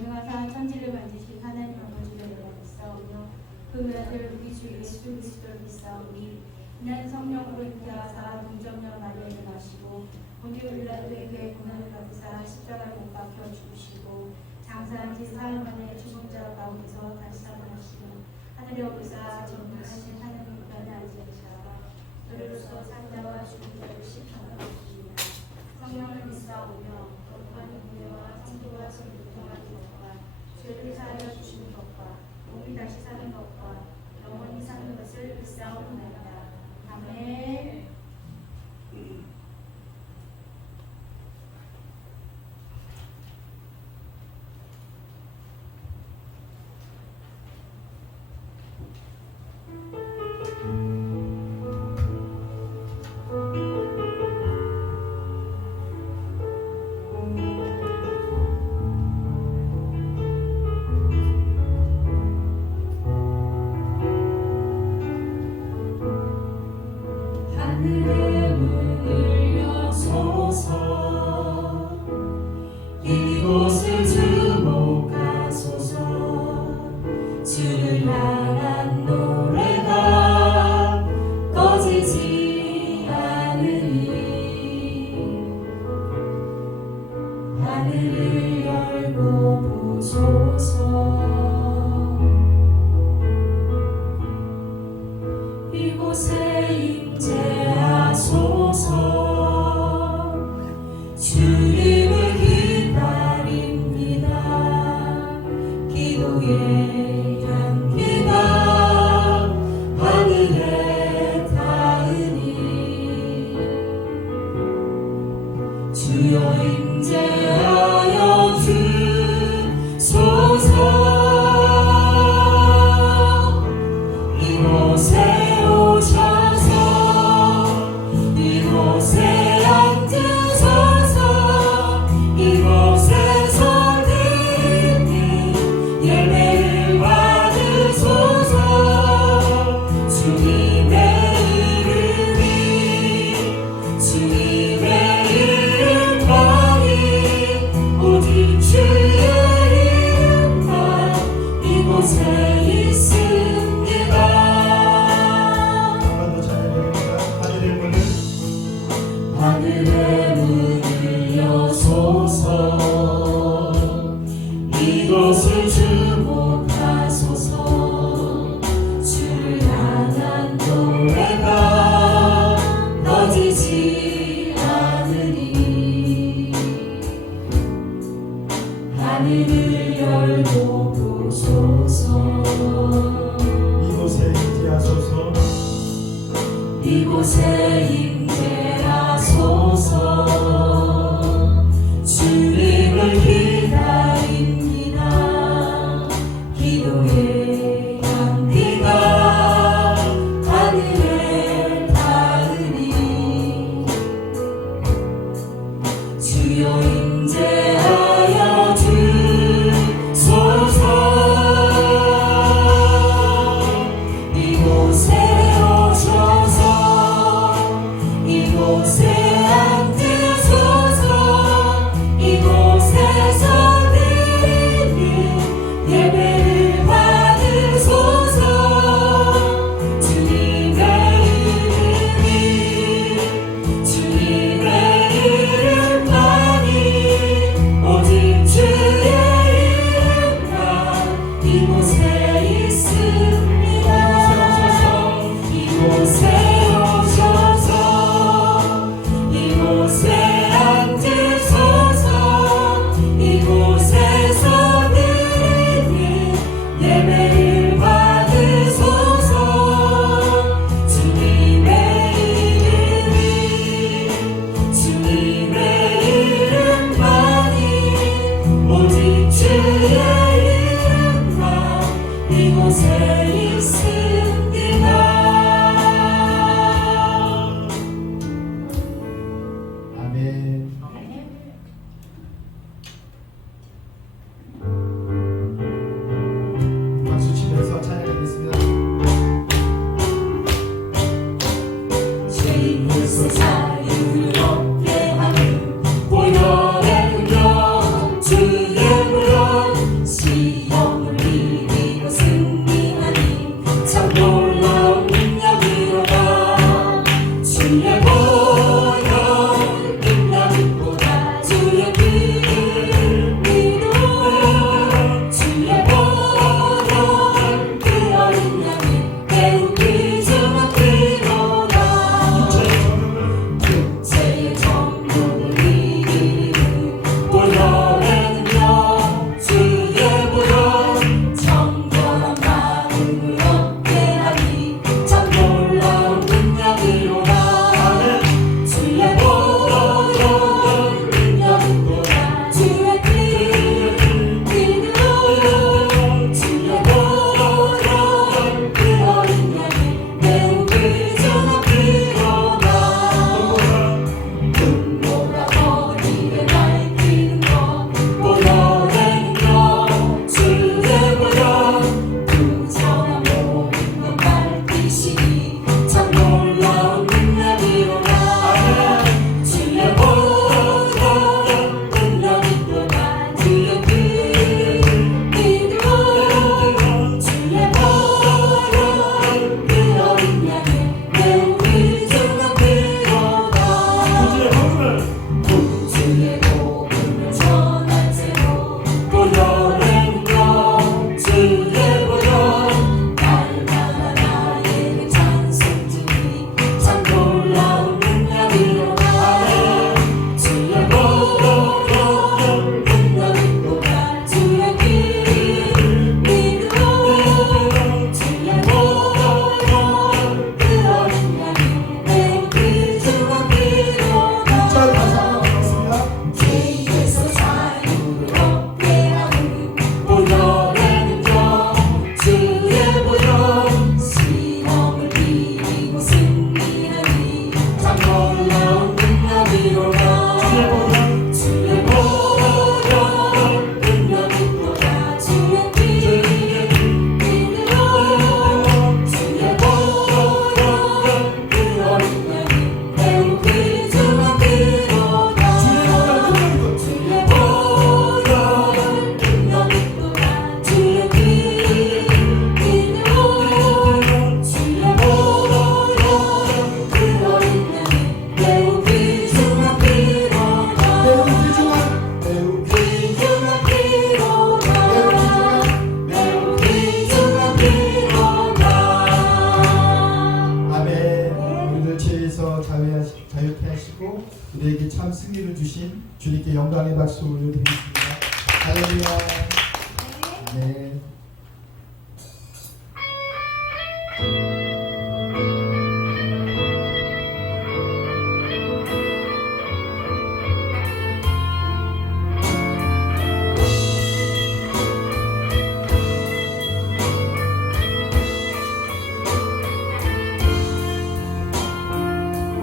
전능하사 천지를 만지신 하나님 아버지를 내가 믿사오며 그 외아들 우리 주 예수 그리스도를 믿사오니 이는 성령으로 잉태하사 동정녀 마리아를 낳으시고 본디오 빌라도에게 고난을 받으사 십자가에 못 박혀 죽으시고 장사한 지 사흘 만에 죽은 자 가운데서 다시 살아나시며 하늘에 오르사 전능하신 하나님 우편에 앉으시다가 그리로서 산자와 죽은 자를 심판하시리라. 성령을 믿사오며 거룩한 공예와 성도와 성교통하는 것과 죄를 사하여 주시는 것과 몸이 다시 사는 것과 영원히 사는 것을 믿사오나이다. 아멘. 하늘의 문을 여소서 이곳을 주목하소서 주를 향한 노래가 꺼지지 않으니 하늘을 열고 보소서 이곳에 임재하소서 주님을 기다립니다. 기도의 향기가 하늘에 닿으니 주여 임재하여 주소서 이곳에 오셔서 이곳에 앉으소서 이곳에서 드리는 예배를 받으소서 주님의 이름만이 오직 주의 이름만 이곳에 있습니다. 하늘의 문을 여소서 이곳을 주목하소서 주를 향한 노래가 꺼지지 않으니 하늘을 열고 보소서 이곳에 임재하소서 이곳에 임재하소서 주님을 기다립니다. 기도의 향기가 하늘에 닿으니 주여 임재하여 주소서 이곳에 오셔서 이곳에 앉으소서 이곳에서 드리는 예배를 받으소서 주님의 이름만이 주님께 영광의 박수 올려드리겠습니다. 할렐루야. 네.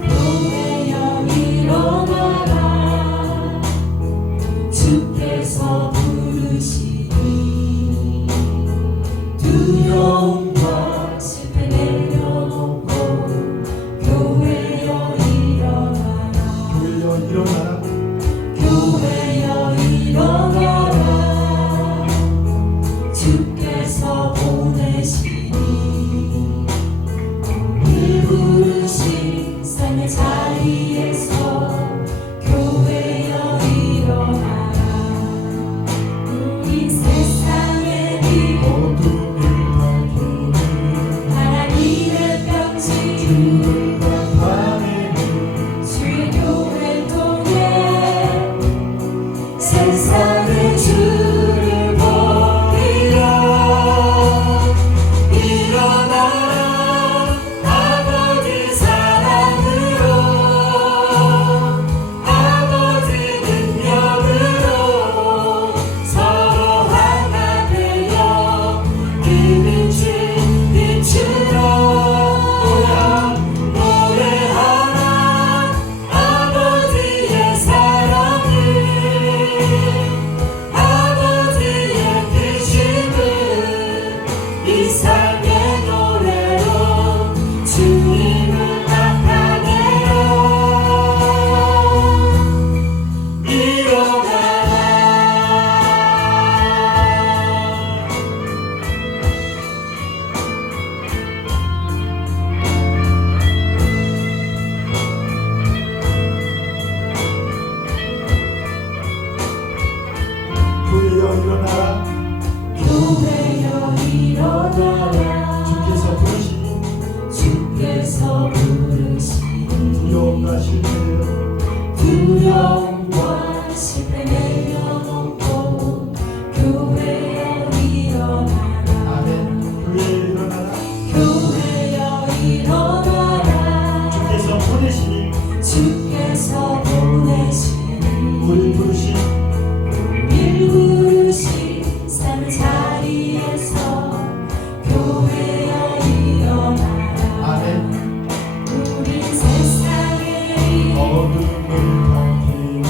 교회여 일어나라 주께서 부르시니 두려움과 실패 내려놓고 교회여 일어나라 교회여 일어나라. 교회여 일어나라 주께서 보내시니 이 부르신 삶의 자리에서 교회여 일어나라 이 세상의 이 어둠을 밝히는 하나님의 편지 주를 나타내는 주의 교회 통해 세상의 주를 보이라 일어나라 아버지 사랑으로 아버지 능력으로 서로 하나 되어 그 빛을 비추라 노래하라 아버지의 사랑을 아버지의 크심을 이 삶의 노래로 주님을 나타내라 일어나라 교회여 일어나라. 교회여 일어나라 주께서 부르시니 주께서 부르시니 두려움과 실패여 두려움과 실패 내려놓고 교회여 일어나라 아멘. 교회여 일어나라. 교회여 일어나라 주께서 보내시니 주께서 보내시니 우리 부르신 일 부르신 삶의 자리에서 교회여 일어나라 아멘. 우린 세상의 어둠을 밝히는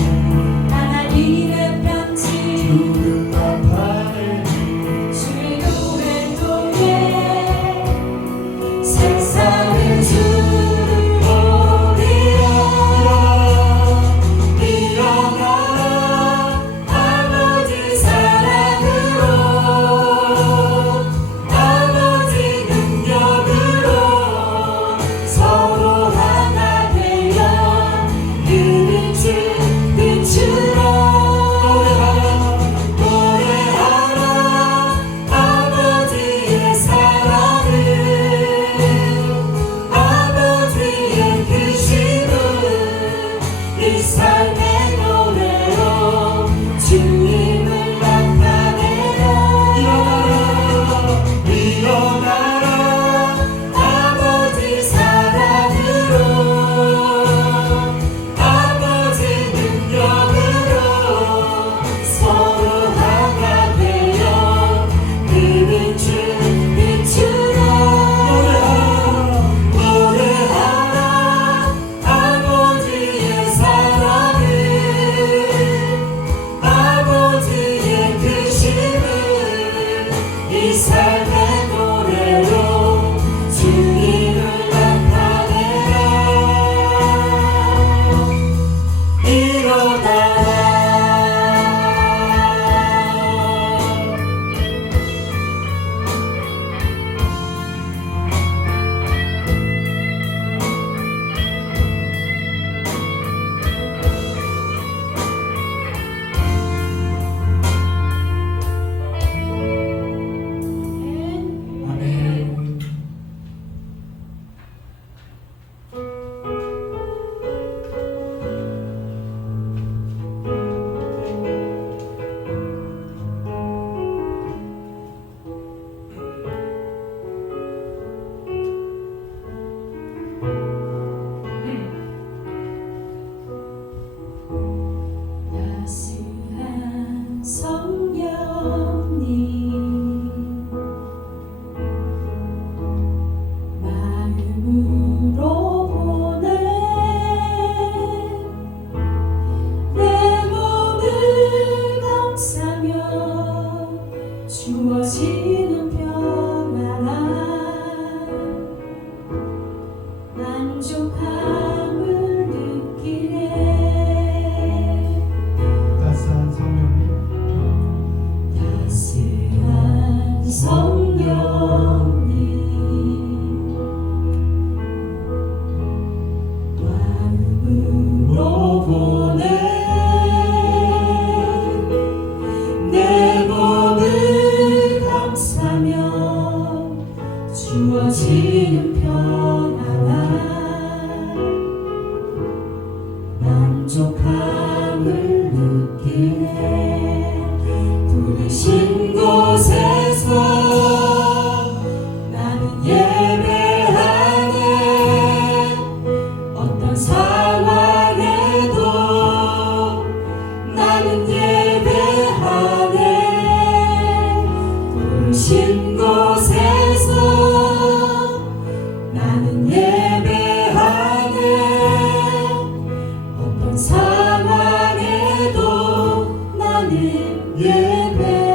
나는 예배하네.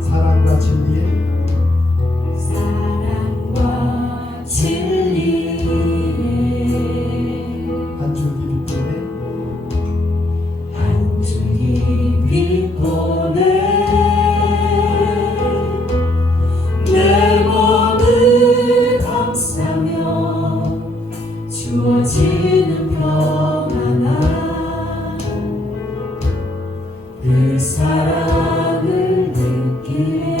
사랑과 진리에 사랑과 진리에 한 줄기 빛보네 한 줄기 빛보네. 내 몸을 감싸며 주어지는 평안함, 그 사랑을 느끼네.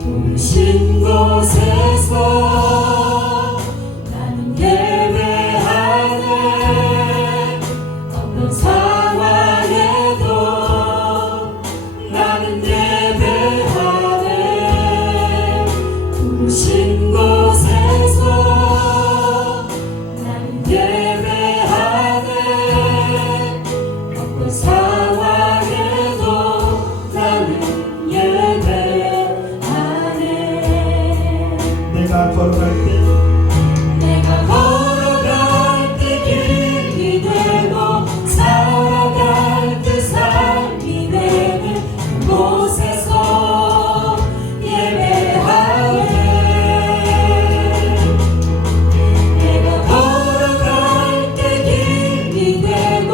부르신 곳에서 나는 예배하네. 어떤 상황에도 나는 예배하네. 부르신 곳에서 나는 예배하네. 어떤 상황에도 나는 예배하네. 내가 걸어갈 때 내가 걸어갈 때 길이 되고 살아갈 때 삶이 되는 그곳에서 예배하네. 내가 걸어갈 때 길이 되고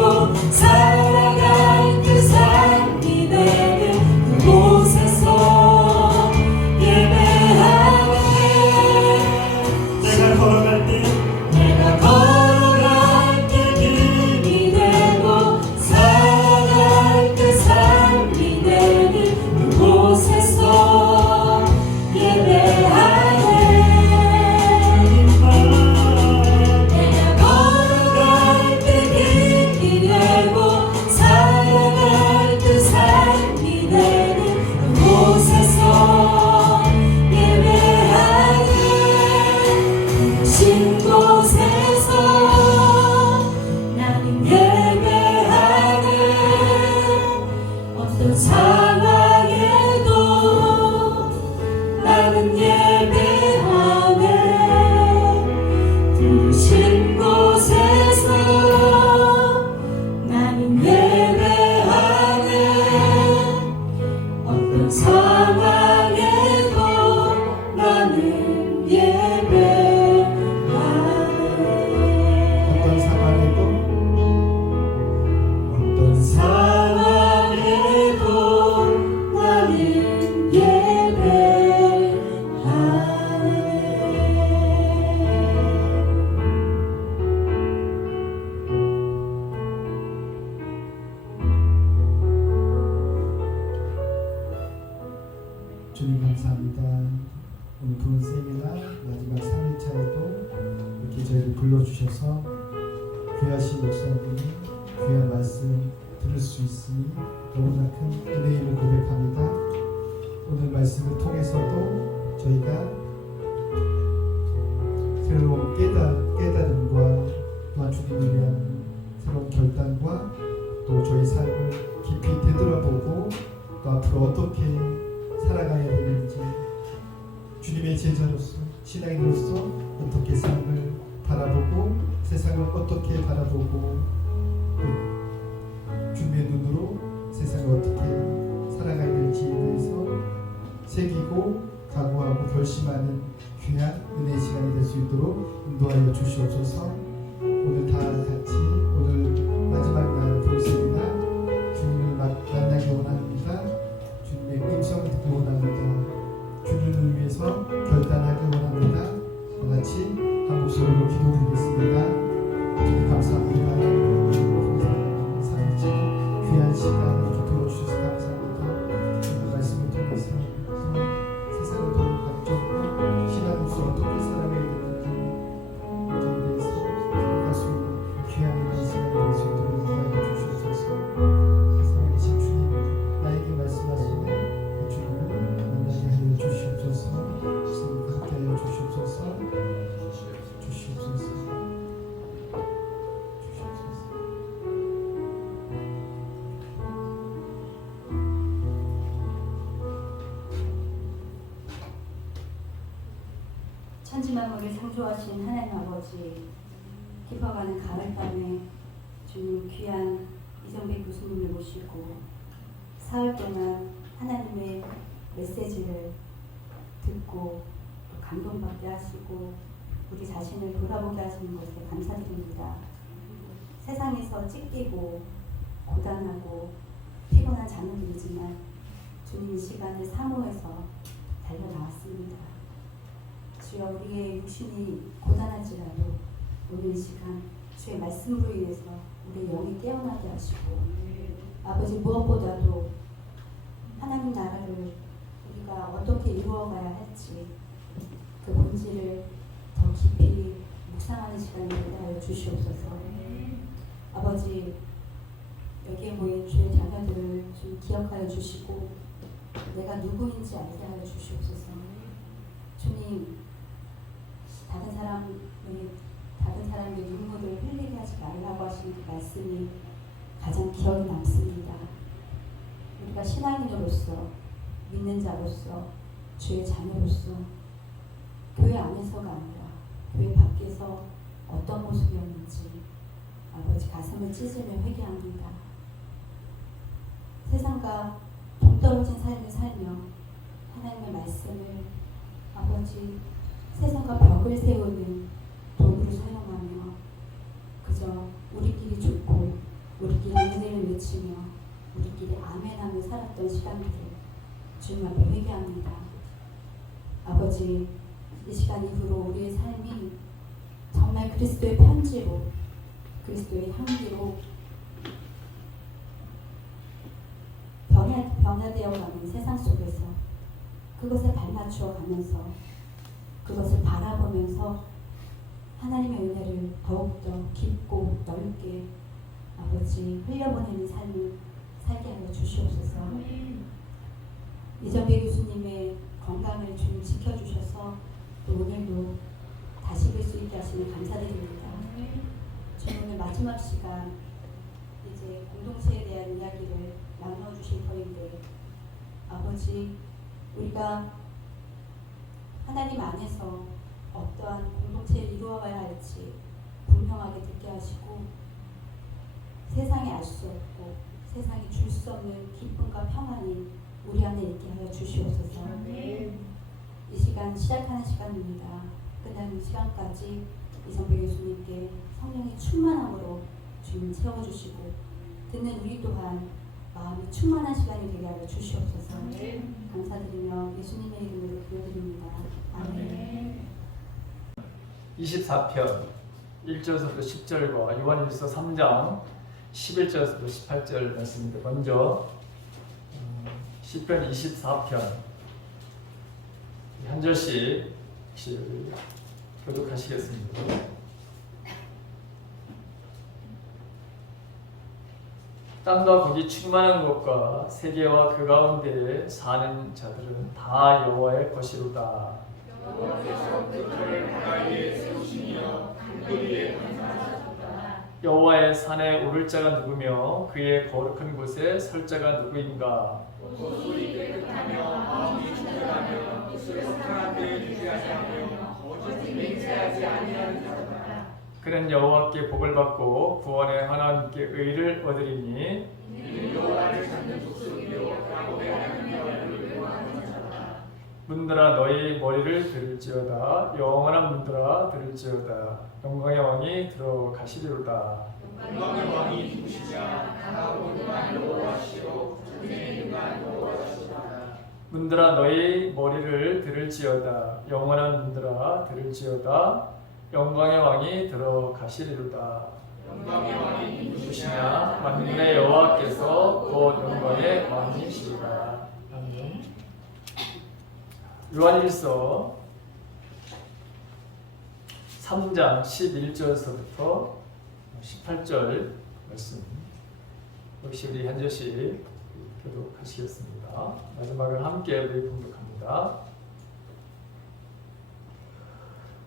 살아갈 때 삶이 되는 그곳에서 예배하네. 내가 걸어갈 때 내가 걸어갈 때 길이 되고 살아갈 때 삶이 되는 그곳에서 예배하네. 내가 걸어갈 때 길이 되고 살아갈 때 삶이 되는 그곳에서 예배하네. 신 곳에서 나는 예배하네. 어떤 상황에도 나는 예배하네. 부르신 곳에서 나는 예배하네. 어떤 상황에도 나는 예배하네. 어떤 상황에도 어떤 상황에도 나는 주님 감사합니다. 오늘 부른 세미나 마지막 3일차에도 이렇게 저희를 불러주셔서 귀하신 목사님이 귀한 말씀 들을 수 있으니 너무나 큰 은혜임을 고백합니다. 오늘 말씀을 통해서도 저희가 새로운 깨달음과 또한 주님에 대한 새로운 결단과 또 저희 삶을 깊이 되돌아보고 또 앞으로 어떻게 살아가야 되는지 주님의 제자로서 신앙인으로서 어떻게 삶을 바라보고 세상을 어떻게 바라보고 또 주님의 눈으로 세상을 어떻게 살아가야 될지에 대해서 새기고 각오하고 결심하는 귀한 은혜의 시간이 될 수 있도록 인도하여 주시옵소서. 오늘 다 같이 오늘 마지막 날 돌습니다. 주님을 만나기 원합니다. 주님의 음성 듣기 원합니다. 주님을 위해서 결단하기 원합니다. 다 같이 한 목소리로 기도드리겠습니다. 주님 감사합니다. 감사합니다. 귀한 시간을 베풀어주셔서 감사합니다. 오늘 말씀을 통해서 세상을 더 각적으로 신앙으로서 어떻게 살아가야 되는지 저에 대해서 생각할 수 있는 귀한 시간이 될 수 있도록 인도하여 주시옵소서. 살아계신 주님, 나에게 말씀하시는 그 주님을 만나게 하여 주시옵소서. 주님과 함께 하여 주시옵소서. 주시옵소서. 천지만물을 창조하신 하나님 아버지, 깊어가는 가을밤에 주님 귀한 이정배 교수님을 모시고 사흘 동안 하나님의 메시지를 듣고 또 감동받게 하시고 우리 자신을 돌아보게 하시는 것에 감사드립니다. 세상에서 찢기고 고단하고 피곤한 자녀들이지만 주님 이 시간을 사모해서 달려나왔습니다. 주여 우리의 육신이 고단할지라도 오늘 이 시간 주의 말씀으로 인해서 우리의 영이 깨어나게 하시고 아버지 무엇보다도 하나님 나라를 우리가 어떻게 이루어가야 할지 그 본질을 더 깊이 묵상하는 시간이 되게 하여 주시옵소서. 아버지 여기에 모인 주의 자녀들을 좀 기억하여 주시고 내가 누구인지 알게 하여 주시옵소서. 주님 다른 사람의 눈물을 흘리게 하지 말라고 하신 그 말씀이 가장 기억에 남습니다. 우리가 신앙인으로서 믿는 자로서 주의 자녀로서 교회 안에서가 아니라 교회 밖에서 어떤 모습이었는지 아버지 가슴을 찢으며 회개합니다. 세상과 동떨어진 삶을 살며 하나님의 말씀을 아버지 세상과 벽을 세우는 도구를 사용하며 그저 우리끼리 좋고 우리끼리 은혜를 외치며 우리끼리 아멘하며 살았던 시간들을 주님 앞에 회개합니다. 아버지 이 시간 이후로 우리의 삶이 정말 그리스도의 편지로 그리스도의 향기로 변화되어 가는 세상 속에서 그것에 발맞추어 가면서 그것을 바라보면서 하나님의 은혜를 더욱더 깊고 넓게 아버지 흘려보내는 삶을 살게 하여 주시옵소서. 이정배 교수님의 건강을 주님 지켜주셔서 또 오늘도 다시 뵐 수 있게 하시니 감사드립니다. 주님 오늘 마지막 시간 이제 공동체에 대한 이야기를 나눠주실 터인데 아버지 우리가 하나님 안에서 어떠한 공동체를 이루어가야 할지 분명하게 듣게 하시고 세상에 알 수 없고 세상이 줄 수 없는 기쁨과 평안이 우리 안에 있게 하여 주시옵소서. 이 시간 시작하는 시간입니다. 끝나는 시간까지 이정배 교수님께 성령의 충만함으로 주님 채워주시고 듣는 우리 또한 마음이 충만한 시간이 되게 하여 주시옵소서. 감사드리며 예수님의 이름으로 기도드립니다. 아멘. 24편 1절에서부터 10절과 요한일서 3장 11절에서부터 18절 말씀입니다. 먼저 시편 24편 한 절씩 교독하시겠습니다. 땅과 거기 충만한 것과 세계와 그 가운데에 사는 자들은 다 여호와의 것이로다. 여호와께서 그 터를 바다 위에 세우시며 그 위에 건설하셨다. 여호와의 산에 오를 자가 누구며 그의 거룩한 곳에 설 자가 누구인가? 소리 깨끗하며 마음이 청결하며 입술에 성탄한 때에 유지하지 않으며 거짓 맹세하지 아니하는 자다. 그는 여호와께 복을 받고 구원의 하나님께 의를 얻으리니 이는 여호와를 찾는 족속이요 야곱의 하나님의 얼굴을 구하는 자다. 문들아 너희 머리를 들을지어다. 영원한 문들아 들을지어다. 영광의 왕이 들어가시리로다. 영광의 왕이 누구시냐? 다가오는 여호와시요 전쟁의 인간 여호와시다. 문들아 너희 머리를 들을지어다. 영원한 문들아 들을지어다. 영광의 왕이 들어가시리로다. 영광의 왕이 누구시냐? 만군의 여호와께서 곧 영광의 왕이시리라. 아멘. 요한일서 3장 11절에서부터 18절 말씀 역시 우리 한 절씩 교독하시겠습니다. 마지막을 함께 우리 봉독합니다.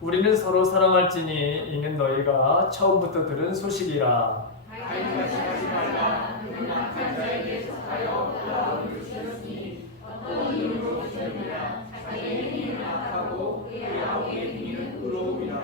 우리는 서로 사랑할지니 이는 너희가 처음부터 들은 소식이라. 하지 말라. 그는 악한 자에게 속하여 돌아옴을 주셨으니 어떤 이유로 주셨느냐? 자기의 행위는 악하고 그의 아우의 행위는 의로움이라.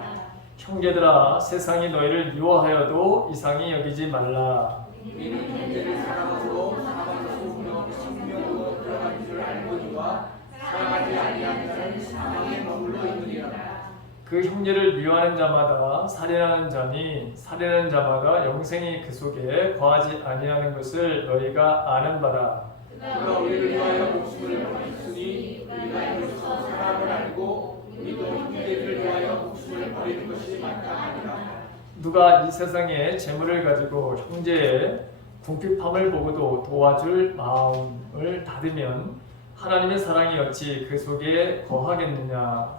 형제들아 세상이 너희를 미워하여도 것으로 이상히 여기지 말라. 우리는 현재를 사랑하고 사망의 생명으로 들어가는 줄 알거니와 사랑하지 아니하는 자는 사망에 머물러 있느니라. 그 형제를 미워하는 자마다 살인하는 자니 살인하는 자마다 영생이 그 속에 거하지 아니하는 것을 너희가 아는 바라. 그가 우리를 위하여 목숨을 버렸으니 우리가 이로써 사랑을 알고 우리도 형제를 위하여 목숨을 버리는 것이 마땅하니라. 누가 이 세상에 재물을 가지고 형제의 궁핍함을 보고도 도와줄 마음을 닫으면 하나님의 사랑이 어찌 그 속에 거하겠느냐.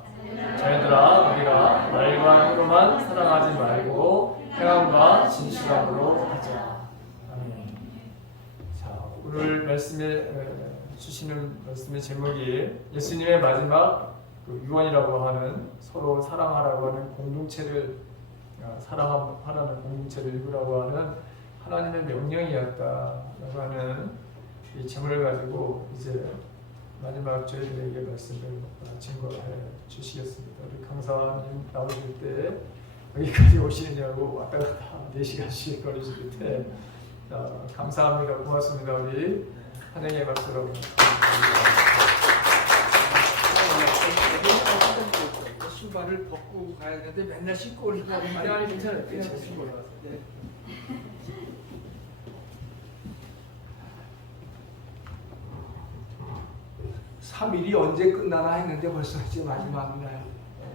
자녀들아, 우리가 말과 힘으로만 사랑하지 말고 행함과 진실함으로 하자. 아멘. 자, 오늘 말씀에 주시는 말씀의 제목이 예수님의 마지막 유언이라고 하는 서로 사랑하라고 하는 공동체를 사랑하라는 공동체를 이루라고 하는 하나님의 명령이었다라고 하는 이 제목을 가지고 이제 마지막 저희들에게 말씀을 증거해 주시겠습니다. 우리 강사님 나오실 때 여기까지 오시느냐고 왔다 갔다 4시간씩 걸으실 때 감사합니다. 고맙습니다. 우리 환영의 박수로 신발을 벗고 가야 되는데 맨날 신고 오니까 말이 괜찮아요. 그냥 신고 올라왔어요. 네. (3일이) 언제 끝나나 했는데 벌써 이제 마지막 날.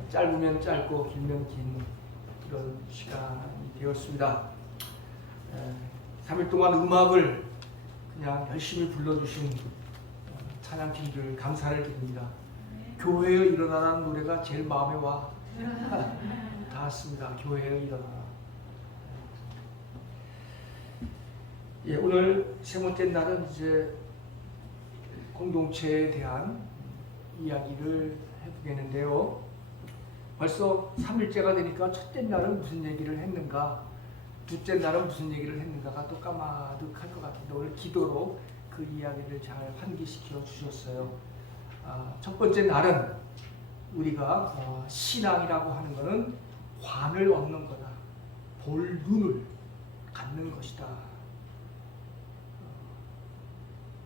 짧으면 짧고 길면 긴 그런 시간이 되었습니다. 3일 동안 음악을 그냥 열심히 불러주신 찬양팀들 감사를 드립니다. 교회에 일어나라는 노래가 제일 마음에 와 닿았습니다. 교회에 일어나라. 예, 오늘 세 번째 날은 이제 공동체에 대한 이야기를 해보겠는데요. 벌써 3일째가 되니까 첫째 날은 무슨 얘기를 했는가, 둘째 날은 무슨 얘기를 했는가가 또 까마득할 것 같은데 오늘 기도로 그 이야기를 잘 환기시켜 주셨어요. 첫 번째 날은 우리가 신앙이라고 하는 것은 관을 얻는 거다. 볼 눈을 갖는 것이다.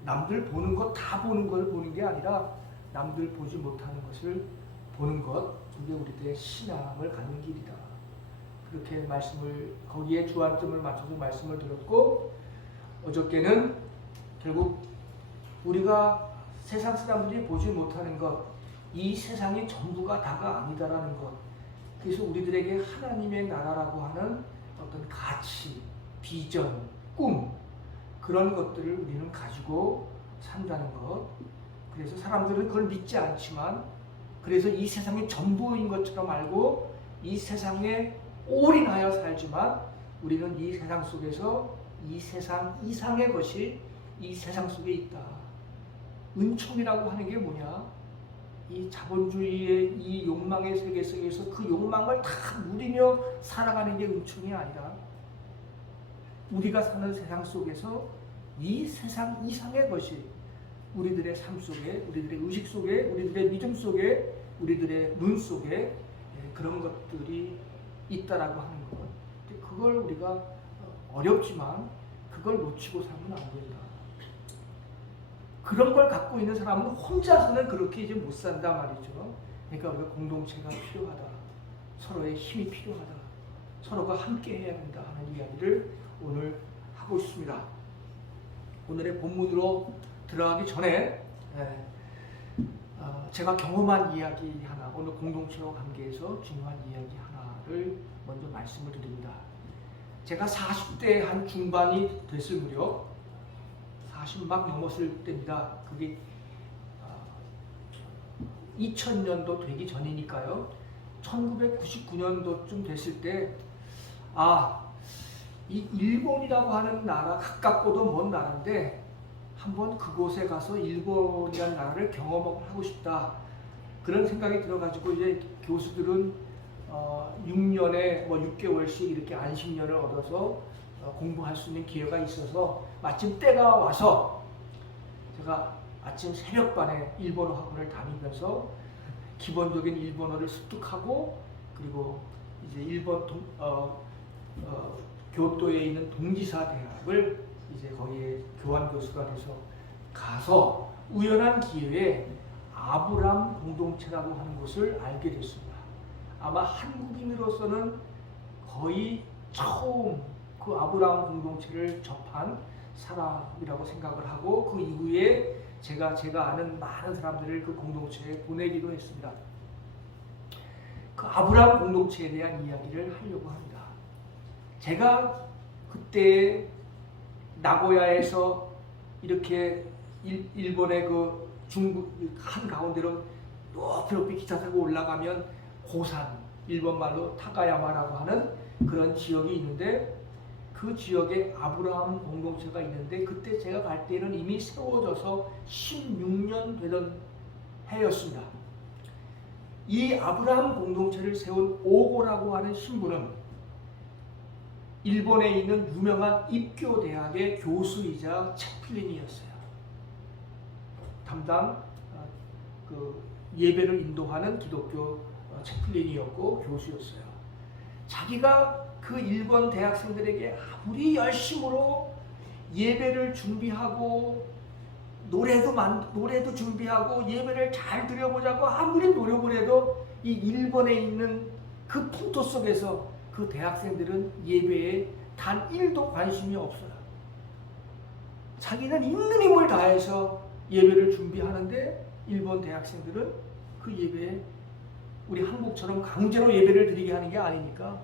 남들 보는 것 다 보는 걸 보는 게 아니라 남들 보지 못하는 것을 보는 것, 그게 우리들의 신앙을 갖는 길이다. 그렇게 말씀을 거기에 주안점을 맞춰서 말씀을 드렸고, 어저께는 결국 우리가 세상 사람들이 보지 못하는 것, 이 세상이 전부가 다가 아니다라는 것, 그래서 우리들에게 하나님의 나라라고 하는 어떤 가치, 비전, 꿈, 그런 것들을 우리는 가지고 산다는 것. 그래서 사람들은 그걸 믿지 않지만, 그래서 이 세상이 전부인 것처럼 알고 이 세상에 올인하여 살지만, 우리는 이 세상 속에서 이 세상 이상의 것이 이 세상 속에 있다. 은총이라고 하는 게 뭐냐? 이 자본주의의 이 욕망의 세계 속에서 그 욕망을 다 누리며 살아가는 게 은총이 아니라, 우리가 사는 세상 속에서 이 세상 이상의 것이 우리들의 삶 속에, 우리들의 의식 속에, 우리들의 믿음 속에, 우리들의 눈 속에 그런 것들이 있다라고 하는 것. 그걸 우리가 어렵지만 그걸 놓치고 살면 안 된다. 그런 걸 갖고 있는 사람은 혼자서는 그렇게 이제 못 산다 말이죠. 그러니까 우리가 공동체가 필요하다. 서로의 힘이 필요하다. 서로가 함께 해야 된다 하는 이야기를 오늘 하고 있습니다. 오늘의 본문으로 들어가기 전에 제가 경험한 이야기 하나, 오늘 공동체와 관계에서 중요한 이야기 하나를 먼저 말씀을 드립니다. 제가 40대 한 중반이 됐을 무렵, 40 막 넘었을 때입니다. 그게 2000년도 되기 전이니까요. 1999년도쯤 됐을 때, 이 일본이라고 하는 나라, 가깝고도 먼 나라인데 한번 그곳에 가서 일본이라는 나라를 경험하고 싶다. 그런 생각이 들어가지고 이제 교수들은 6년에 6개월씩 이렇게 안식년을 얻어서 공부할 수 있는 기회가 있어서 마침 때가 와서 제가 아침 새벽반에 일본어 학원을 다니면서 기본적인 일본어를 습득하고, 그리고 이제 일본 교토에 있는 동지사 대학을 이제 거기에 교환 교수가 돼서 가서 우연한 기회에 아브람 공동체라고 하는 것을 알게 됐습니다. 아마 한국인으로서는 거의 처음 그 아브람 공동체를 접한 사람이라고 생각을 하고 그 이후에 제가 아는 많은 사람들을 그 공동체에 보내기도 했습니다. 그 아브람 공동체에 대한 이야기를 하려고 합니다. 제가 그때 나고야에서 이렇게 일본의 그 중국 한 가운데로 높이 기차 타고 올라가면 고산, 일본 말로 타가야마라고 하는 그런 지역이 있는데 그 지역에 아브라함 공동체가 있는데 그때 제가 갈 때는 이미 세워져서 16년 되던 해였습니다. 이 아브라함 공동체를 세운 오고라고 하는 신부는 일본에 있는 유명한 입교 대학의 교수이자 채플린이었어요. 담당 그 예배를 인도하는 기독교 채플린이었고 교수였어요. 자기가 그 일본 대학생들에게 아무리 열심으로 예배를 준비하고 노래도 준비하고 예배를 잘 드려보자고 아무리 노력을 해도 이 일본에 있는 그 풍토 속에서 그 대학생들은 예배에 단 1도 관심이 없어요. 자기는 있는 힘을 다해서 예배를 준비하는데 일본 대학생들은 그 예배에 우리 한국처럼 강제로 예배를 드리게 하는 게 아니니까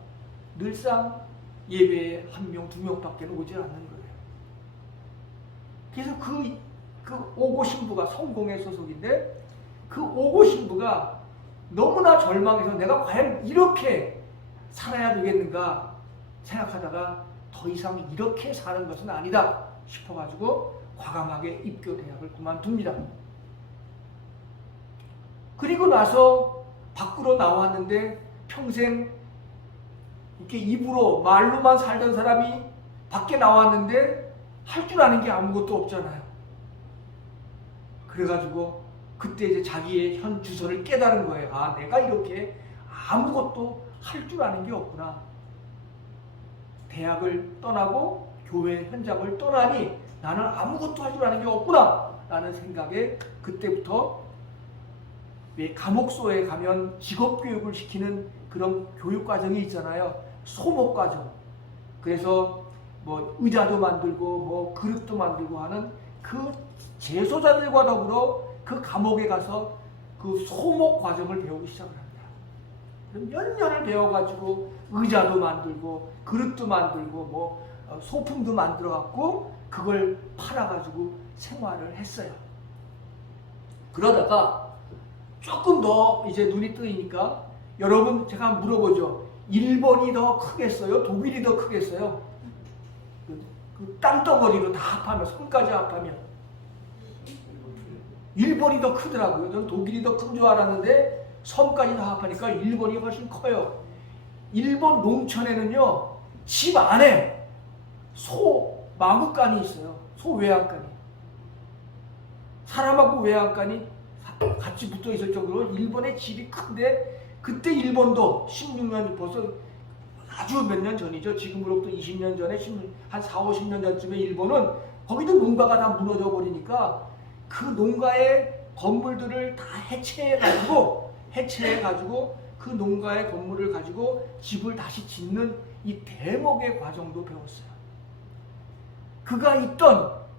늘상 예배에 1명, 2명밖에 오지 않는 거예요. 그래서 그 오고 신부가 성공회 소속인데 그 오고 신부가 너무나 절망해서 내가 과연 이렇게 살아야 되겠는가 생각하다가 더 이상 이렇게 사는 것은 아니다 싶어가지고 과감하게 입교 대학을 그만둡니다. 그리고 나서 밖으로 나왔는데 평생 이렇게 입으로 말로만 살던 사람이 밖에 나왔는데 할 줄 아는 게 아무것도 없잖아요. 그래가지고 그때 이제 자기의 현 주소를 깨달은 거예요. 아, 내가 이렇게 아무것도 할 줄 아는 게 없구나. 대학을 떠나고 교회 현장을 떠나니 나는 아무것도 할 줄 아는 게 없구나 라는 생각에 그때부터 왜 감옥소에 가면 직업교육을 시키는 그런 교육과정이 있잖아요. 소목과정. 그래서 뭐 의자도 만들고 뭐 그릇도 만들고 하는 그 재소자들과 더불어 그 감옥에 가서 그 소목 과정을 배우기 시작을 합니다. 그럼 몇 년을 배워가지고 의자도 만들고 그릇도 만들고 뭐 소품도 만들어갖고 그걸 팔아가지고 생활을 했어요. 그러다가 조금 더 이제 눈이 뜨이니까 여러분 제가 한번 물어보죠. 일본이 더 크겠어요? 독일이 더 크겠어요? 그 땅덩어리로 다 합하면 손까지 합하면 일본이 더 크더라고요. 저는 독일이 더 큰 줄 알았는데 섬까지 다 합하니까 일본이 훨씬 커요. 일본 농촌에는요 집 안에 소 마구간이 있어요. 소 외양간이. 사람하고 외양간이 같이 붙어 있을 정도로 일본의 집이 큰데 그때 일본도 16년 벌써 아주 몇 년 전이죠. 지금으로부터 20년 전에 한 4, 50년 전쯤에 일본은 거기도 농가가 다 무너져 버리니까 그 농가의 건물들을 다 해체해가지고 그 농가의 건물을 가지고 집을 다시 짓는 이 대목의 과정도 배웠어요. 그가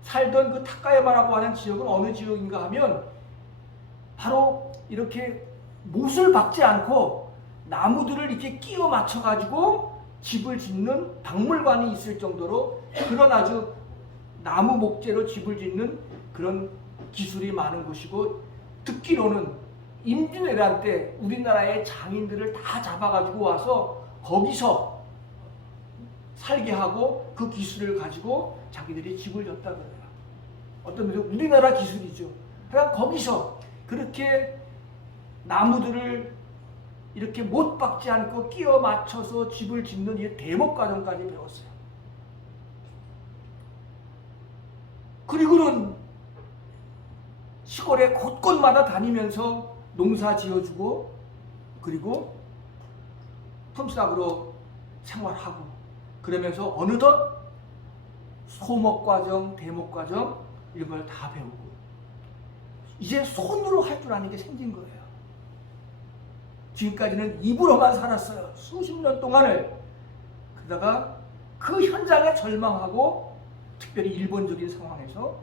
살던 그 타카야마라고 하는 지역은 어느 지역인가 하면 바로 이렇게 못을 박지 않고 나무들을 이렇게 끼워 맞춰가지고 집을 짓는 박물관이 있을 정도로 그런 아주 나무 목재로 집을 짓는 그런 기술이 많은 곳이고 듣기로는 임진왜란 때 우리나라의 장인들을 다 잡아가지고 와서 거기서 살게 하고 그 기술을 가지고 자기들이 집을 졌다 그래요. 어떤 면에서 우리나라 기술이죠. 그러니까 거기서 그렇게 나무들을 이렇게 못 박지 않고 끼워 맞춰서 집을 짓는 이 대목 과정까지 배웠어요. 그리고는 시골에 곳곳마다 다니면서 농사 지어주고 그리고 품삯으로 생활하고 그러면서 어느덧 소목과정, 대목과정 이런 걸 다 배우고 이제 손으로 할 줄 아는 게 생긴 거예요. 지금까지는 입으로만 살았어요. 수십 년 동안을. 그러다가 그 현장에 절망하고 특별히 일본적인 상황에서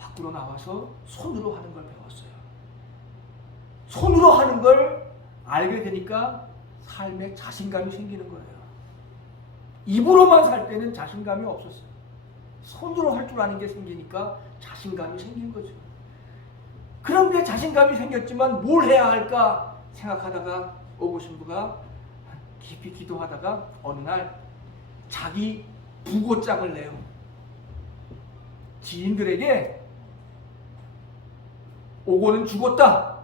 밖으로 나와서 손으로 하는 걸 배웠어요. 손으로 하는 걸 알게 되니까 삶에 자신감이 생기는 거예요. 입으로만 살 때는 자신감이 없었어요. 손으로 할 줄 아는 게 생기니까 자신감이 생긴 거죠. 그런데 자신감이 생겼지만 뭘 해야 할까 생각하다가 오고 신부가 깊이 기도하다가 어느 날 자기 부고장을 내요. 지인들에게 오고는 죽었다.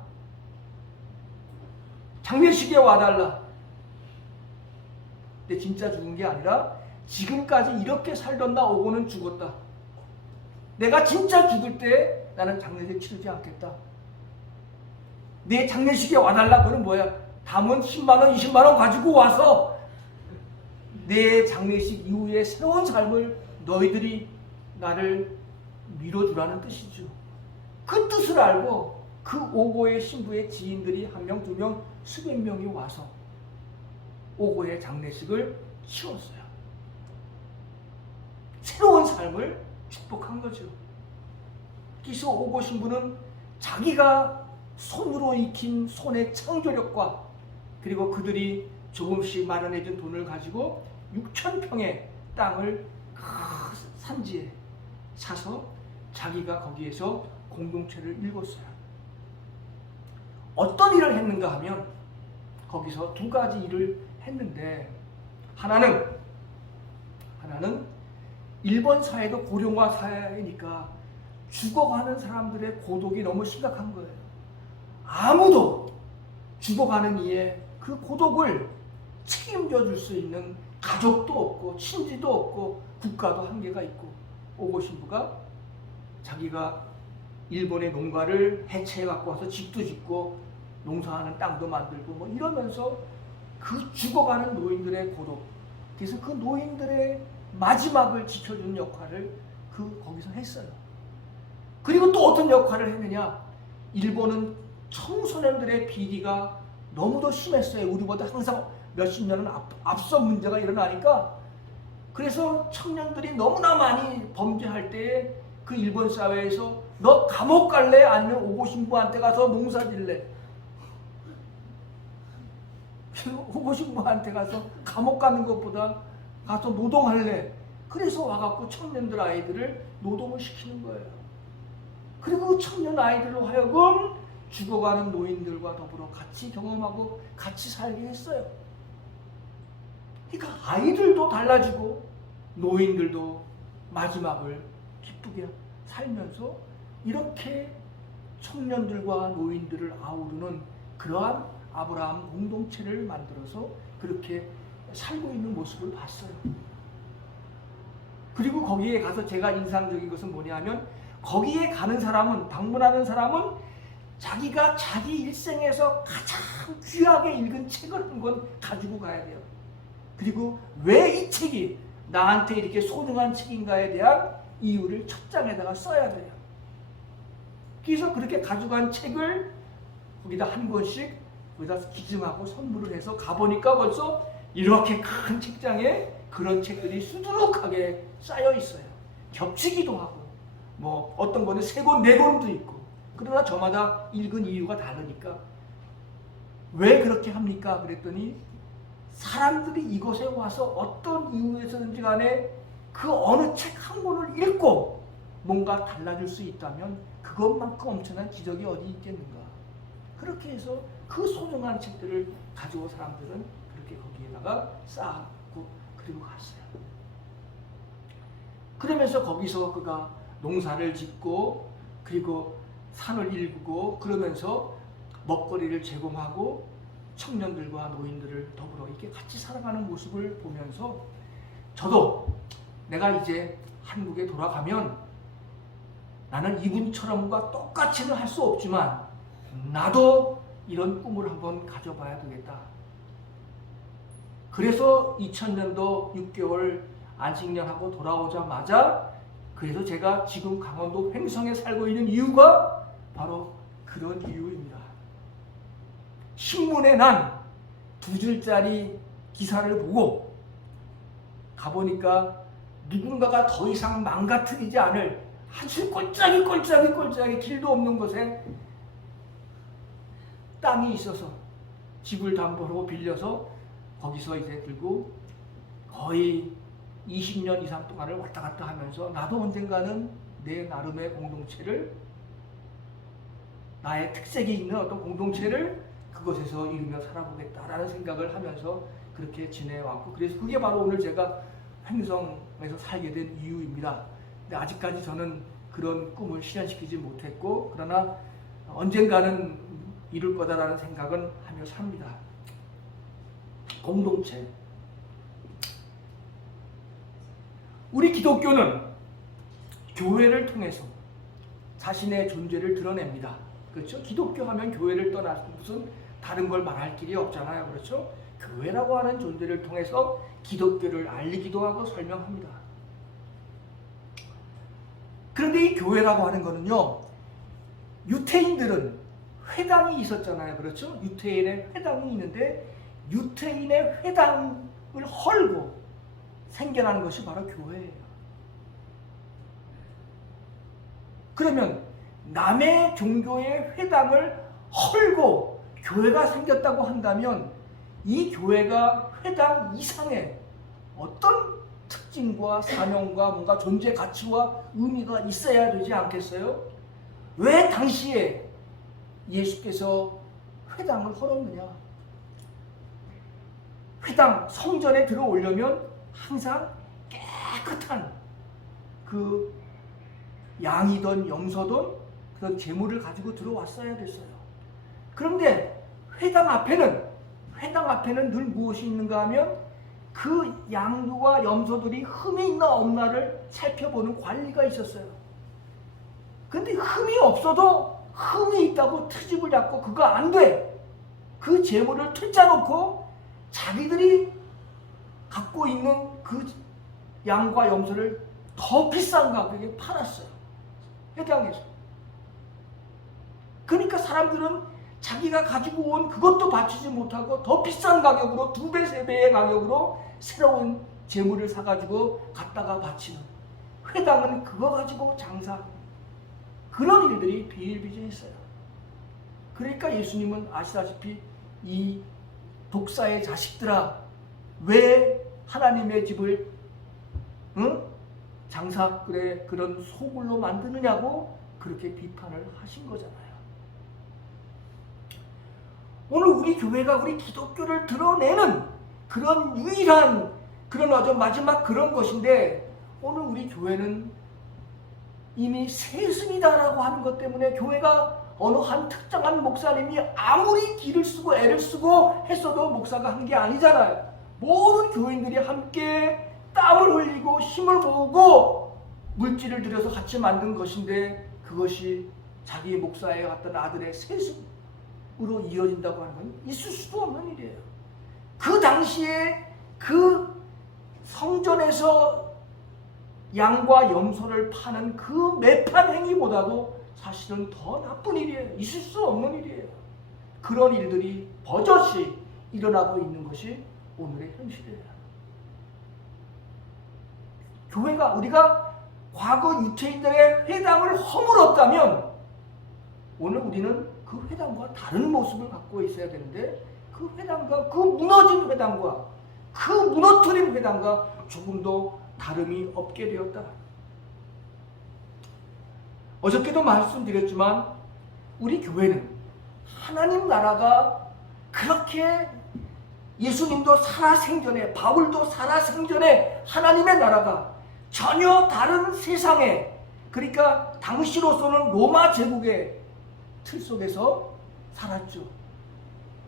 장례식에 와달라. 근데 진짜 죽은 게 아니라 지금까지 이렇게 살던 나 오고는 죽었다. 내가 진짜 죽을 때 나는 장례식 치르지 않겠다. 내 장례식에 와달라. 그건 뭐야? 담은 10만원, 20만원 가지고 와서 내 장례식 이후에 새로운 삶을 너희들이 나를 밀어주라는 뜻이죠. 그 뜻을 알고 그 오고의 신부의 지인들이 한 명, 두 명, 수백 명이 와서 오고의 장례식을 치렀어요. 새로운 삶을 축복한 거죠. 그래서 오고 신부는 자기가 손으로 익힌 손의 창조력과 그리고 그들이 조금씩 마련해준 돈을 가지고 6,000평의 땅을 그 산지에 사서 자기가 거기에서 공동체를 일궜어요. 어떤 일을 했는가 하면 거기서 두 가지 일을 했는데 하나는 일본 사회도 고령화 사회니까 죽어가는 사람들의 고독이 너무 심각한 거예요. 아무도 죽어가는 이에 그 고독을 책임져 줄 수 있는 가족도 없고 친지도 없고 국가도 한계가 있고 오고 신부가 자기가 일본의 농가를 해체해 갖고 와서 집도 짓고 농사하는 땅도 만들고 뭐 이러면서 그 죽어가는 노인들의 고독, 그래서 그 노인들의 마지막을 지켜주는 역할을 거기서 했어요. 그리고 또 어떤 역할을 했느냐? 일본은 청소년들의 비리가 너무도 심했어요. 우리보다 항상 몇십 년은 앞서 문제가 일어나니까. 그래서 청년들이 너무나 많이 범죄할 때 그 일본 사회에서 너 감옥 갈래? 아니면 오고 신부한테 가서 농사 질래? 오고 신부한테 가서 감옥 가는 것보다 가서 노동할래? 그래서 와갖고 청년들 아이들을 노동을 시키는 거예요. 그리고 그 청년 아이들로 하여금 죽어가는 노인들과 더불어 같이 경험하고 같이 살게 했어요. 그러니까 아이들도 달라지고 노인들도 마지막을 기쁘게 살면서 이렇게 청년들과 노인들을 아우르는 그러한 아브라함 공동체를 만들어서 그렇게 살고 있는 모습을 봤어요. 그리고 거기에 가서 제가 인상적인 것은 뭐냐면 거기에 가는 사람은, 방문하는 사람은 자기가 자기 일생에서 가장 귀하게 읽은 책을 한 권 가지고 가야 돼요. 그리고 왜 이 책이 나한테 이렇게 소중한 책인가에 대한 이유를 첫 장에다가 써야 돼요. 그래서 그렇게 가져간 책을 거기다 한 권씩 거기다 기증하고 선물을 해서 가보니까 벌써 이렇게 큰 책장에 그런 책들이 수두룩하게 쌓여 있어요. 겹치기도 하고 뭐 어떤 거는 3권, 4권도 있고. 그러나 저마다 읽은 이유가 다르니까 왜 그렇게 합니까? 그랬더니 사람들이 이곳에 와서 어떤 이유에서든지 간에 그 어느 책 한 권을 읽고 뭔가 달라질 수 있다면 그것만큼 엄청난 기적이 어디 있겠는가. 그렇게 해서 그 소중한 책들을 가지고 사람들은 그렇게 거기에다가 쌓고 그리고 갔어요. 그러면서 거기서 그가 농사를 짓고 그리고 산을 일구고 그러면서 먹거리를 제공하고 청년들과 노인들을 더불어 이렇게 같이 살아가는 모습을 보면서 저도 내가 이제 한국에 돌아가면 나는 이분처럼과 똑같이는 할 수 없지만 나도 이런 꿈을 한번 가져봐야 되겠다. 그래서 2000년도 6개월 안식년하고 돌아오자마자 그래서 제가 지금 강원도 횡성에 살고 있는 이유가 바로 그런 이유입니다. 신문에 난 2줄짜리 기사를 보고 가보니까 누군가가 더 이상 망가뜨리지 않을 아주 꼴짝이 길도 없는 곳에 땅이 있어서 집을 담보로 빌려서 거기서 이제 들고 거의 20년 이상 동안을 왔다 갔다 하면서 나도 언젠가는 내 나름의 공동체를 나의 특색이 있는 어떤 공동체를 그곳에서 이루며 살아보겠다라는 생각을 하면서 그렇게 지내왔고 그래서 그게 바로 오늘 제가 횡성에서 살게 된 이유입니다. 근데 아직까지 저는 그런 꿈을 실현시키지 못했고 그러나 언젠가는 이룰 거다라는 생각은 하며 삽니다. 공동체. 우리 기독교는 교회를 통해서 자신의 존재를 드러냅니다. 그렇죠? 기독교 하면 교회를 떠나서 무슨 다른 걸 말할 길이 없잖아요. 그렇죠? 교회라고 하는 존재를 통해서 기독교를 알리기도 하고 설명합니다. 그런데 이 교회라고 하는 거는요, 유태인들은 회당이 있었잖아요. 그렇죠? 유태인의 회당이 있는데 유태인의 회당을 헐고 생겨난 것이 바로 교회예요. 그러면 남의 종교의 회당을 헐고 교회가 생겼다고 한다면 이 교회가 회당 이상의 어떤 특징과 사명과 뭔가 존재 가치와 의미가 있어야 되지 않겠어요? 왜 당시에 예수께서 회당을 헐었느냐? 회당 성전에 들어오려면 항상 깨끗한 그 양이든 염소든 그런 제물을 가지고 들어왔어야 됐어요. 그런데 회당 앞에는 늘 무엇이 있는가 하면 그 양과 염소들이 흠이 있나 없나를 살펴보는 관리가 있었어요. 그런데 흠이 없어도 흠이 있다고 트집을 잡고 그거 안 돼. 그 제물을 틀자놓고 자기들이 갖고 있는 그 양과 염소를 더 비싼 가격에 팔았어요. 회당에서. 그러니까 사람들은 자기가 가지고 온 그것도 바치지 못하고 더 비싼 가격으로 2배, 3배의 가격으로 새로운 재물을 사가지고 갖다가 바치는, 회당은 그거 가지고 장사, 그런 일들이 비일비재했어요. 그러니까 예수님은 아시다시피 이 독사의 자식들아, 왜 하나님의 집을 장사꾼의 그런 소굴로 만드느냐고 그렇게 비판을 하신 거잖아요. 오늘 우리 교회가 우리 기독교를 드러내는 그런 유일한 그런 아주 마지막 그런 것인데, 오늘 우리 교회는 이미 세습이다라고 하는 것 때문에 교회가 어느 한 특정한 목사님이 아무리 기를 쓰고 애를 쓰고 했어도 목사가 한 게 아니잖아요. 모든 교인들이 함께 땀을 흘리고 힘을 모으고 물질을 들여서 같이 만든 것인데, 그것이 자기 목사의 어떤 아들의 세습으로 이어진다고 하는 건 있을 수도 없는 일이에요. 그 당시에 그 성전에서 양과 염소를 파는 그 매판 행위보다도 사실은 더 나쁜 일이에요. 있을 수 없는 일이에요. 그런 일들이 버젓이 일어나고 있는 것이 오늘의 현실이에요. 교회가, 우리가 과거 유태인들의 회당을 허물었다면 오늘 우리는 그 회당과 다른 모습을 갖고 있어야 되는데, 그 회당과, 그 무너진 회당과 그 무너뜨린 회당과 조금도 다름이 없게 되었다. 어저께도 말씀드렸지만 우리 교회는 하나님 나라가 그렇게, 예수님도 살아생전에, 바울도 살아생전에 하나님의 나라가 전혀 다른 세상에, 그러니까 당시로서는 로마 제국의 틀 속에서 살았죠.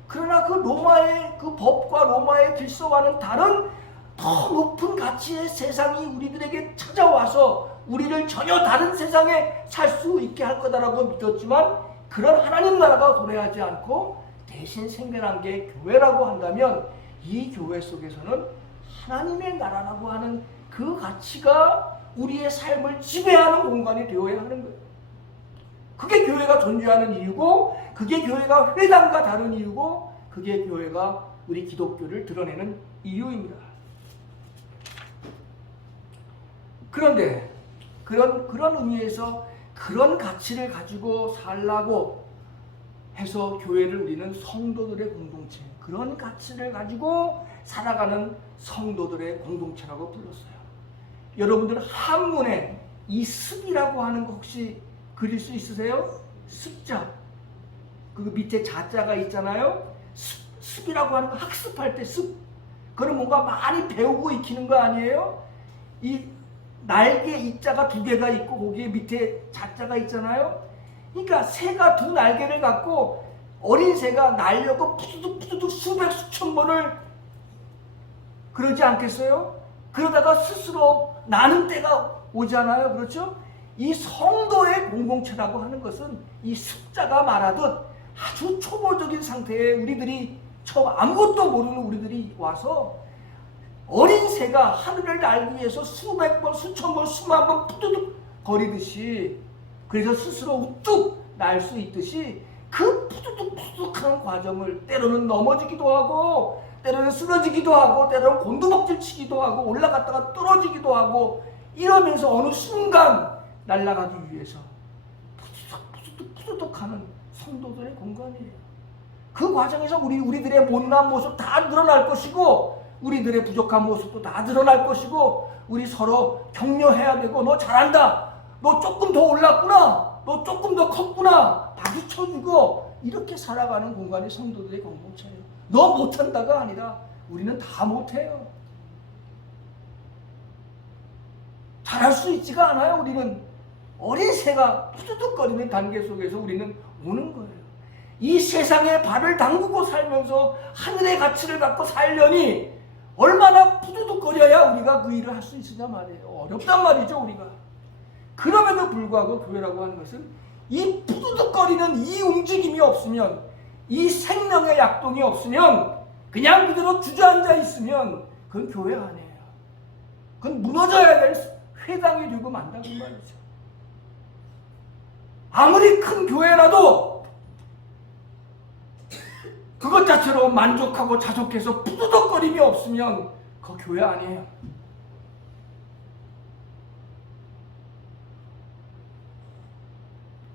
그러나 그 로마의 그 법과 로마의 질서와는 다른 더 높은 가치의 세상이 우리들에게 찾아와서 우리를 전혀 다른 세상에 살 수 있게 할 거다라고 믿었지만, 그런 하나님 나라가 도래하지 않고 대신 생겨난 게 교회라고 한다면, 이 교회 속에서는 하나님의 나라라고 하는 그 가치가 우리의 삶을 지배하는 공간이 되어야 하는 거예요. 그게 교회가 존재하는 이유고, 그게 교회가 회당과 다른 이유고, 그게 교회가 우리 기독교를 드러내는 이유입니다. 그런데 그런 의미에서 그런 가치를 가지고 살라고 해서 교회를 우리는 성도들의 공동체, 그런 가치를 가지고 살아가는 성도들의 공동체라고 불렀어요. 여러분들 한문에 이 습이라고 하는 거 혹시 그릴 수 있으세요? 습자. 그 밑에 자자가 있잖아요. 습이라고 하는 거 학습할 때 습. 그럼 뭔가 많이 배우고 익히는 거 아니에요? 이 날개 입자가 2개가 있고 거기에 밑에 자자가 있잖아요. 그러니까 새가 2 날개를 갖고 어린 새가 날려고 푸두둑 수백 수천 번을 그러지 않겠어요? 그러다가 스스로 나는 때가 오잖아요. 그렇죠? 이 성도의 공동체라고 하는 것은 이 습자가 말하듯 아주 초보적인 상태에 우리들이 처음 아무것도 모르는 우리들이 와서 어린 새가 하늘을 날기 위해서 수백 번, 수천 번, 수만 번 푸두둑 거리듯이, 그래서 스스로 우뚝 날 수 있듯이 그 푸두둑하는 과정을 때로는 넘어지기도 하고, 때로는 쓰러지기도 하고, 때로는 곤두박질 치기도 하고, 올라갔다가 떨어지기도 하고, 이러면서 어느 순간 날아가기 위해서 푸두둑 하는 성도들의 공간이에요. 그 과정에서 우리들의 못난 모습 다 드러날 것이고, 우리들의 부족한 모습도 다 드러날 것이고, 우리 서로 격려해야 되고, 너 잘한다, 너 조금 더 올랐구나, 너 조금 더 컸구나, 박수 쳐주고, 이렇게 살아가는 공간이 성도들의 공동체예요. 너 못한다가 아니라 우리는 다 못해요. 잘할 수 있지가 않아요. 우리는 어린 새가 푸드득거리는 단계 속에서 우리는 오는 거예요. 이 세상에 발을 담그고 살면서 하늘의 가치를 갖고 살려니 얼마나 푸드득거려야 우리가 그 일을 할 수 있으냐 말이에요. 어렵단 말이죠, 우리가. 그럼에도 불구하고 교회라고 하는 것은 이 푸드득거리는 이 움직임이 없으면, 이 생명의 약동이 없으면, 그냥 그대로 주저앉아 있으면 그건 교회 아니에요. 그건 무너져야 될 회당이 되고 만다는 말이죠. 아무리 큰 교회라도 그것 자체로 만족하고 자족해서 푸드덕거림이 없으면 그 교회 아니에요.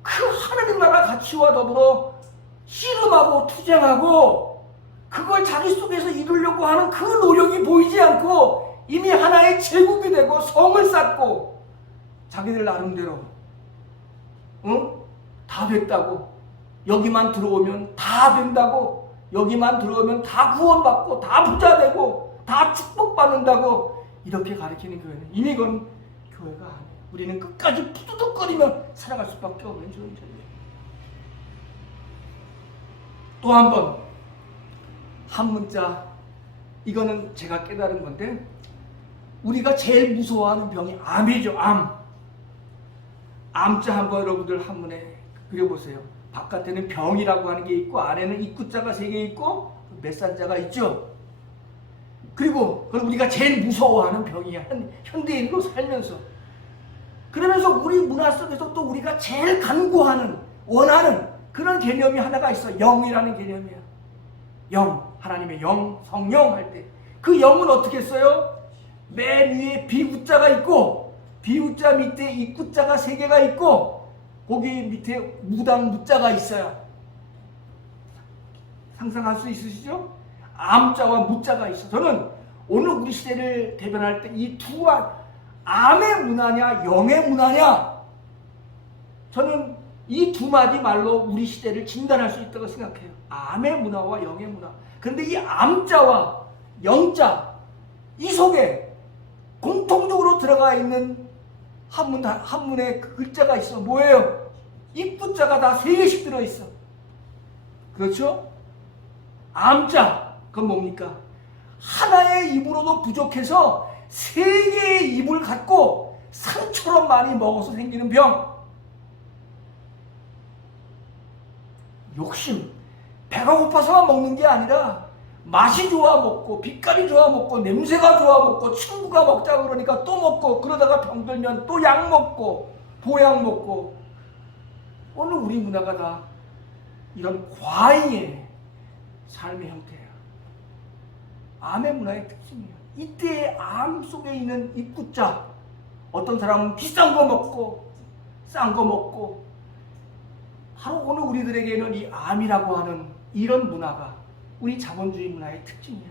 그 하나님 나라 가치와 더불어 씨름하고 투쟁하고 그걸 자기 속에서 이루려고 하는 그 노력이 보이지 않고 이미 하나의 제국이 되고 성을 쌓고 자기들 나름대로 다 됐다고, 여기만 들어오면 다 된다고, 여기만 들어오면 다 구원받고 다 부자 되고 다 축복받는다고 이렇게 가르치는 교회는 이미 그건 교회가 아니에요. 우리는 끝까지 푸드덕거리며 살아갈 수밖에 없는 존재예요. 또 한 번 한 문자, 이거는 제가 깨달은 건데, 우리가 제일 무서워하는 병이 암이죠. 암자 한번 여러분들 한문에 그려보세요. 바깥에는 병이라고 하는 게 있고 안에는 입구자가 3개 있고 몇 산자가 있죠. 그리고 그건 우리가 제일 무서워하는 병이야. 현대인으로 살면서. 그러면서 우리 문화 속에서 또 우리가 제일 간구하는, 원하는 그런 개념이 하나가 있어. 영이라는 개념이야. 영, 하나님의 영, 성령 할 때 그 영은 어떻게 써요? 맨 위에 비구자가 있고 비구자 밑에 입구자가 3개가 있고 거기 밑에 무당 무자가 있어요. 상상할 수 있으시죠? 암자와 무자가 있어. 저는 오늘 우리 시대를 대변할 때 이 두 암의 문화냐 영의 문화냐, 저는 이 두 마디 말로 우리 시대를 진단할 수 있다고 생각해요. 암의 문화와 영의 문화. 그런데 이 암자와 영자, 이 속에 공통적으로 들어가 있는 한문에 그 글자가 있어. 뭐예요? 입구자가 다 3개씩 들어있어. 그렇죠? 암자, 그건 뭡니까? 하나의 입으로도 부족해서 3개의 입을 갖고 상처럼 많이 먹어서 생기는 병. 욕심, 배가 고파서만 먹는 게 아니라 맛이 좋아 먹고 빛깔이 좋아 먹고 냄새가 좋아 먹고 친구가 먹자 그러니까 또 먹고 그러다가 병들면 또 약 먹고 보약 먹고 오늘 우리 문화가 다 이런 과잉의 삶의 형태야. 암의 문화의 특징이야. 이때의 암 속에 있는 입구자 어떤 사람은 비싼 거 먹고 싼 거 먹고 바로 오늘 우리들에게는 이 암이라고 하는 이런 문화가 우리 자본주의 문화의 특징이야.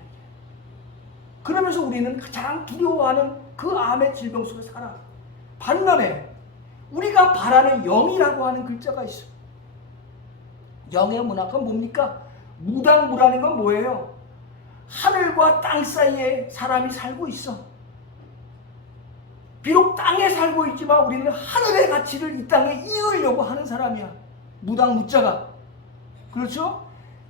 그러면서 우리는 가장 두려워하는 그 암의 질병 속에 살아. 반면에 우리가 바라는 영이라고 하는 글자가 있어. 영의 문화가 뭡니까? 무당무라는 건 뭐예요? 하늘과 땅 사이에 사람이 살고 있어. 비록 땅에 살고 있지만 우리는 하늘의 가치를 이 땅에 이으려고 하는 사람이야. 무당무자가. 그렇죠?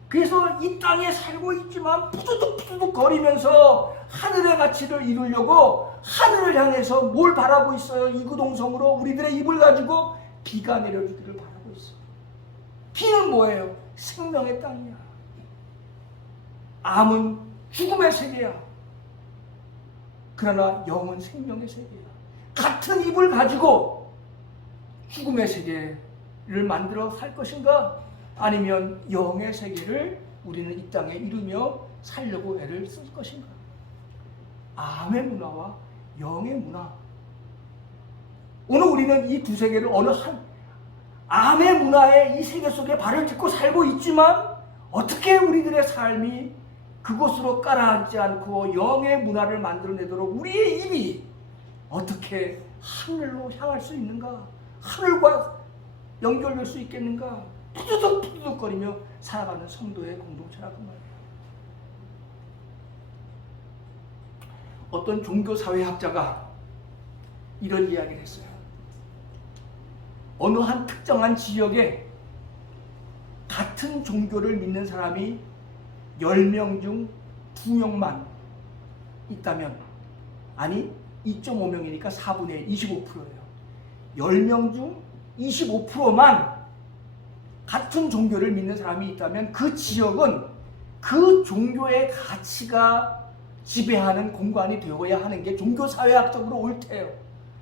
그래서 이 땅에 살고 있지만 푸드득 거리면서 하늘의 가치를 이루려고 하늘을 향해서 뭘 바라고 있어요? 이구동성으로 우리들의 입을 가지고 비가 내려주기를 바라고 있어. 비는 뭐예요? 생명의 땅이야. 암은 죽음의 세계야. 그러나 영은 생명의 세계야. 같은 입을 가지고 죽음의 세계를 만들어 살 것인가? 아니면 영의 세계를 우리는 이 땅에 이루며 살려고 애를 쓸 것인가? 암의 문화와 영의 문화. 오늘 우리는 이 두 세계를 어느 한 암의 문화의 이 세계 속에 발을 딛고 살고 있지만 어떻게 우리들의 삶이 그곳으로 깔아앉지 않고 영의 문화를 만들어내도록 우리의 입이 어떻게 하늘로 향할 수 있는가? 하늘과 연결될 수 있겠는가? 푸드득거리며 살아가는 성도의 공동체라고 말이에요. 어떤 종교사회학자가 이런 이야기를 했어요. 어느 한 특정한 지역에 같은 종교를 믿는 사람이 10명 중 2명만 있다면, 아니 2.5명이니까 4분의 1, 25%예요. 10명 중 25%만 같은 종교를 믿는 사람이 있다면 그 지역은 그 종교의 가치가 지배하는 공간이 되어야 하는 게 종교사회학적으로 옳대요.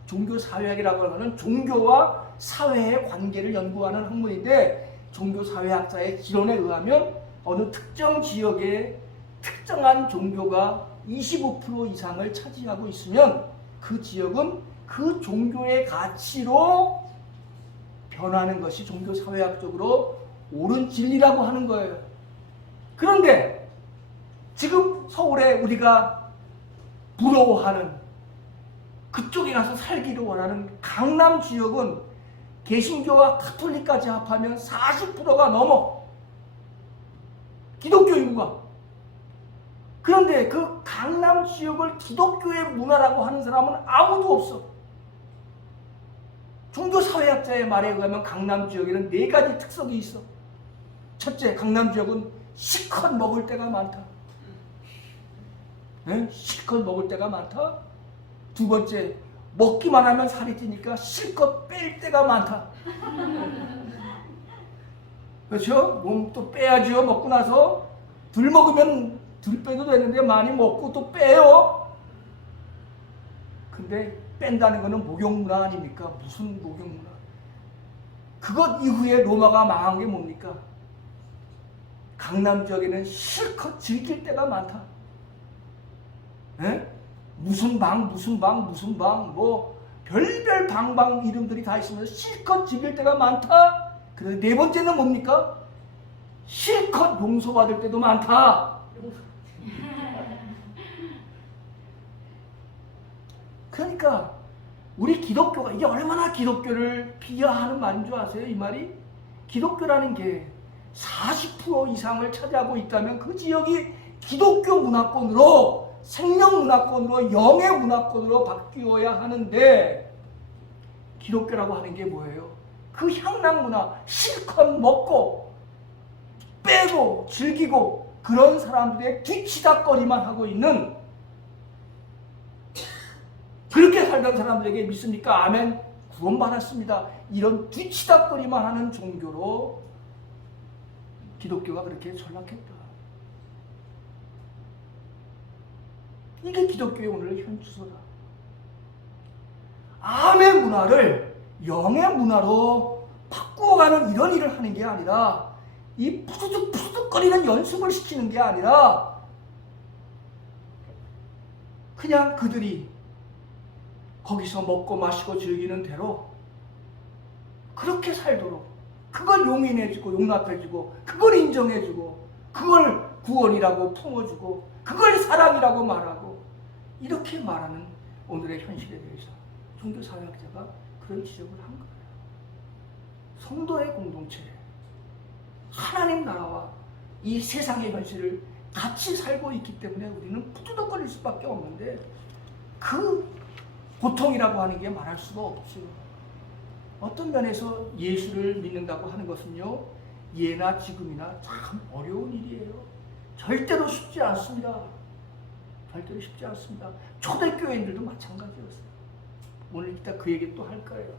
종교사회학이라고 하는 종교와 사회의 관계를 연구하는 학문인데, 종교사회학자의 기론에 의하면 어느 특정 지역에 특정한 종교가 25% 이상을 차지하고 있으면 그 지역은 그 종교의 가치로 변하는 것이 종교사회학적으로 옳은 진리라고 하는 거예요. 그런데 지금 서울에 우리가 부러워하는, 그쪽에 가서 살기를 원하는 강남 지역은 개신교와 카톨릭까지 합하면 40%가 넘어, 기독교 인구가. 그런데 그 강남 지역을 기독교의 문화라고 하는 사람은 아무도 없어. 종교사회학자의 말에 의하면 강남 지역에는 4가지 특성이 있어. 첫째, 강남 지역은 실컷 먹을 때가 많다. 네? 실컷 먹을 때가 많다. 두 번째, 먹기만 하면 살이 찌니까 실컷 뺄 때가 많다. 그렇죠? 몸 또 빼야죠. 먹고 나서 덜 먹으면 덜 빼도 되는데 많이 먹고 또 빼요. 근데 뺀다는 거는 목욕문화 아닙니까? 무슨 목욕문화? 그것 이후에 로마가 망한 게 뭡니까? 강남 지역에는 실컷 즐길 때가 많다. 에? 무슨 방, 뭐 별별 방방 이름들이 다 있으면서 실컷 즐길 때가 많다. 그런데 네 번째는 뭡니까? 실컷 용서받을 때도 많다. 그러니까 우리 기독교가, 이게 얼마나 기독교를 비하하는 말인 줄 아세요? 이 말이? 기독교라는 게 40% 이상을 차지하고 있다면 그 지역이 기독교 문화권으로, 생명 문화권으로, 영의 문화권으로 바뀌어야 하는데, 기독교라고 하는 게 뭐예요? 그 향락 문화, 실컷 먹고 빼고 즐기고 그런 사람들의 뒤치다거리만 하고 있는, 그렇게 살던 사람들에게 믿습니까? 아멘, 구원받았습니다. 이런 뒤치다거리만 하는 종교로 기독교가 그렇게 전락했다. 이게 기독교의 오늘의 현 주소다. 암의 문화를 영의 문화로 바꾸어가는 이런 일을 하는 게 아니라 이 푸드득거리는 연습을 시키는 게 아니라 그냥 그들이 거기서 먹고 마시고 즐기는 대로 그렇게 살도록 그걸 용인해주고 용납해주고 그걸 인정해주고 그걸 구원이라고 품어주고 그걸 사랑이라고 말하고 이렇게 말하는 오늘의 현실에 대해서 종교사회학자가 그런 지적을 한 거예요. 성도의 공동체, 하나님 나라와 이 세상의 현실을 같이 살고 있기 때문에 우리는 푸드덕거릴 수밖에 없는데 그 고통이라고 하는 게 말할 수가 없죠. 어떤 면에서 예수를 믿는다고 하는 것은요, 예나 지금이나 참 어려운 일이에요. 절대로 쉽지 않습니다. 절대로 쉽지 않습니다. 초대교회인들도 마찬가지였어요. 오늘 이따 그 얘기 또 할 거예요.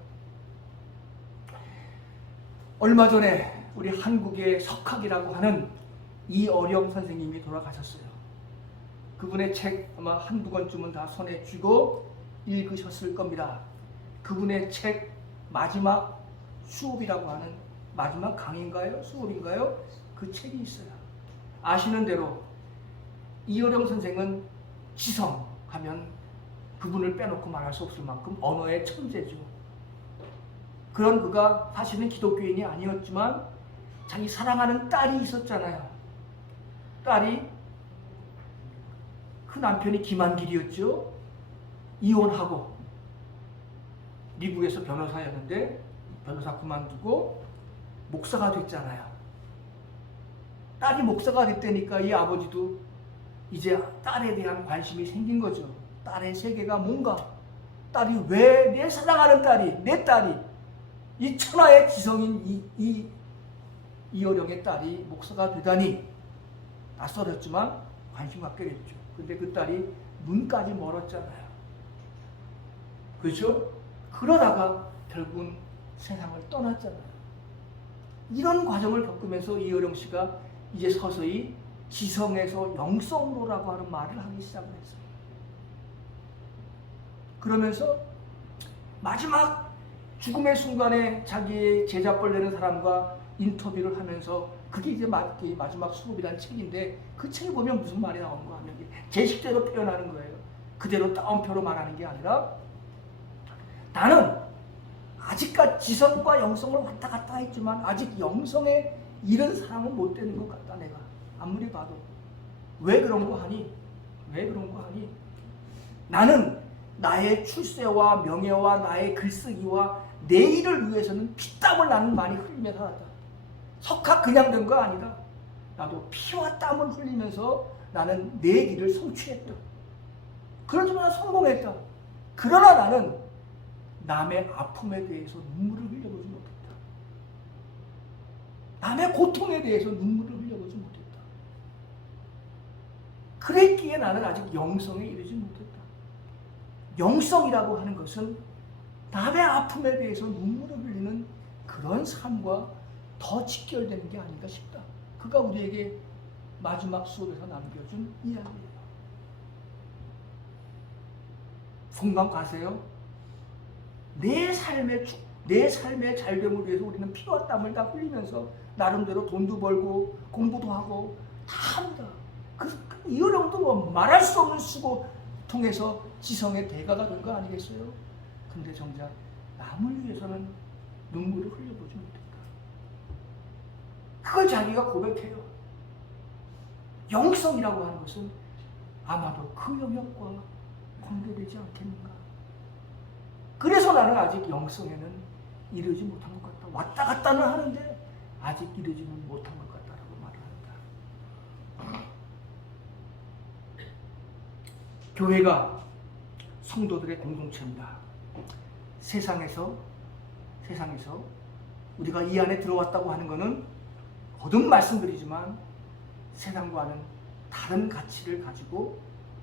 얼마 전에 우리 한국의 석학이라고 하는 이어령 선생님이 돌아가셨어요. 그분의 책 아마 한두 권쯤은 다 손에 쥐고 읽으셨을 겁니다. 그분의 책 마지막 수업이라고 하는 마지막 강의인가요? 수업인가요? 그 책이 있어요. 아시는 대로 이어령 선생은 지성 하면 그분을 빼놓고 말할 수 없을 만큼 언어의 천재죠. 그런 그가 사실은 기독교인이 아니었지만 자기 사랑하는 딸이 있었잖아요. 딸이 그 남편이 김한길이었죠. 이혼하고 미국에서 변호사였는데 변호사 그만두고 목사가 됐잖아요. 딸이 목사가 됐다니까 이 아버지도 이제 딸에 대한 관심이 생긴 거죠. 딸의 세계가 뭔가, 딸이 왜 내 사랑하는 딸이, 내 딸이 이 천하의 지성인 이어령의 딸이 목사가 되다니 낯설었지만 관심 갖게 됐죠. 근데 그 딸이 눈까지 멀었잖아요. 그렇죠? 그러다가 결국은 세상을 떠났잖아요. 이런 과정을 겪으면서 이어령 씨가 이제 서서히 지성에서 영성으로라고 하는 말을 하기 시작을 했어요. 그러면서 마지막 죽음의 순간에 자기의 제자뻘 되는 사람과 인터뷰를 하면서 그게 이제 마지막 수업이라는 책인데 그 책에 보면 무슨 말이 나오는가 하면 제 식대로 표현하는 거예요. 그대로 따옴표로 말하는 게 아니라 나는 아직까지 지성과 영성을 왔다 갔다 했지만 아직 영성에 이른 사람은 못 되는 것 같다. 내가 아무리 봐도. 왜 그런 거 하니? 왜 그런 거 하니? 나는 나의 출세와 명예와 나의 글쓰기와 내일을 위해서는 피땀을 나는 많이 흘리며 살았다. 석학 그냥 된 거 아니다. 나도 피와 땀을 흘리면서 나는 내 길을 성취했다. 그러지만 성공했다. 그러나 나는 남의 아픔에 대해서 눈물을 흘려보지 못했다. 남의 고통에 대해서 눈물을 흘려보지 못했다. 그랬기에 나는 아직 영성에 이르지 못했다. 영성이라고 하는 것은 남의 아픔에 대해서 눈물을 흘리는 그런 삶과 더 직결되는 게 아닌가 싶다. 그가 우리에게 마지막 수업에서 남겨준 이야기예요. 공감 가세요? 내 삶의 잘됨을 위해서 우리는 피와 땀을 다 흘리면서 나름대로 돈도 벌고 공부도 하고 다 합니다. 이어령도 뭐 말할 수 없는 수고 통해서 지성의 대가가 된 거 아니겠어요? 근데 정작 남을 위해서는 눈물을 흘려보지 못했다. 그걸 자기가 고백해요. 영성이라고 하는 것은 아마도 그 영역과 관계되지 않겠는가. 그래서 나는 아직 영성에는 이르지 못한 것 같다. 왔다 갔다는 하는데 아직 이르지는 못한 것 같다라고 말을 합니다. 교회가 성도들의 공동체입니다. 세상에서 우리가 이 안에 들어왔다고 하는 것은 거듭 말씀드리지만 세상과는 다른 가치를 가지고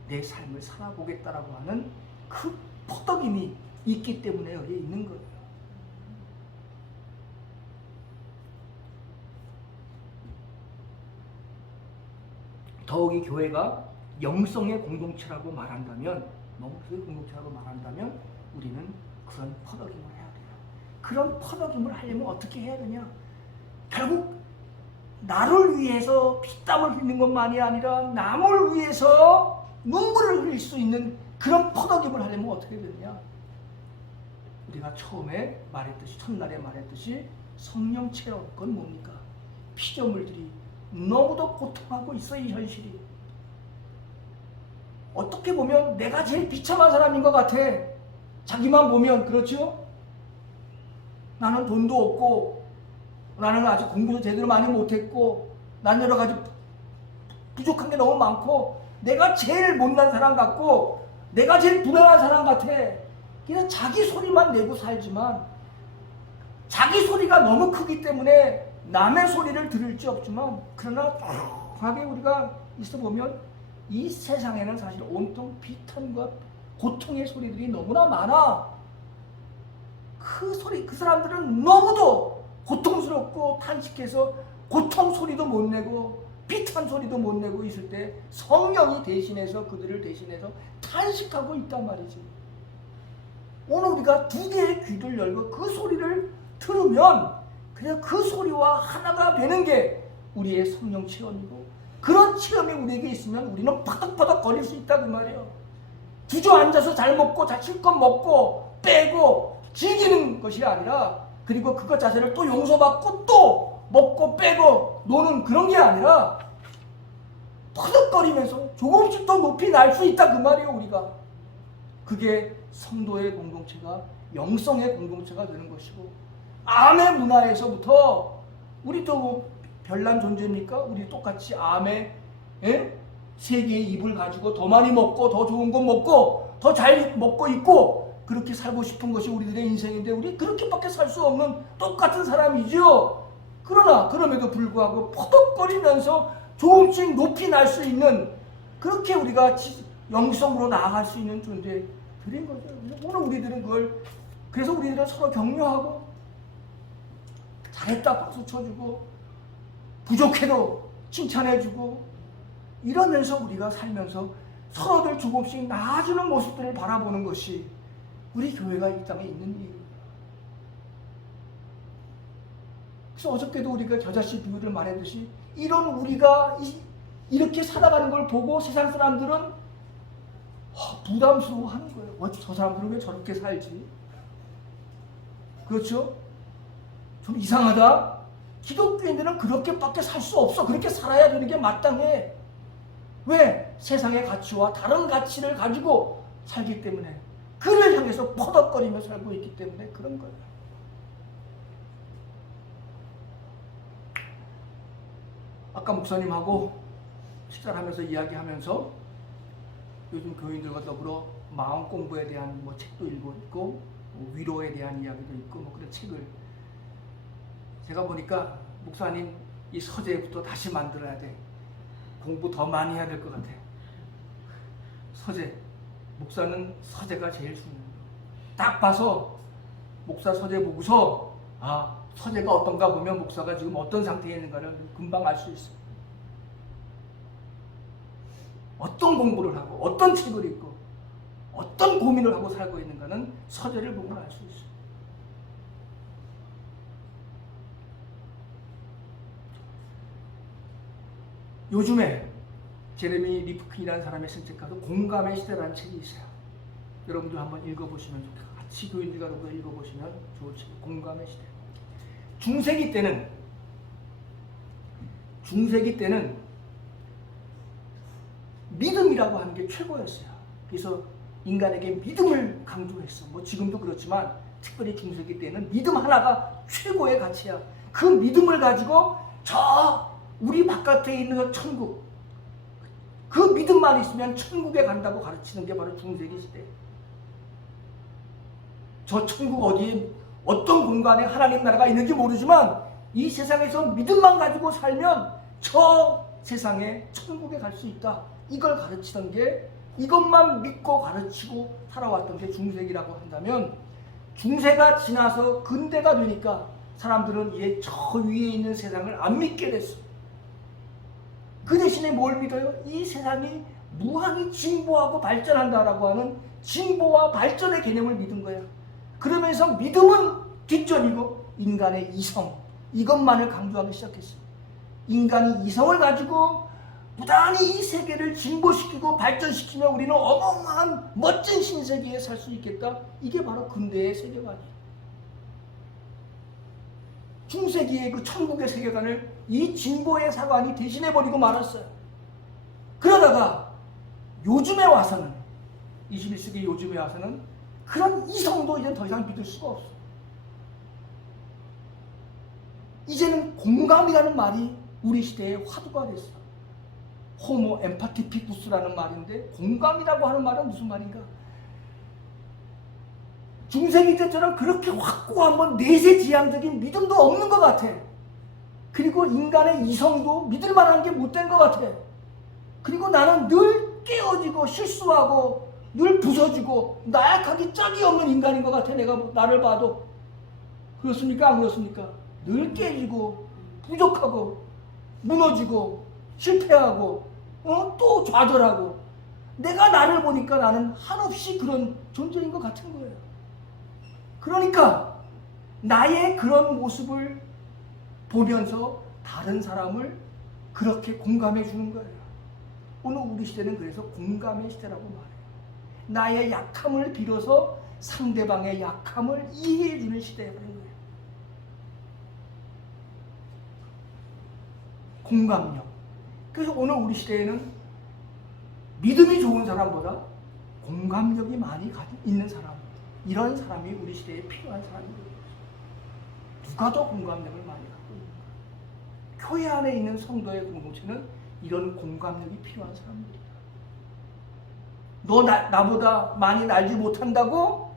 내 삶을 살아보겠다라고 하는 그 포덕임이 있기 때문에 여기에 있는 거예요. 더욱이 교회가 영성의 공동체라고 말한다면, 영성의 공동체라고 말한다면 우리는 그런 퍼덕임을 해야 돼요. 그런 퍼덕임을 하려면 어떻게 해야 되냐? 결국 나를 위해서 피땀을 흘리는 것만이 아니라 남을 위해서 눈물을 흘릴 수 있는 그런 퍼덕임을 하려면 어떻게 되느냐? 우리가 처음에 말했듯이, 첫날에 말했듯이 성령 체험, 그건 뭡니까? 피조물들이 너무도 고통하고 있어, 이 현실이. 어떻게 보면 내가 제일 비참한 사람인 것 같아. 자기만 보면. 그렇죠? 나는 돈도 없고, 나는 아직 공부도 제대로 많이 못했고, 난 여러 가지 부족한 게 너무 많고, 내가 제일 못난 사람 같고, 내가 제일 불행한 사람 같아. 그냥 자기 소리만 내고 살지만, 자기 소리가 너무 크기 때문에 남의 소리를 들을 수 없지만, 그러나 조용하게 우리가 있어보면 이 세상에는 사실 온통 비탄과 고통의 소리들이 너무나 많아. 그 소리, 그 사람들은 너무도 고통스럽고 탄식해서 고통 소리도 못 내고 비탄 소리도 못 내고 있을 때 성령이 대신해서, 그들을 대신해서 탄식하고 있단 말이지. 오늘 우리가 두 개의 귀를 열고 그 소리를 들으면 그냥 그 소리와 하나가 되는 게 우리의 성령 체험이고, 그런 체험이 우리에게 있으면 우리는 파닥파닥 거릴 수 있다 그 말이에요. 주저앉아서 잘 먹고 잘 실컷 먹고 빼고 즐기는 것이 아니라, 그리고 그것 자체를 또 용서받고 또 먹고 빼고 노는 그런 게 아니라 퍼득거리면서 조금씩 더 높이 날 수 있다 그 말이에요. 우리가 그게 성도의 공동체가, 영성의 공동체가 되는 것이고, 암의 문화에서부터 우리도 뭐 별난 존재입니까? 우리 똑같이 암의 세 개의 입을 가지고 더 많이 먹고 더 좋은 거 먹고 더 잘 먹고 있고 그렇게 살고 싶은 것이 우리들의 인생인데, 우리 그렇게밖에 살 수 없는 똑같은 사람이죠. 그러나 그럼에도 불구하고 퍼덕거리면서 조금씩 높이 날 수 있는, 그렇게 우리가 영성으로 나아갈 수 있는 존재들인 거죠. 오늘 우리들은 그걸, 그래서 우리들은 서로 격려하고 잘했다 박수 쳐주고 부족해도 칭찬해주고 이러면서 우리가 살면서 서로들 조금씩 나아지는 모습들을 바라보는 것이 우리 교회가 이 땅에 있는 이유입니다. 그래서 어저께도 우리가 겨자씨 비유를 말했듯이, 이런 우리가 이렇게 살아가는 걸 보고 세상 사람들은 부담스러워하는 거예요. 저 사람들은 왜 저렇게 살지? 그렇죠? 좀 이상하다. 기독교인들은 그렇게밖에 살 수 없어. 그렇게 살아야 되는 게 마땅해. 왜? 세상의 가치와 다른 가치를 가지고 살기 때문에, 그를 향해서 퍼덕거리며 살고 있기 때문에 그런 거예요. 아까 목사님하고 식사를 하면서 이야기하면서 요즘 교인들과 더불어 마음 공부에 대한 책도 읽고 있고, 위로에 대한 이야기도 있고, 그런 책을 제가 보니까, 목사님 이 서재부터 다시 만들어야 돼. 공부 더 많이 해야 될 것 같아. 서재. 목사는 서재가 제일 중요해요. 딱 봐서 목사 서재 보고서 서재가 어떤가 보면 목사가 지금 어떤 상태에 있는가를 금방 알 수 있어요. 어떤 공부를 하고 어떤 책을 읽고 어떤 고민을 하고 살고 있는가는 서재를 보면 알 수 있어요. 요즘에 제레미 리프킨이라는 사람의 쓴 책 가서 공감의 시대라는 책이 있어요. 여러분들 한번 읽어보시면 좋겠어요. 같이 교인들과 읽어보시면 좋은 책, 공감의 시대. 중세기 때는 믿음이라고 하는 게 최고였어요. 그래서 인간에게 믿음을 강조했어. 지금도 그렇지만 특별히 중세기 때는 믿음 하나가 최고의 가치야. 그 믿음을 가지고 우리 바깥에 있는 천국, 그 믿음만 있으면 천국에 간다고 가르치는 게 바로 중세기 시대. 저 천국 어디에 어떤 공간에 하나님 나라가 있는지 모르지만 이 세상에서 믿음만 가지고 살면 저 세상에 천국에 갈 수 있다. 이걸 가르치던 게, 이것만 믿고 가르치고 살아왔던 게 중세기라고 한다면, 중세가 지나서 근대가 되니까 사람들은 이제 저 위에 있는 세상을 안 믿게 됐어. 그 대신에 뭘 믿어요? 이 세상이 무한히 진보하고 발전한다라고 하는 진보와 발전의 개념을 믿은 거야. 그러면서 믿음은 뒷전이고 인간의 이성, 이것만을 강조하기 시작했어. 인간이 이성을 가지고 부단히 이 세계를 진보시키고 발전시키면 우리는 어마어마한 멋진 신세계에 살 수 있겠다. 이게 바로 근대의 세계관이에요. 중세기의 그 천국의 세계관을 이 진보의 사관이 대신해버리고 말았어요. 그러다가 요즘에 와서는, 21세기 요즘에 와서는 그런 이성도 이제 더 이상 믿을 수가 없어. 이제는 공감이라는 말이 우리 시대의 화두가 됐어. 호모 엠파티피쿠스라는 말인데, 공감이라고 하는 말은 무슨 말인가? 중세기 때처럼 그렇게 확고한 내세지향적인 믿음도 없는 것 같아. 그리고 인간의 이성도 믿을 만한 게 못된 것 같아. 그리고 나는 늘 깨어지고 실수하고 늘 부서지고 나약하기 짝이 없는 인간인 것 같아. 내가 나를 봐도. 그렇습니까? 안 그렇습니까? 늘 깨지고 부족하고 무너지고 실패하고 또 좌절하고, 내가 나를 보니까 나는 한없이 그런 존재인 것 같은 거예요. 그러니까 나의 그런 모습을 보면서 다른 사람을 그렇게 공감해 주는 거예요. 오늘 우리 시대는 그래서 공감의 시대라고 말해요. 나의 약함을 빌어서 상대방의 약함을 이해해 주는 시대에 그런 거예요. 공감력. 그래서 오늘 우리 시대에는 믿음이 좋은 사람보다 공감력이 많이 있는 사람, 이런 사람이 우리 시대에 필요한 사람입니다. 누가 더 공감력을 많이 갖고 있는가? 교회 안에 있는 성도의 공동체는 이런 공감력이 필요한 사람입니다. 너 나보다 많이 날지 못한다고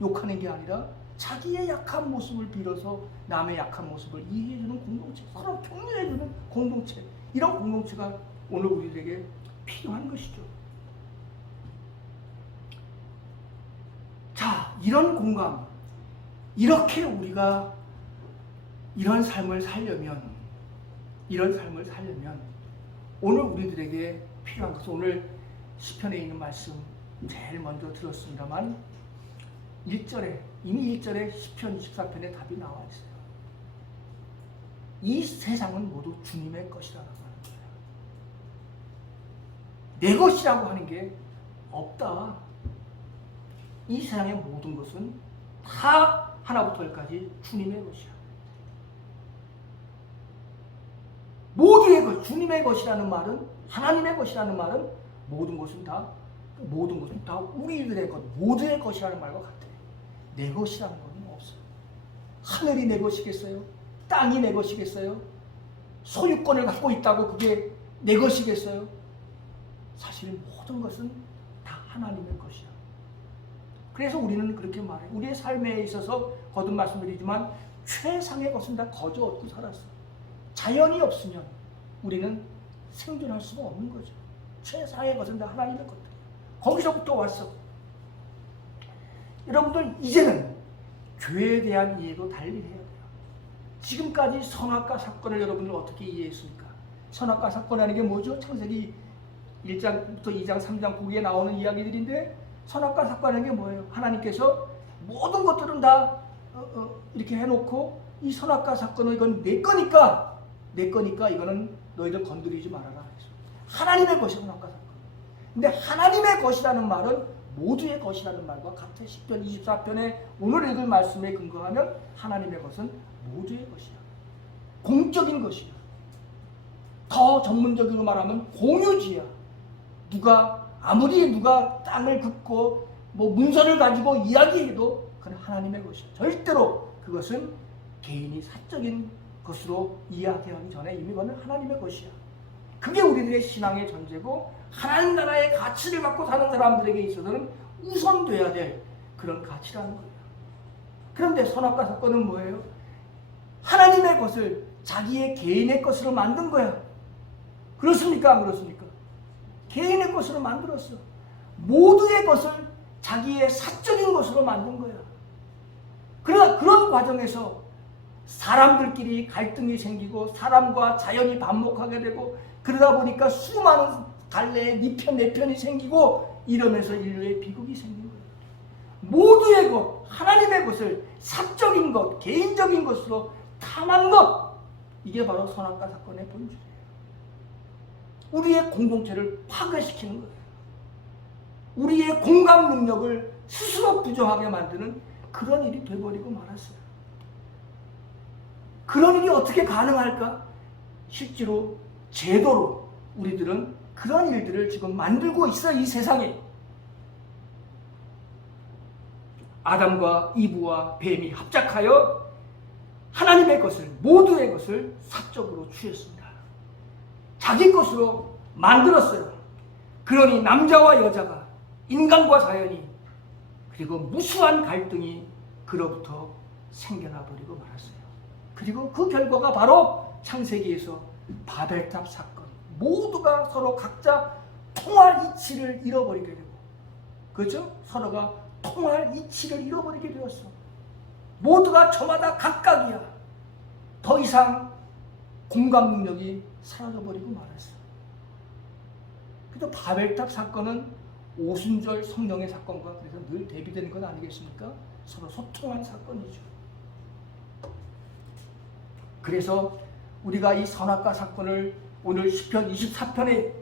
욕하는 게 아니라 자기의 약한 모습을 빌어서 남의 약한 모습을 이해해주는 공동체, 서로 격려해주는 공동체, 이런 공동체가 오늘 우리에게 필요한 것이죠. 자, 이런 공감, 이렇게 우리가 이런 삶을 살려면 오늘 우리들에게 필요한 것은, 오늘 시편에 있는 말씀 제일 먼저 들었습니다만 1절에, 이미 1절에 시편 24편에 답이 나와 있어요. 이 세상은 모두 주님의 것이라고 하는 거예요. 내 것이라고 하는 게 없다. 이 세상의 모든 것은 다 하나부터 열까지 주님의 것이야. 모두의 것, 주님의 것이라는 말은, 하나님의 것이라는 말은 모든 것은 다 우리들의 것, 모두의 것이라는 말과 같아. 내 것이라는 건 없어요. 하늘이 내 것이겠어요? 땅이 내 것이겠어요? 소유권을 갖고 있다고 그게 내 것이겠어요? 사실 모든 것은 다 하나님의 것이야. 그래서 우리는 그렇게 말해요. 우리의 삶에 있어서 거듭 말씀드리지만 최상의 것은 다 거저 얻고 살았어. 자연이 없으면 우리는 생존할 수가 없는 거죠. 최상의 것은 다 하나님의 것들이에요. 거기서부터 왔어. 여러분들, 이제는 교회에 대한 이해도 달리 해야 돼요. 지금까지 선악과 사건을 여러분들 어떻게 이해했습니까? 선악과 사건이라는 게 뭐죠? 창세기 1장부터 2장, 3장 거기에 나오는 이야기들인데, 선악과 사건이라는 게 뭐예요? 하나님께서 모든 것들은 다 이렇게 해놓고, 이 선악과 사건은 이건 내 거니까 이거는 너희들 건드리지 말아라. 하나님의 것이 선악과 사건. 근데 하나님의 것이라는 말은 모두의 것이라는 말과 같아. 10편 24편에 오늘 읽을 말씀에 근거하면 하나님의 것은 모두의 것이야. 공적인 것이야. 더 전문적으로 말하면 공유지야. 아무리 누가 땅을 긋고 문서를 가지고 이야기해도 그건 하나님의 것이야. 절대로 그것은 개인이 사적인 것으로 이야기하기 전에 이미 그건 하나님의 것이야. 그게 우리들의 신앙의 전제고, 하나님 나라의 가치를 갖고 사는 사람들에게 있어서는 우선돼야 될 그런 가치라는 거예요. 그런데 선악과 사건은 뭐예요? 하나님의 것을 자기의 개인의 것으로 만든 거야. 그렇습니까? 안 그렇습니까? 개인의 것으로 만들었어. 모두의 것을 자기의 사적인 것으로 만든 거야. 그러나 그런 과정에서 사람들끼리 갈등이 생기고 사람과 자연이 반목하게 되고, 그러다 보니까 수많은 갈래에 네 편, 내 편이 생기고 이러면서 인류의 비극이 생긴 거예요. 모두의 것, 하나님의 것을 사적인 것, 개인적인 것으로 탐한 것, 이게 바로 선악과 사건의 본질이에요. 우리의 공동체를 파괴시키는 거예요. 우리의 공감 능력을 스스로 부정하게 만드는 그런 일이 돼버리고 말았어요. 그런 일이 어떻게 가능할까? 실제로 제도로 우리들은 그런 일들을 지금 만들고 있어. 이 세상에 아담과 이브와 뱀이 합작하여 하나님의 것을, 모두의 것을 사적으로 취했습니다. 자기 것으로 만들었어요. 그러니 남자와 여자가, 인간과 자연이, 그리고 무수한 갈등이 그로부터 생겨나 버리고 말았어요. 그리고 그 결과가 바로 창세기에서 바벨탑 사건, 모두가 서로 각자 통할 이치를 잃어버리게 되고, 그렇죠? 서로가 통할 이치를 잃어버리게 되었어. 모두가 저마다 각각이야. 더 이상 공감 능력이 사라져버리고 말았어. 그래서 바벨탑 사건은 오순절 성령의 사건과 그래서 늘 대비되는 건 아니겠습니까? 서로 소통한 사건이죠. 그래서 우리가 이 선악과 사건을 오늘 시편 24편의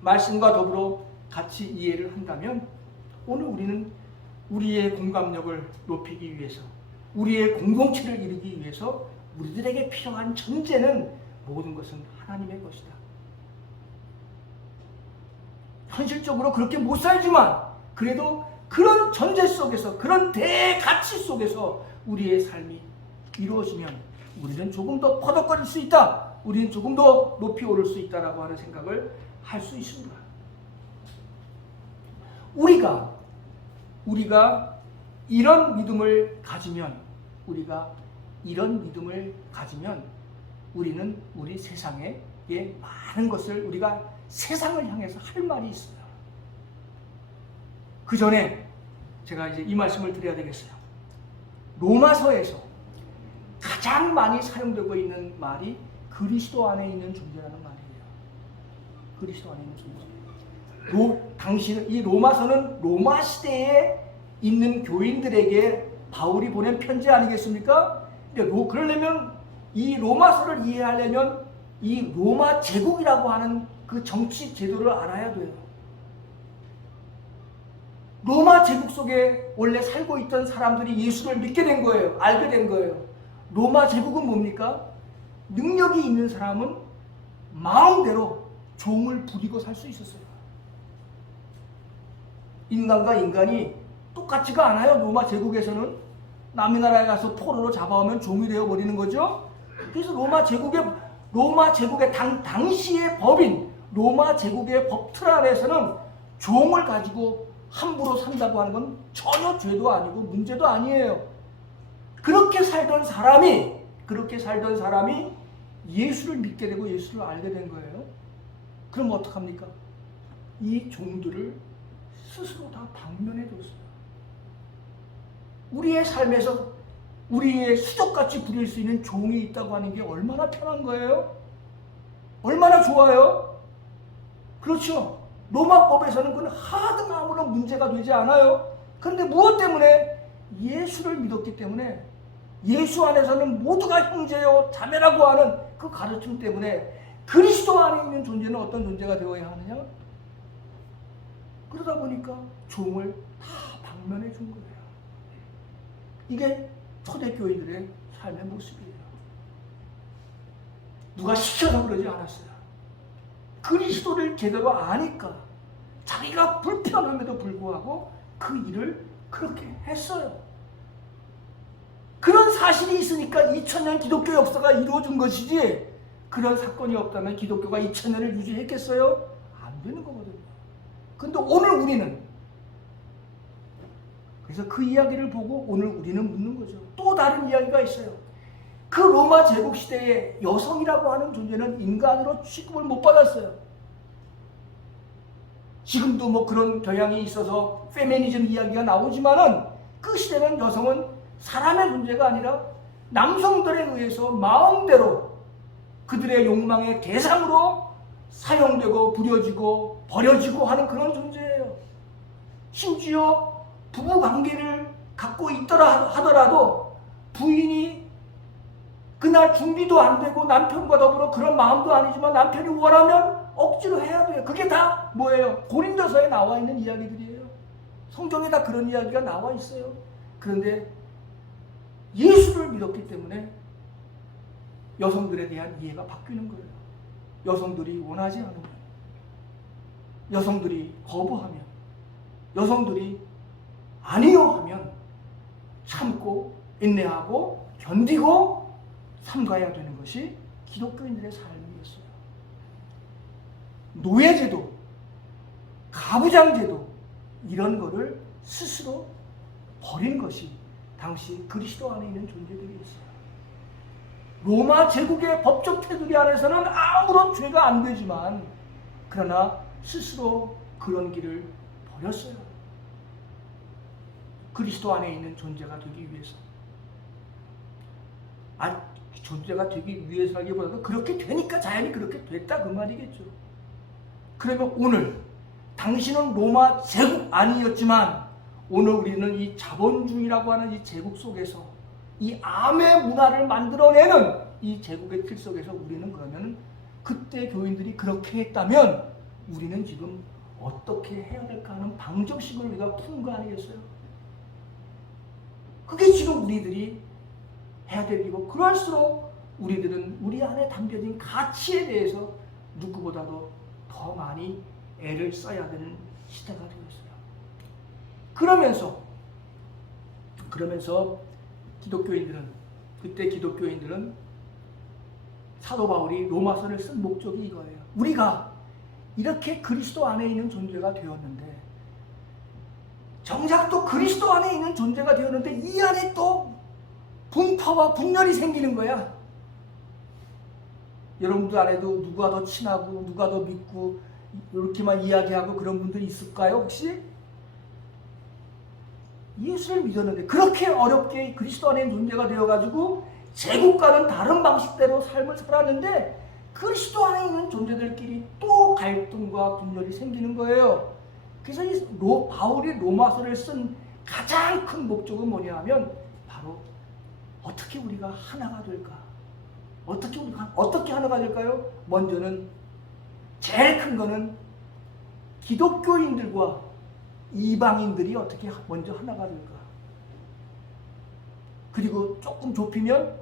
말씀과 더불어 같이 이해를 한다면, 오늘 우리는 우리의 공감력을 높이기 위해서, 우리의 공동체를 이루기 위해서 우리들에게 필요한 전제는 모든 것은 하나님의 것이다. 현실적으로 그렇게 못 살지만 그래도 그런 전제 속에서, 그런 대가치 속에서 우리의 삶이 이루어지면 우리는 조금 더 퍼덕거릴 수 있다. 우리는 조금 더 높이 오를 수 있다라고 하는 생각을 할 수 있습니다. 우리가 이런 믿음을 가지면, 우리는 우리 세상에 많은 것을, 우리가 세상을 향해서 할 말이 있어요. 그 전에 제가 이제 이 말씀을 드려야 되겠어요. 로마서에서 가장 많이 사용되고 있는 말이 그리스도 안에 있는 존재라는 말이에요. 그리스도 안에 있는 존재. 당시는, 이 로마서는 로마 시대에 있는 교인들에게 바울이 보낸 편지 아니겠습니까? 그러려면, 이 로마서를 이해하려면 이 로마 제국이라고 하는 그 정치 제도를 알아야 돼요. 로마 제국 속에 원래 살고 있던 사람들이 예수를 믿게 된 거예요. 알게 된 거예요. 로마 제국은 뭡니까? 능력이 있는 사람은 마음대로 종을 부리고 살 수 있었어요. 인간과 인간이 똑같지가 않아요. 로마 제국에서는 남의 나라에 가서 포로로 잡아오면 종이 되어버리는 거죠. 그래서 로마 제국의 당시의 법인, 로마 제국의 법 틀 안에서는 종을 가지고 함부로 산다고 하는 건 전혀 죄도 아니고 문제도 아니에요. 그렇게 살던 사람이 예수를 믿게 되고 예수를 알게 된 거예요. 그럼 어떡합니까? 이 종들을 스스로 다 방면해 뒀어요. 우리의 삶에서 우리의 수족같이 부릴 수 있는 종이 있다고 하는 게 얼마나 편한 거예요? 얼마나 좋아요? 그렇죠? 로마법에서는 그건 하등 아무런 문제가 되지 않아요. 그런데 무엇 때문에? 예수를 믿었기 때문에, 예수 안에서는 모두가 형제요 자매라고 하는 그 가르침 때문에 그리스도 안에 있는 존재는 어떤 존재가 되어야 하느냐? 그러다 보니까 종을 다 방면해 준 거예요. 이게 초대교인들의 삶의 모습이에요. 누가 시켜서 그러지 않았어요. 그리스도를 제대로 아니까 자기가 불편함에도 불구하고 그 일을 그렇게 했어요. 그런 사실이 있으니까 2000년 기독교 역사가 이루어진 것이지, 그런 사건이 없다면 기독교가 2000년을 유지했겠어요? 안 되는 거거든요. 근데 오늘 우리는, 그래서 그 이야기를 보고 오늘 우리는 묻는 거죠. 또 다른 이야기가 있어요. 그 로마 제국 시대에 여성이라고 하는 존재는 인간으로 취급을 못 받았어요. 지금도 뭐 그런 경향이 있어서 페미니즘 이야기가 나오지만은, 그 시대는 여성은 사람의 존재가 아니라 남성들에 의해서 마음대로 그들의 욕망의 대상으로 사용되고 부려지고 버려지고 하는 그런 존재예요. 심지어 부부 관계를 갖고 있더라 하더라도 부인이 그날 준비도 안 되고 남편과 더불어 그런 마음도 아니지만 남편이 원하면 억지로 해야 돼요. 그게 다 뭐예요? 고린도서에 나와 있는 이야기들이에요. 성경에 다 그런 이야기가 나와 있어요. 그런데 예수를 믿었기 때문에 여성들에 대한 이해가 바뀌는 거예요. 여성들이 원하지 않으면, 여성들이 거부하면, 여성들이 아니요 하면 참고 인내하고 견디고 삼가야 되는 것이 기독교인들의 삶이었어요. 노예제도, 가부장제도 이런 거를 스스로 버린 것이 당시 그리스도 안에 있는 존재들이었어요. 로마 제국의 법적 테두리 안에서는 아무런 죄가 안 되지만 그러나 스스로 그런 길을 버렸어요. 그리스도 안에 있는 존재가 되기 위해서. 존재가 되기 위해서라기보다도 그렇게 되니까 자연히 그렇게 됐다 그 말이겠죠. 그러면 오늘 당신은 로마 제국 아니었지만 오늘 우리는 이 자본주의라고 하는 이 제국 속에서 이 암의 문화를 만들어내는 이 제국의 틀 속에서 우리는 그러면 그때 교인들이 그렇게 했다면 우리는 지금 어떻게 해야 될까 하는 방정식을 우리가 푼 거 아니겠어요? 그게 지금 우리들이 해야 될 일이고 그럴수록 우리들은 우리 안에 담겨진 가치에 대해서 누구보다도 더 많이 애를 써야 되는 시대가 되었어요. 그러면서 그때 기독교인들은 사도 바울이 로마서를 쓴 목적이 이거예요. 우리가 이렇게 그리스도 안에 있는 존재가 되었는데 정작 또 그리스도 안에 있는 존재가 되었는데 이 안에 또 분파와 분열이 생기는 거야. 여러분들 안에도 누가 더 친하고 누가 더 믿고 이렇게만 이야기하고 그런 분들이 있을까요? 혹시? 예수를 믿었는데 그렇게 어렵게 그리스도 안에 있는 존재가 되어가지고 제국과는 다른 방식대로 삶을 살았는데 그리스도 안에 있는 존재들끼리 또 갈등과 분열이 생기는 거예요. 그래서 바울이 로마서를 쓴 가장 큰 목적은 뭐냐 하면 바로 어떻게 우리가 하나가 될까? 어떻게 하나가 될까요? 먼저는 제일 큰 거는 기독교인들과 이방인들이 어떻게 먼저 하나가 될까? 그리고 조금 좁히면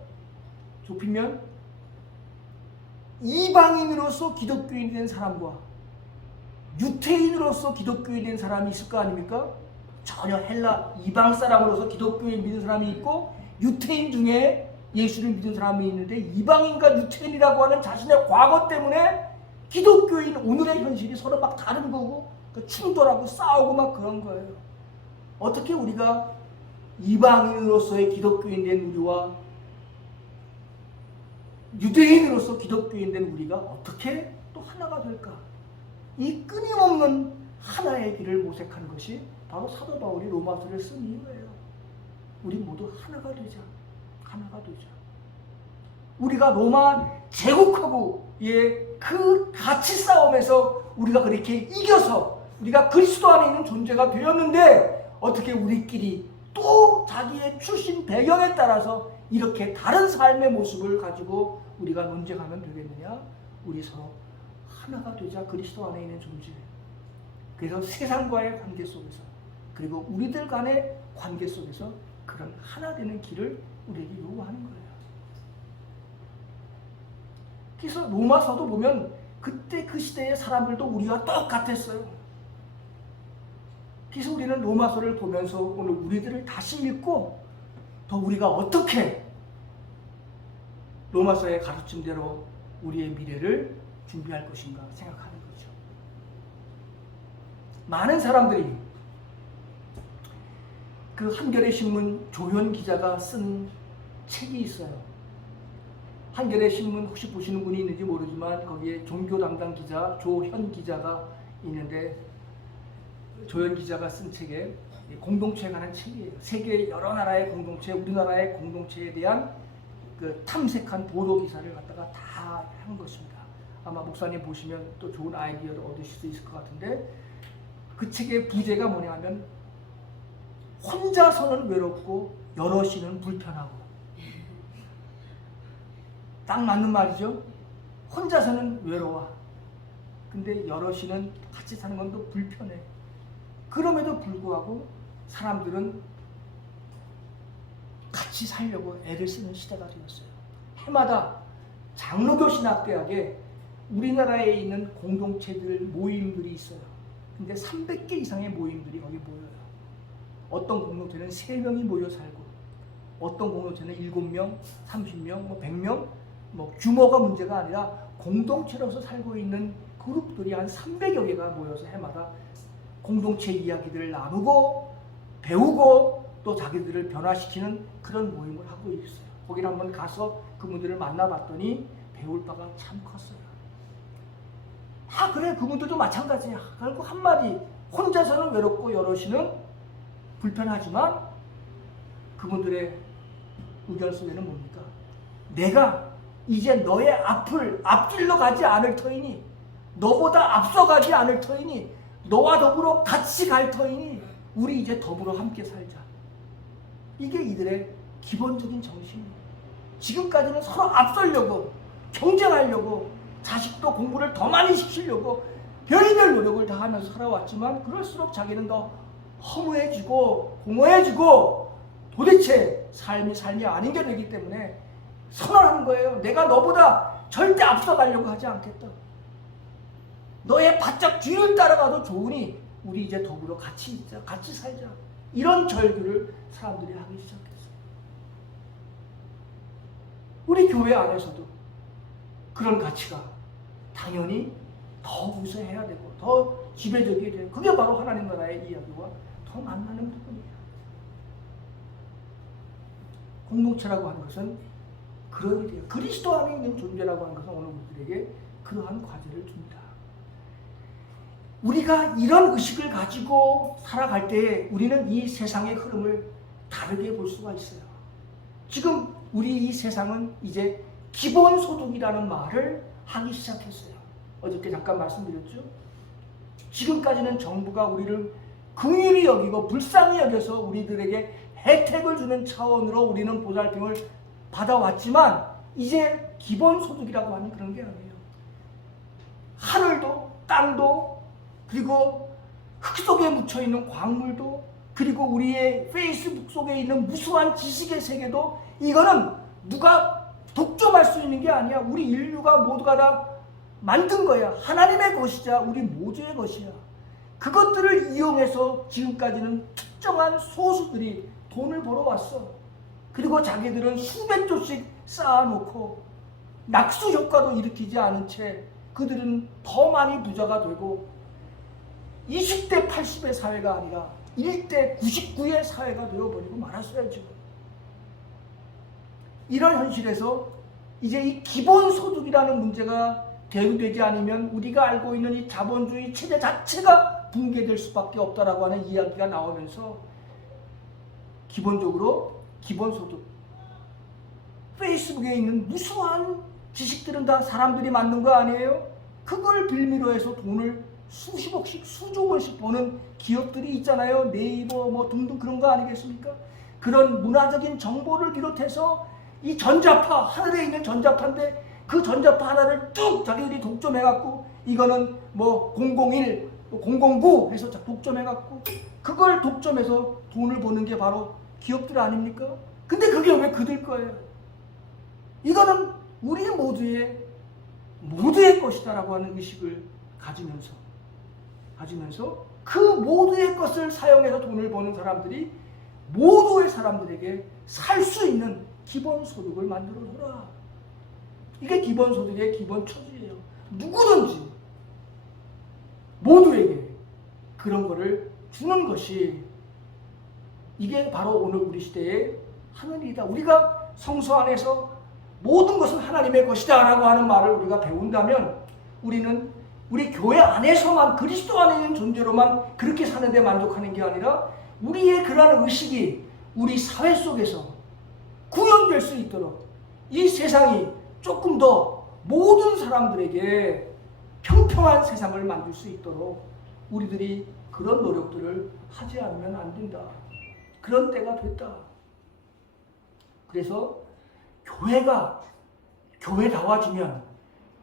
이방인으로서 기독교인이 된 사람과 유태인으로서 기독교인이 된 사람이 있을 거 아닙니까? 전혀 헬라 이방 사람으로서 기독교인 믿는 사람이 있고 유태인 중에 예수를 믿는 사람이 있는데 이방인과 유태인이라고 하는 자신의 과거 때문에 기독교인 오늘의 현실이 서로 막 다른 거고 충돌하고 싸우고 막 그런 거예요. 어떻게 우리가 이방인으로서의 기독교인 된 우리와 유대인으로서 기독교인 된 우리가 어떻게 또 하나가 될까? 이 끊임없는 하나의 길을 모색하는 것이 바로 사도 바울이 로마서를 쓴 이유예요. 우리 모두 하나가 되자. 우리가 로마 제국하고의 그 가치 싸움에서 우리가 그렇게 이겨서 우리가 그리스도 안에 있는 존재가 되었는데 어떻게 우리끼리 또 자기의 출신 배경에 따라서 이렇게 다른 삶의 모습을 가지고 우리가 논쟁하면 되겠느냐? 우리 서로 하나가 되자. 그리스도 안에 있는 존재. 그래서 세상과의 관계 속에서 그리고 우리들 간의 관계 속에서 그런 하나 되는 길을 우리에게 요구하는 거예요. 그래서 로마서도 보면 그때 그 시대의 사람들도 우리와 똑같았어요. 그래서 우리는 로마서를 보면서 오늘 우리들을 다시 읽고 더 우리가 어떻게 로마서의 가르침대로 우리의 미래를 준비할 것인가 생각하는 거죠. 많은 사람들이 그 한겨레 신문 조현 기자가 쓴 책이 있어요. 한겨레 신문 혹시 보시는 분이 있는지 모르지만 거기에 종교 담당 기자 조현 기자가 있는데 조현 기자가 쓴 책에 공동체에 관한 책이에요. 세계 여러 나라의 공동체, 우리나라의 공동체에 대한 그 탐색한 보도 기사를 갖다가 다 한 것입니다. 아마 목사님 보시면 또 좋은 아이디어를 얻으실 수 있을 것 같은데, 그 책의 부제가 뭐냐면 혼자서는 외롭고 여럿이는 불편하고. 딱 맞는 말이죠. 혼자서는 외로워. 근데 여럿이는 같이 사는 건 또 불편해. 그럼에도 불구하고 사람들은 같이 살려고 애를 쓰는 시대가 되었어요. 해마다 장로교 신학대학에 우리나라에 있는 공동체들 모임들이 있어요. 근데 300개 이상의 모임들이 거기 모여요. 어떤 공동체는 3명이 모여 살고, 어떤 공동체는 7명, 30명, 뭐 100명, 뭐 규모가 문제가 아니라 공동체로서 살고 있는 그룹들이 한 300여 개가 모여서 해마다 공동체 이야기들을 나누고 배우고 또 자기들을 변화시키는 그런 모임을 하고 있어요. 거기를 한번 가서 그분들을 만나봤더니 배울 바가 참 컸어요. 그래, 그분들도 마찬가지야. 그리고 한마디, 혼자서는 외롭고 여럿이는 불편하지만 그분들의 의견 속에는 뭡니까? 내가 이제 너의 앞을 앞질러 가지 않을 터이니, 너보다 앞서가지 않을 터이니, 너와 더불어 같이 갈 터이니 우리 이제 더불어 함께 살자. 이게 이들의 기본적인 정신이에요. 지금까지는 서로 앞서려고, 경쟁하려고, 자식도 공부를 더 많이 시키려고 별의별 노력을 다 하면서 살아왔지만, 그럴수록 자기는 더 허무해지고 공허해지고 도대체 삶이 아닌 게 되기 때문에 선언하는 거예요. 내가 너보다 절대 앞서가려고 하지 않겠다. 너의 바짝 뒤를 따라가도 좋으니 우리 이제 더불어 같이 있자, 같이 살자. 이런 절규를 사람들이 하기 시작했어요. 우리 교회 안에서도 그런 가치가 당연히 더 우세해야 되고 더 지배적이 돼요. 그게 바로 하나님 나라의 이야기와 더 만나는 부분이에요. 공동체라고 하는 것은 그런 일이에요. 그리스도 안에 있는 존재라고 하는 것은 오늘 우리들에게 그러한 과제를 줍니다. 우리가 이런 의식을 가지고 살아갈 때 우리는 이 세상의 흐름을 다르게 볼 수가 있어요. 지금 우리 이 세상은 이제 기본소득이라는 말을 하기 시작했어요. 어저께 잠깐 말씀드렸죠. 지금까지는 정부가 우리를 긍휼히 여기고 불쌍히 여겨서 우리들에게 혜택을 주는 차원으로 우리는 보살핌을 받아왔지만, 이제 기본소득이라고 하는 그런 게 아니에요. 하늘도 땅도, 그리고 흙 속에 묻혀있는 광물도, 그리고 우리의 페이스북 속에 있는 무수한 지식의 세계도, 이거는 누가 독점할 수 있는 게 아니야. 우리 인류가 모두가 다 만든 거야. 하나님의 것이자 우리 모두의 것이야. 그것들을 이용해서 지금까지는 특정한 소수들이 돈을 벌어왔어. 그리고 자기들은 수백 조씩 쌓아놓고 낙수 효과도 일으키지 않은 채 그들은 더 많이 부자가 되고 20대 80의 사회가 아니라 1대 99의 사회가 되어버리고 말았어야죠. 이런 현실에서 이제 이 기본소득이라는 문제가 대두되지 않으면 우리가 알고 있는 이 자본주의 체제 자체가 붕괴될 수밖에 없다라고 하는 이야기가 나오면서, 기본적으로 기본소득, 페이스북에 있는 무수한 지식들은 다 사람들이 만든 거 아니에요? 그걸 빌미로 해서 돈을 수십억씩 수조 원씩 버는 기업들이 있잖아요. 네이버 뭐 등등 그런 거 아니겠습니까? 그런 문화적인 정보를 비롯해서 이 전자파, 하늘에 있는 전자파인데 그 전자파 하나를 뚝 자기들이 독점해갖고, 이거는 뭐 001, 009 해서 독점해갖고 그걸 독점해서 돈을 버는 게 바로 기업들 아닙니까? 근데 그게 왜 그들 거예요? 이거는 우리 모두의 것이다라고 하는 의식을 가지면서 그 모두의 것을 사용해서 돈을 버는 사람들이 모두의 사람들에게 살 수 있는 기본소득을 만들어줘라. 이게 기본소득의 기본 처지예요. 누구든지 모두에게 그런 거를 주는 것이, 이게 바로 오늘 우리 시대의 하는 일이다. 우리가 성서 안에서 모든 것은 하나님의 것이다 라고 하는 말을 우리가 배운다면, 우리는 우리 교회 안에서만, 그리스도 안에 있는 존재로만 그렇게 사는데 만족하는 게 아니라, 우리의 그러한 의식이 우리 사회 속에서 구현될 수 있도록 이 세상이 조금 더 모든 사람들에게 평평한 세상을 만들 수 있도록 우리들이 그런 노력들을 하지 않으면 안 된다. 그런 때가 됐다. 그래서 교회다워지면,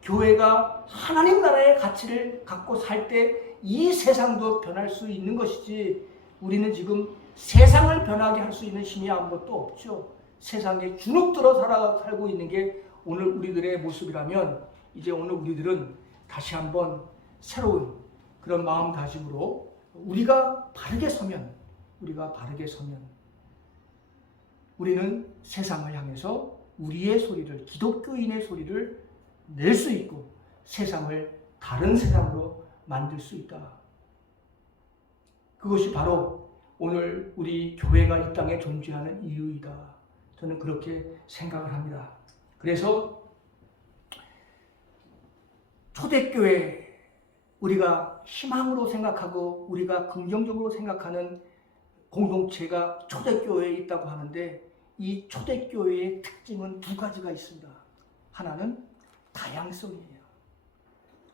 교회가 하나님 나라의 가치를 갖고 살 때 이 세상도 변할 수 있는 것이지, 우리는 지금 세상을 변하게 할 수 있는 힘이 아무것도 없죠. 세상에 주눅들어 살고 있는 게 오늘 우리들의 모습이라면, 이제 오늘 우리들은 다시 한번 새로운 그런 마음다짐으로 우리가 바르게 서면 우리는 세상을 향해서 우리의 소리를, 기독교인의 소리를 낼 수 있고 세상을 다른 세상으로 만들 수 있다. 그것이 바로 오늘 우리 교회가 이 땅에 존재하는 이유이다. 저는 그렇게 생각을 합니다. 그래서 초대교회, 우리가 희망으로 생각하고 우리가 긍정적으로 생각하는 공동체가 초대교회에 있다고 하는데, 이 초대교회의 특징은 두 가지가 있습니다. 하나는 다양성이에요.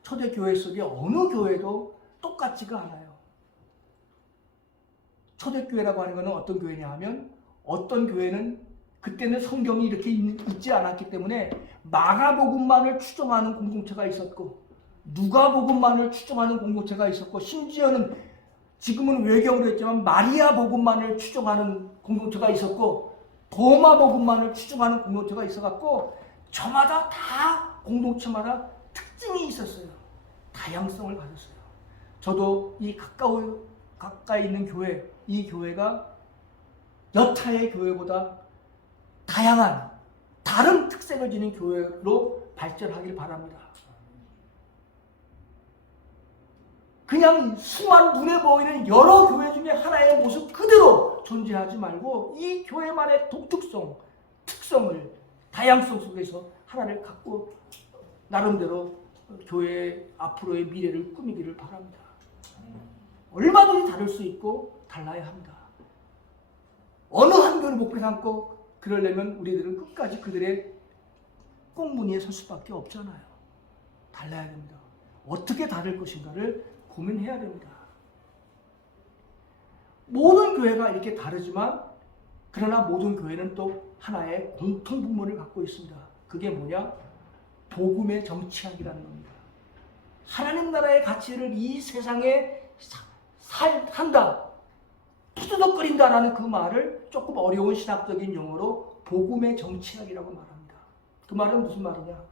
초대교회 속에 어느 교회도 똑같지가 않아요. 초대교회라고 하는 것은 어떤 교회냐 하면, 어떤 교회는 그때는 성경이 이렇게 있지 않았기 때문에 마가복음만을 추종하는 공동체가 있었고, 누가복음만을 추종하는 공동체가 있었고, 심지어는 지금은 외경으로 했지만 마리아복음만을 추종하는 공동체가 있었고, 도마복음만을 추종하는 공동체가 있어갖고, 저마다 다 공동체마다 특징이 있었어요. 다양성을 가졌어요. 저도 이 가까이 있는 교회, 이 교회가 여타의 교회보다 다양한 다른 특색을 지닌 교회로 발전하길 바랍니다. 그냥 수많은 눈에 보이는 여러 교회 중에 하나의 모습 그대로 존재하지 말고, 이 교회만의 특성을 다양성 속에서 하나를 갖고 나름대로 교회의 앞으로의 미래를 꾸미기를 바랍니다. 얼마든지 다를 수 있고 달라야 합니다. 어느 한 교회를 목표 삼고 그러려면 우리들은 끝까지 그들의 꽁무니에 설 수밖에 없잖아요. 달라야 됩니다. 어떻게 다를 것인가를 고민해야 됩니다. 모든 교회가 이렇게 다르지만, 그러나 모든 교회는 또 하나의 공통 분모를 갖고 있습니다. 그게 뭐냐? 복음의 정치학이라는 겁니다. 하나님 나라의 가치를 이 세상에 한다, 푸드덕거린다라는 그 말을 조금 어려운 신학적인 용어로 복음의 정치학이라고 말합니다. 그 말은 무슨 말이냐?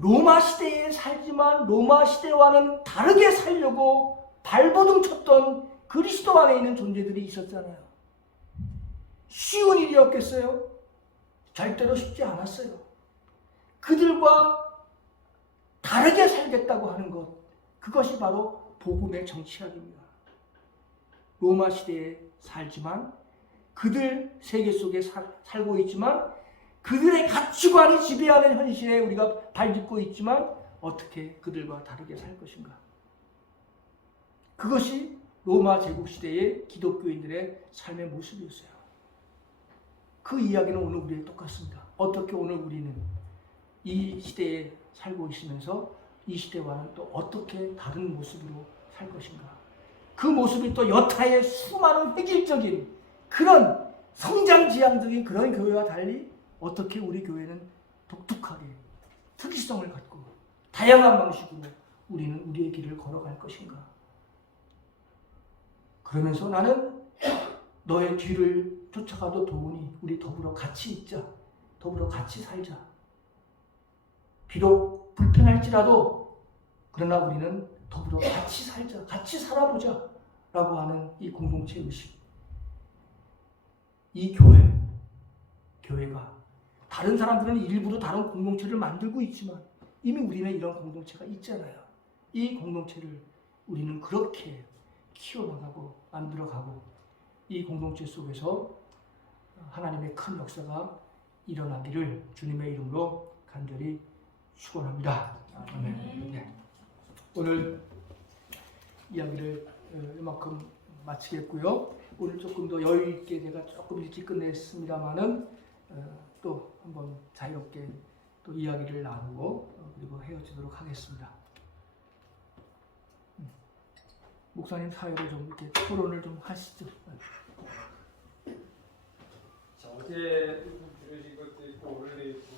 로마 시대에 살지만 로마 시대와는 다르게 살려고 발버둥 쳤던 그리스도 안에 있는 존재들이 있었잖아요. 쉬운 일이었겠어요? 절대로 쉽지 않았어요. 그들과 다르게 살겠다고 하는 것, 그것이 바로 복음의 정치학입니다. 로마 시대에 살지만, 그들 세계 속에 살고 있지만, 그들의 가치관이 지배하는 현실에 우리가 발딛고 있지만, 어떻게 그들과 다르게 살 것인가? 그것이 로마 제국 시대의 기독교인들의 삶의 모습이었어요. 그 이야기는 오늘 우리에게 똑같습니다. 어떻게 오늘 우리는 이 시대에 살고 있으면서 이 시대와는 또 어떻게 다른 모습으로 살 것인가? 그 모습이 또 여타의 수많은 획일적인 그런 성장지향적인 그런 교회와 달리 어떻게 우리 교회는 독특하게 특이성을 갖고 다양한 방식으로 우리는 우리의 길을 걸어갈 것인가? 그러면서 나는 너의 뒤를 쫓아가도 도우니 우리 더불어 같이 있자. 더불어 같이 살자. 비록 불편할지라도 그러나 우리는 더불어 같이 살자. 같이 살아보자. 라고 하는 이 공동체 의식. 이 교회가 다른 사람들은 일부러 다른 공동체를 만들고 있지만 이미 우리는 이런 공동체가 있잖아요. 이 공동체를 우리는 그렇게 키워나가고 만들어가고 이 공동체 속에서 하나님의 큰 역사가 일어나기를 주님의 이름으로 간절히 축원합니다. 아멘. 네. 오늘 이야기를 이만큼 마치겠고요. 오늘 조금 더 여유 있게 제가 조금 일찍 끝냈습니다만은 또 한번 자유롭게 또 이야기를 나누고 그리고 헤어지도록 하겠습니다. 목사님 사회로 좀 이렇게 토론을 좀 하시죠. 자, 어제 들으신 것도 있고 오늘도 있고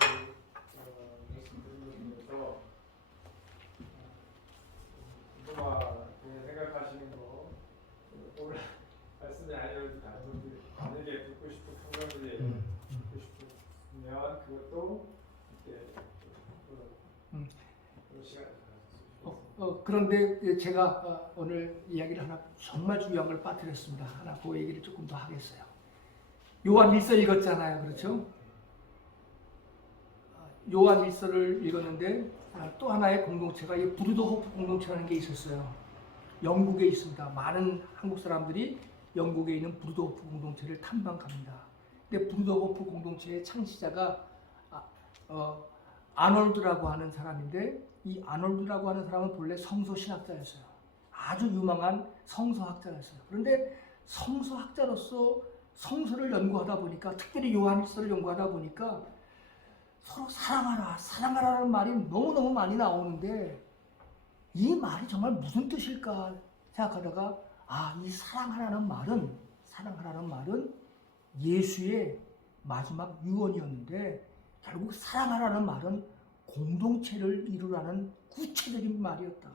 말씀드리면서 그동안 생각하시는 거 오늘 말씀이 아니어도 다른게 듣고 싶은 성경들이 듣고 싶으면 그것도 이렇게 그런 시간을 가졌습니다. 그런데 제가 오늘 이야기를 하나 정말 중요한 걸 빠뜨렸습니다. 하나 그 얘기를 조금 더 하겠어요. 요한 1서 읽었잖아요. 그렇죠? 요한 1서를 읽었는데 또 하나의 공동체가 이 브루더호프 공동체라는 게 있었어요. 영국에 있습니다. 많은 한국 사람들이 영국에 있는 브루더호프 공동체를 탐방합니다. 근데 브루더호프 공동체의 창시자가 아놀드라고 하는 사람인데 이 아놀드라고 하는 사람은 본래 성서신학자였어요. 아주 유망한 성서학자였어요. 그런데 성서학자로서 성서를 연구하다 보니까 특별히 요한일서를 연구하다 보니까 서로 사랑하라, 사랑하라는 말이 너무너무 많이 나오는데 이 말이 정말 무슨 뜻일까 생각하다가 이 사랑하라는 말은 예수의 마지막 유언이었는데 결국 사랑하라는 말은 공동체를 이루라는 구체적인 말이었다.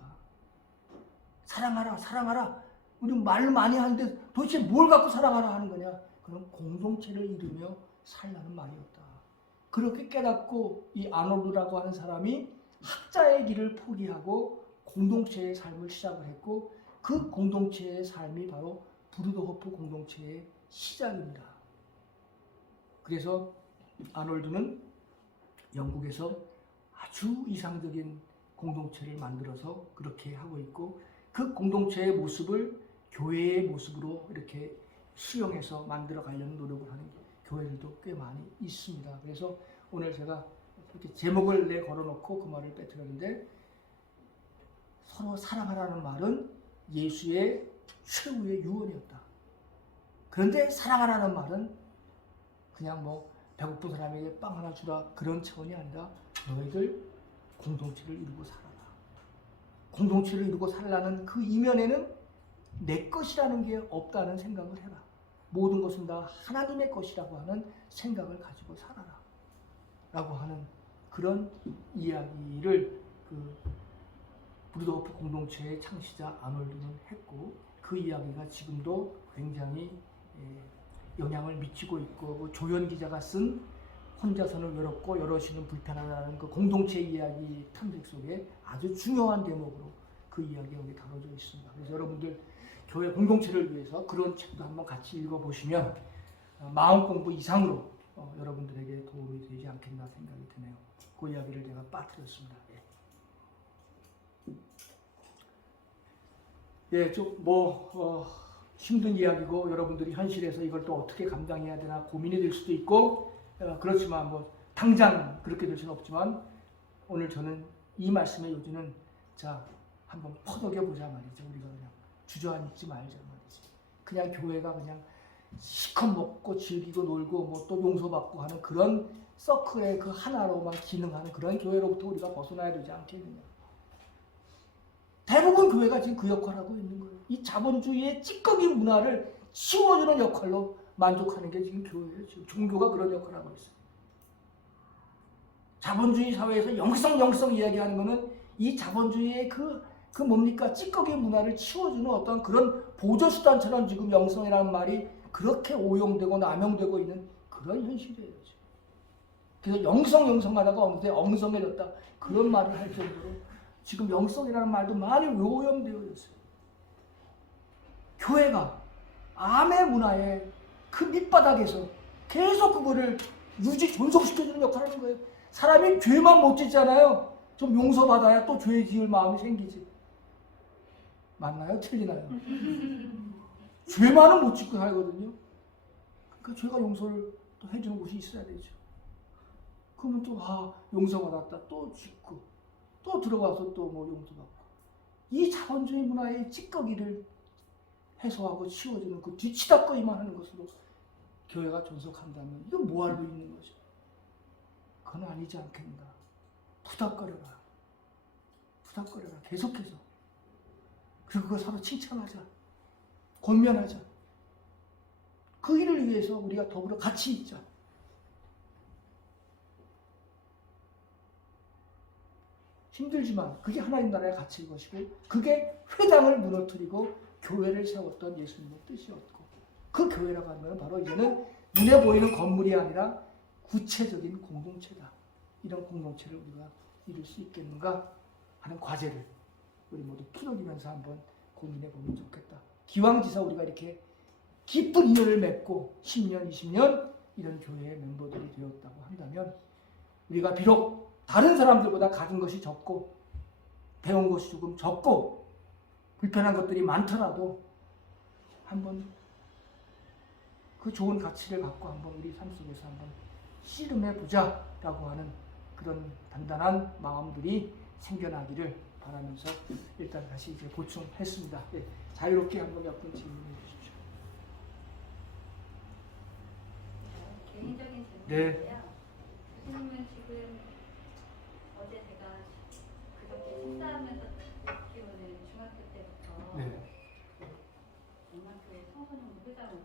사랑하라, 사랑하라. 우리 말 많이 하는데 도대체 뭘 갖고 사랑하라 하는 거냐? 그건 공동체를 이루며 살라는 말이었다. 그렇게 깨닫고 이 아놀드라고 하는 사람이 학자의 길을 포기하고 공동체의 삶을 시작을 했고 그 공동체의 삶이 바로 브루더호프 공동체의 시작입니다. 그래서 아놀드는 영국에서 아주 이상적인 공동체를 만들어서 그렇게 하고 있고 그 공동체의 모습을 교회의 모습으로 이렇게 수용해서 만들어 가려는 노력을 하는 교회들도 꽤 많이 있습니다. 그래서 오늘 제가 이렇게 제목을 걸어놓고 그 말을 빼뜨렸는데 서로 사랑하라는 말은 예수의 최후의 유언이었다. 그런데 사랑하라는 말은 그냥 배고픈 사람에게 빵 하나 주라 그런 차원이 아니라 너희들 공동체를 이루고 살아라. 공동체를 이루고 살라는 그 이면에는 내 것이라는 게 없다는 생각을 해라. 모든 것은 다 하나님의 것이라고 하는 생각을 가지고 살아라. 라고 하는 그런 이야기를 브루더호프 공동체의 창시자 아놀드는 했고 그 이야기가 지금도 굉장히 영향을 미치고 있고 조연 기자가 쓴 혼자서는 외롭고 여럿이는 불편하다는 그 공동체 이야기 탐색 속에 아주 중요한 대목으로 그 이야기가 여기 다뤄져 있습니다. 그래서 여러분들 교회 공동체를 위해서 그런 책도 한번 같이 읽어보시면 마음 공부 이상으로 여러분들에게 도움이 되지 않겠나 생각이 드네요. 그 이야기를 제가 빠뜨렸습니다. 힘든 이야기고 여러분들이 현실에서 이걸 또 어떻게 감당해야 되나 고민이 될 수도 있고 그렇지만 당장 그렇게 될 수는 없지만 오늘 저는 이 말씀의 요지는 한번 퍼덕여 보자 말이죠. 우리가 그냥 주저앉지 말자 말이지. 그냥 교회가 그냥 시컷 먹고 즐기고 놀고 또 용서받고 하는 그런 서클의 그 하나로만 기능하는 그런 교회로부터 우리가 벗어나야 되지 않겠느냐. 대부분 교회가 지금 그 역할을 하고 있는 거예요. 이 자본주의의 찌꺼기 문화를 치워주는 역할로 만족하는 게 지금 교회예요. 지금 종교가 그런 역할을 하고 있어요. 자본주의 사회에서 영성 이야기하는 거는 이 자본주의의 찌꺼기 문화를 치워주는 어떤 그런 보조수단처럼 지금 영성이라는 말이 그렇게 오용되고 남용되고 있는 그런 현실이에요. 지금. 그래서 영성하다가 어느새 엉성해졌다. 그런 말을 할 정도로 지금 영성이라는 말도 많이 오염되어 있어요. 교회가 암의 문화의 그 밑바닥에서 계속 그거를 존속시켜주는 역할을 하는 거예요. 사람이 죄만 못 짓잖아요. 좀 용서받아야 또 죄 지을 마음이 생기지. 맞나요? 틀리나요? 죄만은 못 짓고 살거든요. 그러니까 죄가 용서를 또 해주는 곳이 있어야 되죠. 그러면 또 용서받았다 또 짓고 또 들어가서 또 용서받고 이 자본주의 문화의 찌꺼기를 해소하고 치워주는 그 뒤치다꺼이만 하는 것으로 교회가 존속한다면 이거 뭐 알고 있는 거죠? 그건 아니지 않겠는가. 부닥거려라. 부닥거려라. 계속해서. 그리고 그거 서로 칭찬하자. 권면하자. 그 일을 위해서 우리가 더불어 같이 있자. 힘들지만 그게 하나님 나라의 가치인 것이고 그게 회당을 무너뜨리고 교회를 세웠던 예수님의 뜻이었고 그 교회라고 하면 바로 이제는 눈에 보이는 건물이 아니라 구체적인 공동체다. 이런 공동체를 우리가 이룰 수 있겠는가 하는 과제를 우리 모두 키워주면서 한번 고민해 보면 좋겠다. 기왕지사 우리가 이렇게 깊은 인연을 맺고 10년, 20년 이런 교회의 멤버들이 되었다고 한다면 우리가 비록 다른 사람들보다 가진 것이 적고 배운 것이 조금 적고 불편한 것들이 많더라도 한번 그 좋은 가치를 갖고 한번 우리 삶 속에서 한번 씨름해 보자라고 하는 그런 단단한 마음들이 생겨나기를 바라면서 일단 다시 이제 보충했습니다. 네, 자유롭게 한번 몇 분 질문해 주십시오. 개인적인 네. 질문인데요. 교수님은 지금 어제 제가 그렇게 식사하면서 키우는 중학교 때부터 네. 영락교회 청소년 회장으로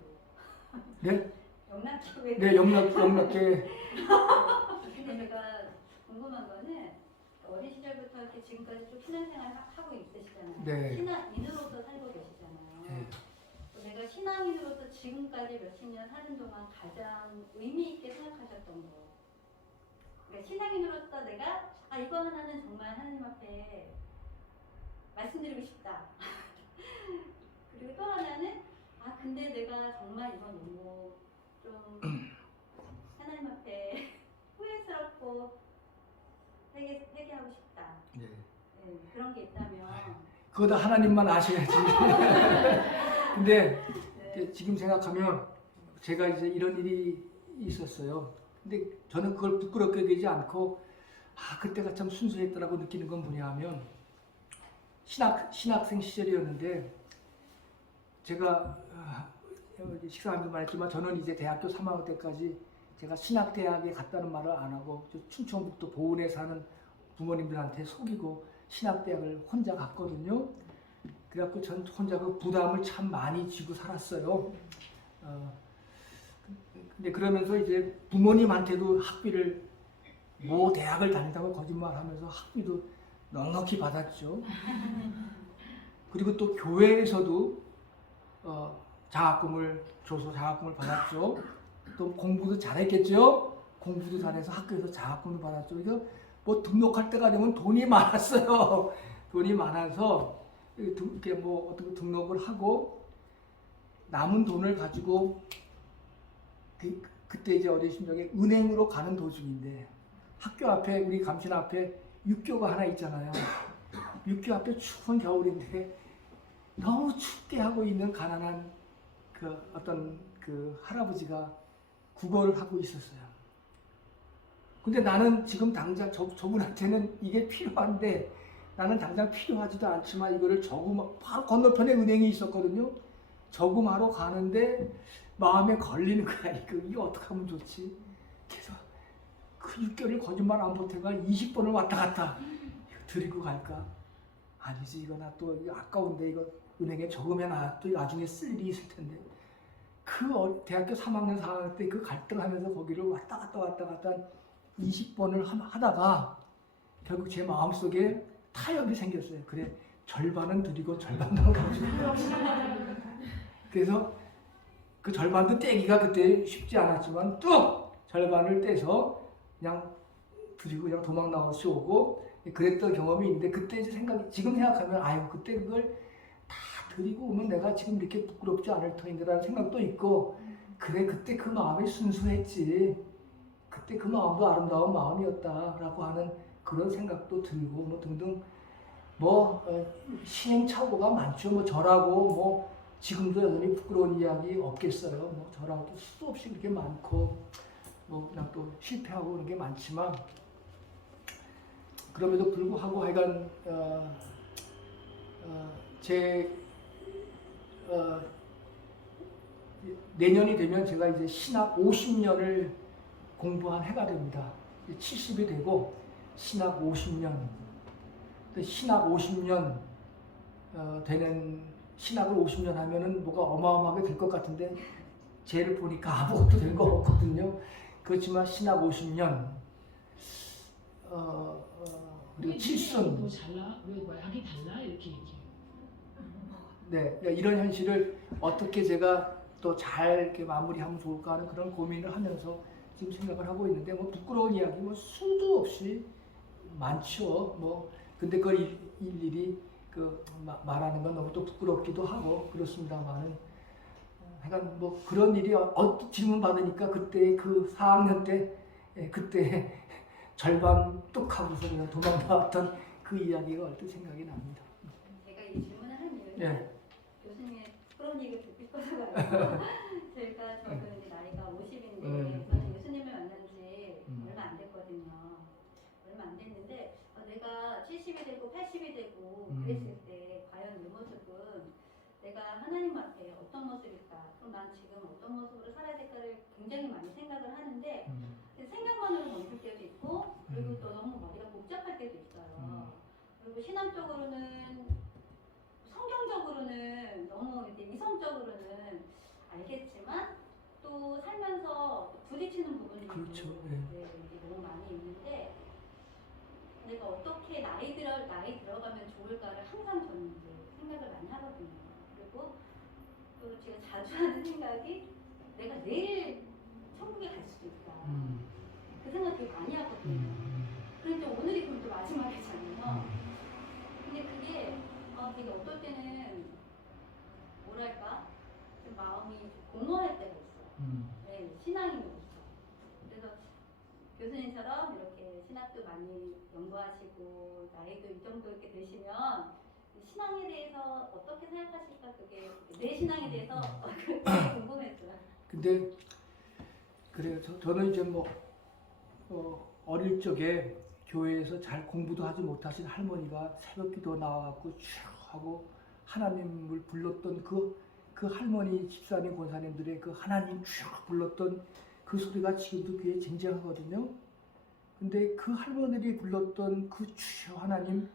네? 영락교회 네, 영락계. 근데 제가 궁금한 거는 어린 시절부터 이렇게 지금까지 쭉 신앙생활 하고 있으시잖아요. 네. 신앙인으로서 살고 계시잖아요. 네. 내가 신앙인으로서 지금까지 몇십 년 사는 동안 가장 의미 있게 생각하셨던 거. 그러니까 신앙인으로서 내가 이거 하나는 정말 하나님 앞에 말씀드리고 싶다. 그리고 또 하나는 근데 내가 정말 이건 너무 좀 하나님 앞에 후회스럽고 회개하고 싶다. 네. 네, 그런 게 있다면 그거 다 하나님만 아셔야지. 근데 네. 지금 생각하면 제가 이제 이런 일이 있었어요. 근데 저는 그걸 부끄럽게 여기지 않고 그때가 참 순수했더라고 느끼는 건 뭐냐 하면 신학생 시절이었는데 제가 식사하면서 말했지만 저는 이제 대학교 3학년 때까지 제가 신학대학에 갔다는 말을 안 하고 충청북도 보은에 사는 부모님들한테 속이고 신학대학을 혼자 갔거든요. 그래갖고 전 혼자 그 부담을 참 많이 지고 살았어요. 근데 그러면서 이제 부모님한테도 학비를 모 대학을 다닌다고 거짓말하면서 학비도 넉넉히 받았죠. 그리고 또 교회에서도 장학금을 줘서 장학금을 받았죠. 또 공부도 잘했겠죠. 공부도 잘해서 학교에서 장학금을 받았죠. 그래서 뭐 등록할 때가 되면 돈이 많았어요. 돈이 많아서 이렇게 뭐 어떻게 등록을 하고 남은 돈을 가지고 그때 이제 어린 심정에 은행으로 가는 도중인데 학교 앞에 우리 감신 앞에 육교가 하나 있잖아요. 육교 앞에 추운 겨울인데 너무 춥게 하고 있는 가난한 그 어떤 그 할아버지가 국어를 하고 있었어요. 근데 나는 지금 당장 저분한테는 이게 필요한데 나는 당장 필요하지도 않지만 이거를 바로 건너편에 은행이 있었거든요. 저금하러 가는데 마음에 걸리는 거야. 이거 어떻게 하면 좋지? 그래서 그 6개월을 거짓말 안 보태가 20번을 왔다 갔다. 이거 드리고 갈까? 아니지, 이거 나 또 아까운데 이거 은행에 저금해놔. 또 나중에 쓸 일이 있을 텐데. 대학교 3학년, 4학년 때 그 갈등하면서 거기를 왔다 갔다 20번을 하다가 결국 제 마음속에 타협이 생겼어요. 그래, 절반은 드리고 절반만 가지고. 그래서 그 절반도 떼기가 그때 쉽지 않았지만 뚝! 절반을 떼서 그냥 드리고 그냥 도망 나와서 오고 그랬던 경험이 있는데 그때 이제 지금 생각하면 그때 그걸 다 드리고 오면 내가 지금 이렇게 부끄럽지 않을 터인데라는 생각도 있고 그래 그때 그 마음이 순수했지 그때 그 마음도 아름다운 마음이었다라고 하는 그런 생각도 들고 뭐 등등 시행착오가 많죠. 뭐 저라고 지금도 여전히 부끄러운 이야기 없겠어요. 저라고도 수도 없이 그렇게 많고 그냥 또 실패하고 그런 게 많지만 그럼에도 불구하고 하여간 내년이 되면 제가 이제 신학 50년을 공부한 해가 됩니다. 70이 되고 신학 50년, 신학 50년 되는 신학을 50년 하면은 뭐가 어마어마하게 될 것 같은데 쟤를 보니까 아무것도 된 거 없거든요. 그렇지만 신학 50년 그리고 칠순 뭐 잘나? 왜 약이 달라? 이렇게 얘기해요. 네, 그러니까 이런 현실을 어떻게 제가 또 잘 이렇게 마무리하면 좋을까 하는 그런 고민을 하면서 지금 생각을 하고 있는데 뭐 부끄러운 이야기 뭐 수도 없이 많죠. 뭐 근데 그걸 일일이 말하는 건 너무 또 부끄럽기도 하고 그렇습니다만은 하여간 뭐 그런 일이 질문 받으니까 그때 그 4학년 때 그때 절반 뚝 하고서 그냥 도망 나왔던 그 이야기가 얼핏 생각이 납니다. 제가 이 질문을 한 이유는 네. 교수님의 그런 얘기를 듣고 싶어서가 아니고 저는 이제 나이가 50인데 저는 교수님을 만난 지 얼마 안 됐거든요. 얼마 안 됐는데 내가 70이 되고 80이 되고 그랬을 때 과연 내 모습은 내가 하나님 앞에 어떤 모습일까? 그럼 난 지금 어떤 모습으로 살아야 될까를 굉장히 많이 생각을 하는데 생각만으로 멈출 때도 있고 그리고 또 너무 머리가 복잡할 때도 있어요. 그리고 신앙적으로는 성경적으로는 너무 이제 이성적으로는 알겠지만 또 살면서 부딪히는 부분이 그렇죠. 이제 너무 많이 있는데 내가 어떻게 나이 들어가면 좋을까를 항상 저는 이제 생각을 많이 하거든요. 그리고 또 제가 자주 하는 생각이 내가 내일 천국에 갈 수도 있다. 그 생각 되게 많이 하거든요. 그런데 오늘이 그럼 또 마지막이잖아요. 근데 그게 되게 어떨 때는 뭐랄까 좀 마음이 공허할 때가 있어요. 네, 신앙인으로서. 그래서 교수님처럼 이렇게 신학도 많이 연구하시고 나이도 이 정도 이렇게 되시면 신앙에 대해서 어떻게 생각하실까 그게 내 신앙에 대해서 그게 궁금했어요. 근데 그래요. 저는 이제 어릴 적에 교회에서 잘 공부도 하지 못하신 할머니가 새벽기도 나와갖고 쭉 하고 하나님을 불렀던 그 할머니 집사님 권사님들의 그 하나님 쭉 불렀던 그 소리가 지금도 귀에 쟁쟁하거든요. 근데 그 할머니들이 불렀던 그 주여 하나님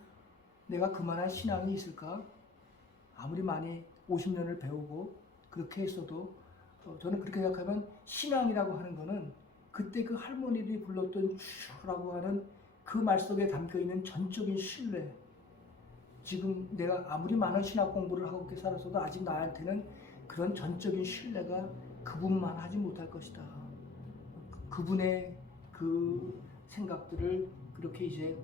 내가 그만한 신앙이 있을까? 아무리 많이 50년을 배우고 그렇게 했어도 저는 그렇게 생각하면 신앙이라고 하는 거는 그때 그 할머니들이 불렀던 주라고 하는 그 말 속에 담겨있는 전적인 신뢰. 지금 내가 아무리 많은 신학 공부를 하고 이렇게 살았어도 아직 나한테는 그런 전적인 신뢰가 그분만 하지 못할 것이다. 그분의 그 생각들을 그렇게 이제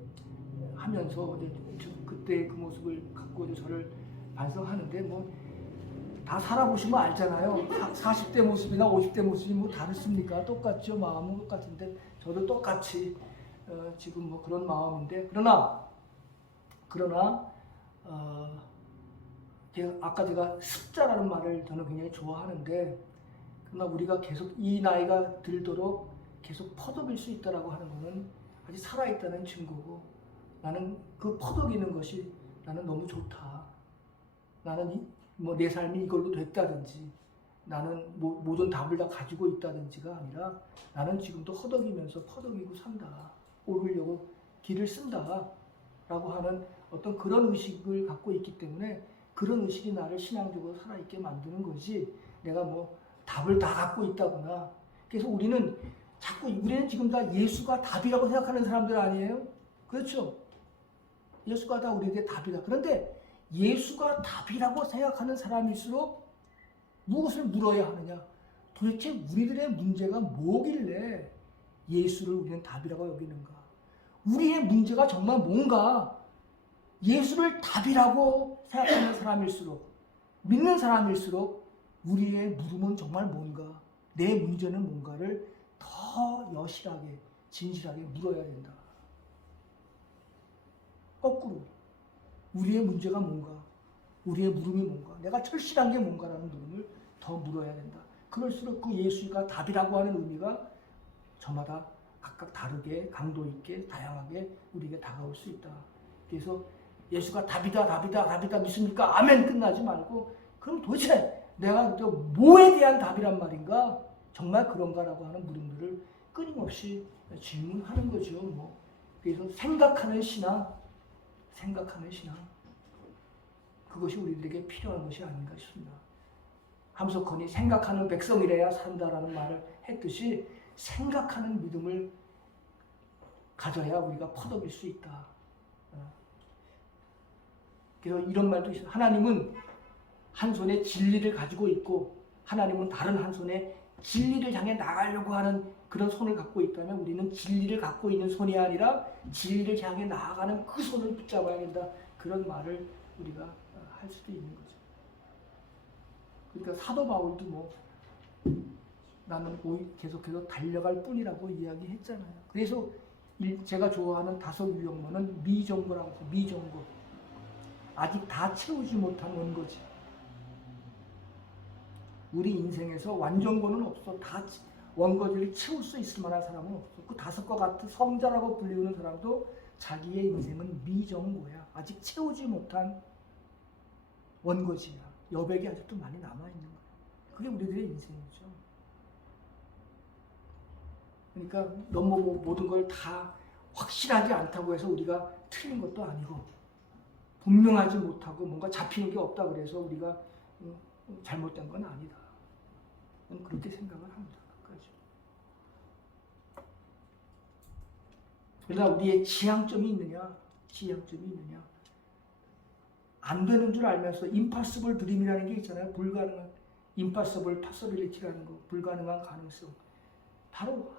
하면서 이제 그때 그 모습을 갖고 이제 저를 반성하는데 다 살아보시면 알잖아요. 40대 모습이나 50대 모습이 다르습니까? 똑같죠. 마음은 똑같은데 저도 똑같이 지금 그런 마음인데 그러나 아까 제가 습자라는 말을 저는 굉장히 좋아하는데 그러나 우리가 계속 이 나이가 들도록 계속 퍼덕일 수 있다라고 하는 것은 아직 살아있다는 증거고 나는 그 퍼덕이는 것이 나는 너무 좋다. 나는 내 삶이 이걸로 됐다든지 나는 모든 답을 다 가지고 있다든지가 아니라 나는 지금도 허덕이면서 퍼덕이고 산다. 오르려고 길을 쓴다. 라고 하는 어떤 그런 의식을 갖고 있기 때문에 그런 의식이 나를 신앙적으로 살아있게 만드는 거지 내가 답을 다 갖고 있다거나 그래서 우리는 지금 다 예수가 답이라고 생각하는 사람들 아니에요? 그렇죠? 예수가 다 우리에게 답이다. 그런데 예수가 답이라고 생각하는 사람일수록 무엇을 물어야 하느냐? 도대체 우리들의 문제가 뭐길래 예수를 우리는 답이라고 여기는가? 우리의 문제가 정말 뭔가? 예수를 답이라고 생각하는 사람일수록 믿는 사람일수록 우리의 물음은 정말 뭔가? 내 문제는 뭔가를 더 여실하게 진실하게 물어야 된다. 거꾸로 우리의 문제가 뭔가? 우리의 물음이 뭔가? 내가 철실한 게 뭔가라는 물음을 더 물어야 된다. 그럴수록 그 예수가 답이라고 하는 의미가 저마다 각각 다르게 강도 있게 다양하게 우리에게 다가올 수 있다. 그래서 예수가 답이다 믿습니까? 아멘 끝나지 말고 그럼 도대체 내가 뭐에 대한 답이란 말인가? 정말 그런가라고 하는 물음들을 끊임없이 질문하는 거죠. 그래서 생각하는 신앙 그것이 우리들에게 필요한 것이 아닌가 싶습니다. 함석헌이 생각하는 백성이래야 산다라는 말을 했듯이 생각하는 믿음을 가져야 우리가 퍼덕일 수 있다. 그래서 이런 말도 있어요. 하나님은 한 손에 진리를 가지고 있고 하나님은 다른 한 손에 진리를 향해 나가려고 하는 그런 손을 갖고 있다면 우리는 진리를 갖고 있는 손이 아니라 진리를 향해 나아가는 그 손을 붙잡아야 된다. 그런 말을 우리가 할 수도 있는 거죠. 그러니까 사도 바울도 뭐 나는 계속해서 달려갈 뿐이라고 이야기했잖아요. 그래서 제가 좋아하는 다섯 유형문은 미정거라고 해서 미정거. 아직 다 채우지 못한 원거지. 우리 인생에서 완전거는 없어. 다 원거지를 채울 수 있을 만한 사람은 없어. 그 다섯과 같은 성자라고 불리우는 사람도 자기의 인생은 미정거야. 아직 채우지 못한 원거지야. 여백이 아직도 많이 남아있는 거야. 그게 우리들의 인생이죠. 그러니까 너무 모든 걸 다 확실하지 않다고 해서 우리가 틀린 것도 아니고 분명하지 못하고 뭔가 잡히는 게 없다 그래서 우리가 잘못된 건 아니다. 저는 그렇게 생각을 합니다. 끝까지. 그러나 우리의 지향점이 있느냐? 안 되는 줄 알면서 impossible dream이라는 게 있잖아요. 불가능한 impossible possibility라는 거, 불가능한 가능성. 바로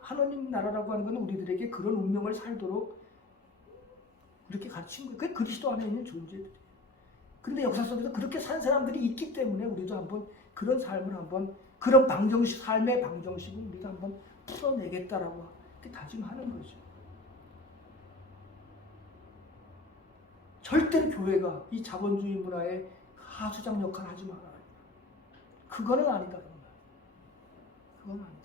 하나님 나라라고 하는 건 우리들에게 그런 운명을 살도록 그렇게 가르친 거예요. 그게 그리스도 안에 있는 존재들이에요. 그런데 역사 속에서 그렇게 산 사람들이 있기 때문에 우리도 한번 그런 삶을 한번 그런 삶의 방정식을 우리도 한번 풀어내겠다라고 이렇게 다짐하는 거죠. 절대로 교회가 이 자본주의 문화의 하수장 역할을 하지 말아요. 그거는 아니다. 그건 아니다.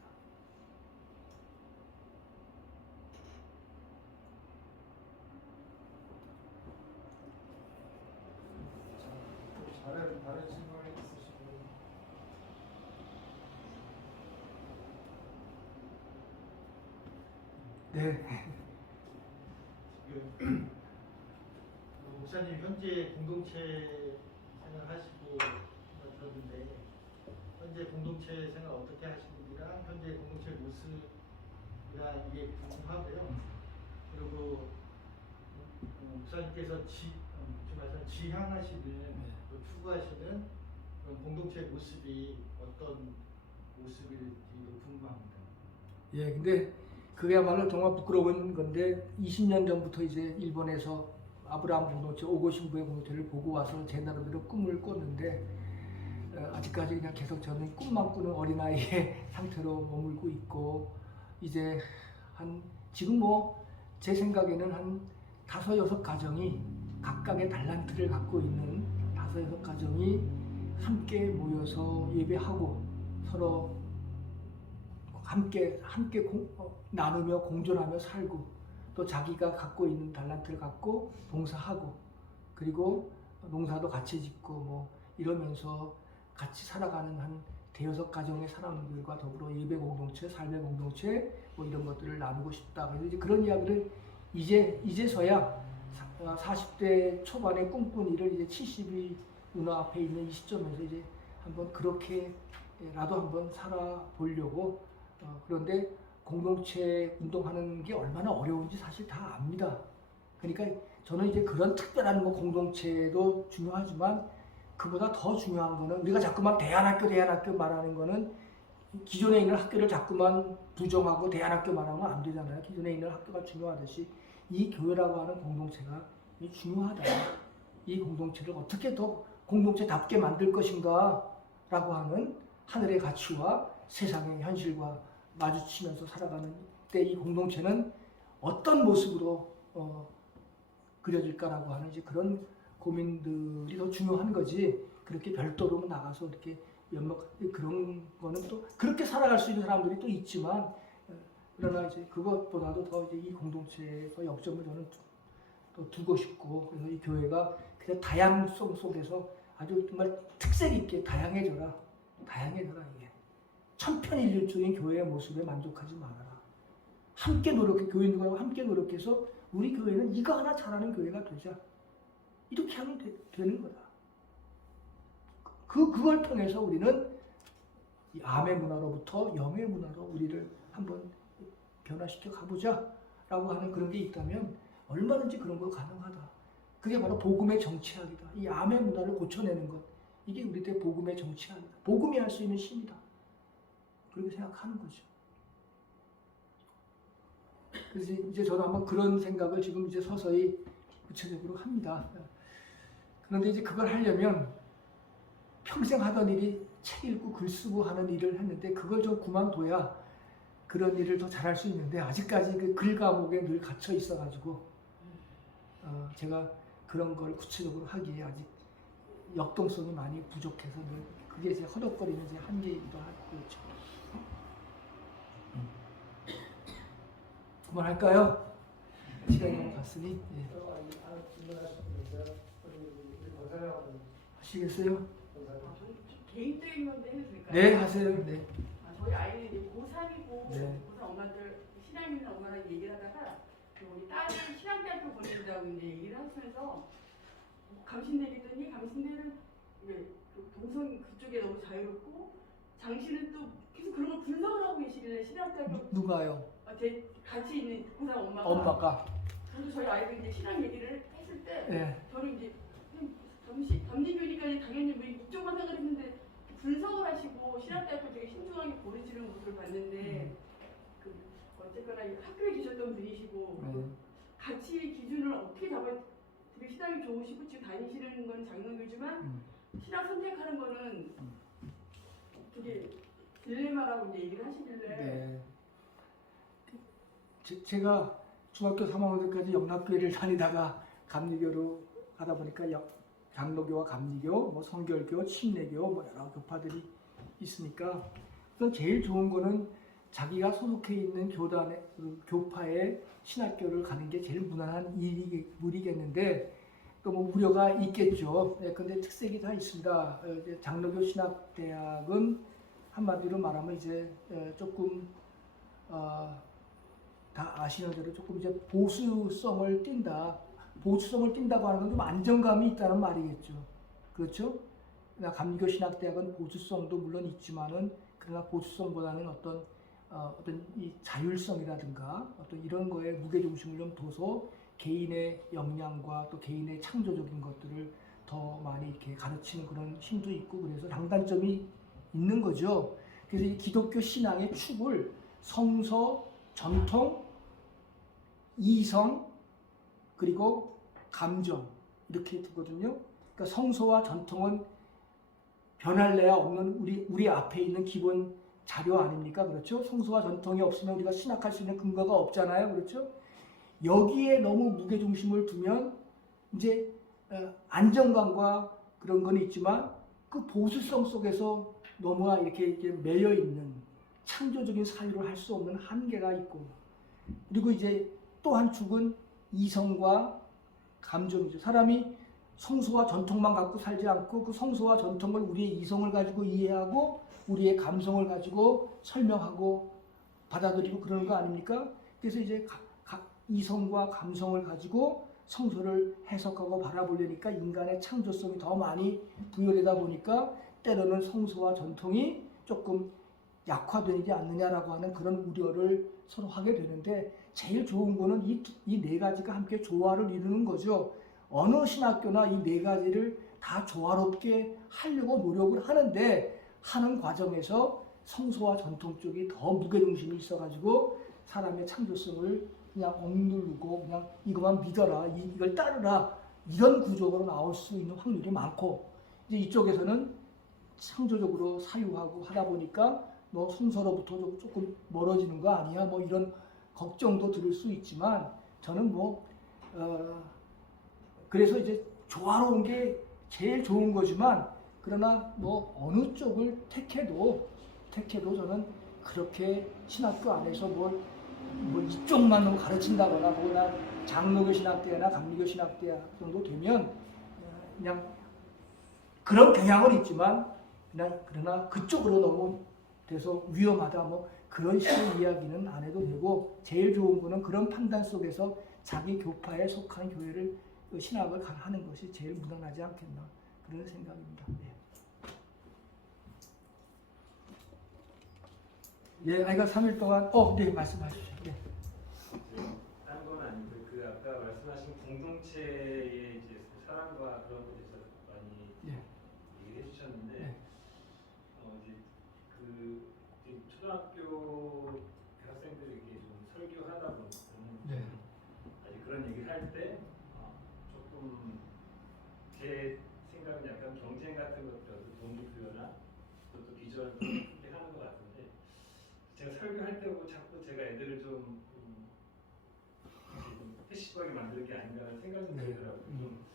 다른 질문이 있으시면 네. 지금 목사님 현재 공동체 생활하시고 들었는데 현재 공동체 생활 어떻게 하시는지랑 현재 공동체 모습이랑 이게 궁금하고요. 그리고 목사님께서 지향하시는 또 추구하시는 그런 공동체 모습이 어떤 모습일지도 궁금합니다. 예, 근데 그게야말로 정말 부끄러운 건데 20년 전부터 이제 일본에서 아브라함 공동체, 오고 신부의 공동체를 보고 와서 제 나름대로 꿈을 꿨는데 아직까지 그냥 계속 저는 꿈만 꾸는 어린아이의 상태로 머물고 있고 이제 지금 제 생각에는 한 5-6 가정이 각각의 달란트를 갖고 있는 5-6 가정이 함께 모여서 예배하고 서로 함께 나누며 공존하며 살고 또 자기가 갖고 있는 달란트를 갖고 봉사하고 그리고 농사도 같이 짓고 이러면서 같이 살아가는 한 5-6 가정의 사람들과 더불어 예배 공동체, 삶의 공동체 이런 것들을 나누고 싶다. 그래서 이제 그런 이야기를 이제서야 40대 초반에 꿈꾼 일을 이제 70이 눈앞에 있는 이 시점에서 이제 한번 그렇게라도 한번 살아보려고 그런데 공동체 운동하는 게 얼마나 어려운지 사실 다 압니다. 그러니까 저는 이제 그런 특별한 공동체도 중요하지만 그보다 더 중요한 거는 우리가 자꾸만 대안학교 말하는 거는 기존에 있는 학교를 자꾸만 부정하고 대안학교 말하면 안 되잖아요. 기존에 있는 학교가 중요하듯이 이 교회라고 하는 공동체가 중요하다. 이 공동체를 어떻게 더 공동체답게 만들 것인가 라고 하는 하늘의 가치와 세상의 현실과 마주치면서 살아가는 때 이 공동체는 어떤 모습으로 그려질까라고 하는 이제 그런 고민들이 더 중요한 거지. 그렇게 별도로 나가서 이렇게 그런 거는 또 그렇게 살아갈 수 있는 사람들이 또 있지만 그러나 이제 그것보다도 더 이제 이 공동체에서 역점을 저는 또 두고 싶고 그래서 이 교회가 그냥 다양성 속에서 아주 정말 특색 있게 다양해져라 이게. 천편일률적인 교회의 모습에 만족하지 말아라. 함께 노력해, 교인들하고 함께 노력해서 우리 교회는 이거 하나 잘하는 교회가 되자. 이렇게 하면 되는 거다. 그걸 통해서 우리는 이 암의 문화로부터 영의 문화로 우리를 한번 변화시켜 가보자 라고 하는 그런 게 있다면 얼마든지 그런 거 가능하다. 그게 바로 복음의 정치학이다. 이 암의 문화를 고쳐내는 것, 이게 우리들의 복음의 정치학이다. 복음이 할 수 있는 힘이다. 그렇게 생각하는 거죠. 그래서 이제 저도 한번 그런 생각을 지금 이제 서서히 구체적으로 합니다. 그런데 이제 그걸 하려면 평생 하던 일이 책 읽고 글 쓰고 하는 일을 했는데 그걸 좀 그만둬야 그런 일을 더 잘할 수 있는데 아직까지 그 글 과목에 늘 갇혀 있어가지고 제가 그런 걸 구체적으로 하기에 아직 역동성이 많이 부족해서 늘 그게 이제 허덕거리는 이제 한계이기도 하고 그렇죠. 그만할까요? 시간이 너무 갔으니. 예. 하시겠어요? 개인적인 건데 해도 될까요? 네, 하세요. 네. 저희 아이는 이제 고3이고 네. 고3 엄마들 신앙 있는 엄마랑 얘기를 하다가 우리 딸을 신앙대학교 보낸다고 이제 얘기를 하시면서 감신대랬더니 감신대는 동성 그쪽에 너무 자유롭고 장씨는 또 계속 그런 걸 분석을 하고 계시길래 신앙대학교 누가요? 제 같이 있는 고3 엄마가. 저도 저희 아이들 이제 신앙 얘기를 했을 때 네. 저는 이제 감리교니까 당연히 우리 이쪽만 생각했는데 분석을 하시고 신학대학교 되게 신중하게 고르시는 모습을 봤는데 그 어쨌거나 학교에 계셨던 분이시고 네. 같이 기준을 어떻게 잡아야 되게 신앙이 좋으시고 지금 다니시는 건 장로교지만 신학 선택하는 거는 되게 딜레마라고 이제 얘기를 하시길래 네. 제가 중학교 3학년 때까지 영락교회를 다니다가 감리교로 하다 보니까 장로교와 감리교, 뭐 성결교, 침례교, 뭐 여러 교파들이 있으니까 우선 제일 좋은 거는 자기가 소속해 있는 교단의 교파의 신학교를 가는 게 제일 무난한 일이겠는데 또 뭐 우려가 있겠죠. 네, 근데 특색이 다 있습니다. 장로교 신학대학은 한마디로 말하면 이제 조금 다 아시는 대로 조금 이제 보수성을 띈다. 보수성을 띈다고 하는 건 좀 안정감이 있다는 말이겠죠. 그렇죠? 그러나 감리교 신학대학은 보수성도 물론 있지만은 그러나 보수성보다는 어떤 이 자율성이라든가 어떤 이런 거에 무게 중심을 좀 둬서 개인의 역량과 또 개인의 창조적인 것들을 더 많이 이렇게 가르치는 그런 힘도 있고 그래서 장단점이 있는 거죠. 그래서 이 기독교 신앙의 축을 성서, 전통, 이성 그리고 감정 이렇게 두거든요. 그러니까 성서와 전통은 변할래야 없는 우리 앞에 있는 기본 자료 아닙니까? 그렇죠? 성서와 전통이 없으면 우리가 신학할 수 있는 근거가 없잖아요. 그렇죠? 여기에 너무 무게중심을 두면 이제 안정감과 그런 건 있지만 그 보수성 속에서 너무 이렇게 매여 있는 창조적인 사유를 할 수 없는 한계가 있고 그리고 이제 또 한 축은 이성과 감정이죠. 사람이 성서와 전통만 갖고 살지 않고 그 성서와 전통을 우리의 이성을 가지고 이해하고 우리의 감성을 가지고 설명하고 받아들이고 그러는 거 아닙니까? 그래서 이제 이성과 감성을 가지고 성서를 해석하고 바라보려니까 인간의 창조성이 더 많이 부여되다 보니까 때로는 성서와 전통이 조금 약화되지 않느냐라고 하는 그런 우려를 서로 하게 되는데 제일 좋은 거는 이 네 가지가 함께 조화를 이루는 거죠. 어느 신학교나 이 네 가지를 다 조화롭게 하려고 노력을 하는데 하는 과정에서 성서와 전통 쪽이 더 무게중심이 있어가지고 사람의 창조성을 그냥 억누르고 그냥 이것만 믿어라, 이걸 따르라 이런 구조로 나올 수 있는 확률이 많고 이제 이쪽에서는 창조적으로 사유하고 하다 보니까 너 성서로부터 조금 멀어지는 거 아니야? 뭐 이런 걱정도 들을 수 있지만 저는 그래서 이제 조화로운 게 제일 좋은 거지만 그러나 뭐 어느 쪽을 택해도 저는 그렇게 신학교 안에서 뭐 이쪽만 가르친다거나 뭐나 장로교 신학대나 감리교 신학대학 정도 되면 그냥 그런 경향은 있지만 그러나 그쪽으로 너무 돼서 위험하다 뭐 그런 식의 이야기는 안 해도 되고 제일 좋은 거는 그런 판단 속에서 자기 교파에 속한 교회를 신학을 하는 것이 제일 무난하지 않겠나 그런 생각입니다. 예, 아이가 3일 동안 네 말씀하십시오. 네. 딴 건 아닌데 그 아까 말씀하신 공동체의 이제 사랑과 그런 것에 대해서 많이 예. 얘기해 주셨는데 네. 이제 그 이제 초등학교 학생들에게 좀 설교하다 보면 네. 아직 그런 얘기를 할 때 조금 제 생각은 약간 경쟁 같은 것들 동기부여나 또 비주얼 이렇게 하는 것 같은데 제가 설교할 때 보고 자꾸 제가 애들을 좀 패시브하게 만드는 게 아닌가라는 생각이 들더라고요. 좀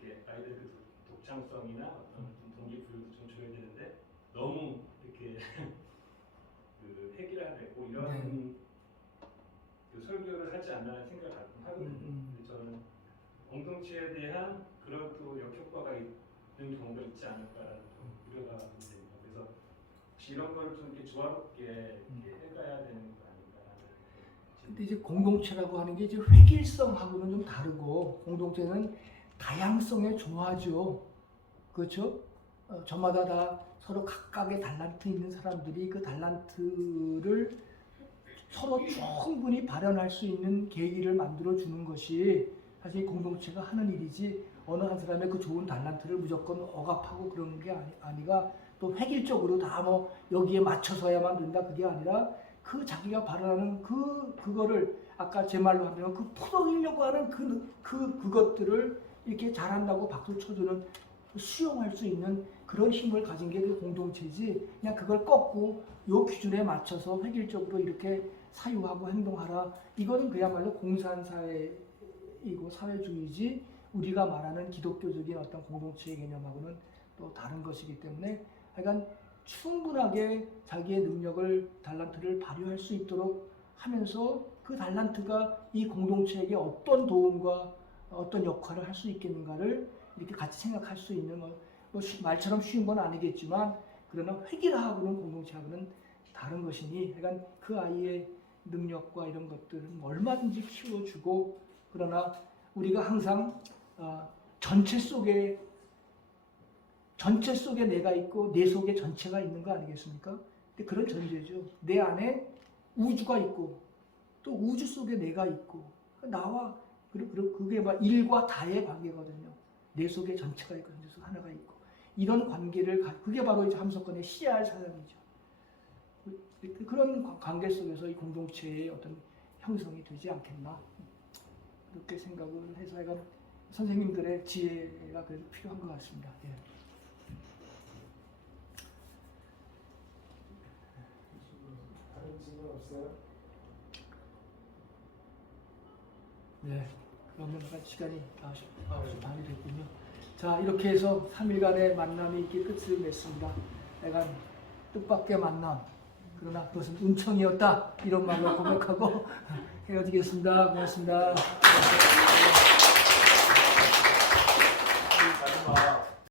이렇게 아이들 그 독창성이나 어떤 좀 동기부여도 좀 줘야 되는데 너무 이렇게 그 획일화되고 이런 그 설교를 하지 않나라는 생각을 가끔 하거든요. 근데 저는 공동체에 대한 그런 또 역효과가 있는 경우가 있지 않을까라는 좀 우려가 됩니다. 그래서 혹시 이런 거를 좀 이렇게 조화롭게 이렇게 해가야 되는 거 근데 이제 공동체라고 하는 게 이제 획일성하고는 좀 다르고 공동체는 다양성에 좋아하죠. 그렇죠? 저마다 다 서로 각각의 달란트 있는 사람들이 그 달란트를 서로 충분히 발현할 수 있는 계기를 만들어 주는 것이 사실 공동체가 하는 일이지 어느 한 사람의 그 좋은 달란트를 무조건 억압하고 그러는 게 아니가 또 획일적으로 다 뭐 여기에 맞춰서야만 된다 그게 아니라 그 자기가 발언하는 그거를 아까 제 말로 하면 그 풀어내려고 하는 그것들을 이렇게 잘한다고 박수 쳐주는 수용할 수 있는 그런 힘을 가진 게 그 공동체지 그냥 그걸 꺾고 요 기준에 맞춰서 획일적으로 이렇게 사유하고 행동하라 이거는 그야말로 공산사회이고 사회주의지 우리가 말하는 기독교적인 어떤 공동체의 개념하고는 또 다른 것이기 때문에 하여간 충분하게 자기의 능력을 달란트를 발휘할 수 있도록 하면서 그 달란트가 이 공동체에게 어떤 도움과 어떤 역할을 할 수 있겠는가를 이렇게 같이 생각할 수 있는 뭐 말처럼 쉬운 건 아니겠지만 그러나 획일화하고는 공동체하고는 다른 것이니 그러니까 그 아이의 능력과 이런 것들은 얼마든지 키워주고 그러나 우리가 항상 전체 속에 내가 있고 내 속에 전체가 있는 거 아니겠습니까? 근데 그런 전제죠. 내 안에 우주가 있고 또 우주 속에 내가 있고 나와 그게 막 일과 다의 관계거든요. 내 속에 전체가 있고 전체 속에 하나가 있고 이런 관계를 그게 바로 이제 함석권의 CR 사상이죠. 그런 관계 속에서 이 공동체의 어떤 형성이 되지 않겠나 그렇게 생각을 해서 약간 선생님들의 지혜가 그래도 필요한 것 같습니다. 예. 다른 질문 없어요? 네, 그러면 시간이 9시 반이 됐군요. 자, 이렇게 해서 3일간의 만남이 이렇게 끝을 맺습니다. 약간 뜻밖의 만남, 그러나 그것은 은총이었다 이런 말로 고백하고 헤어지겠습니다. 고맙습니다.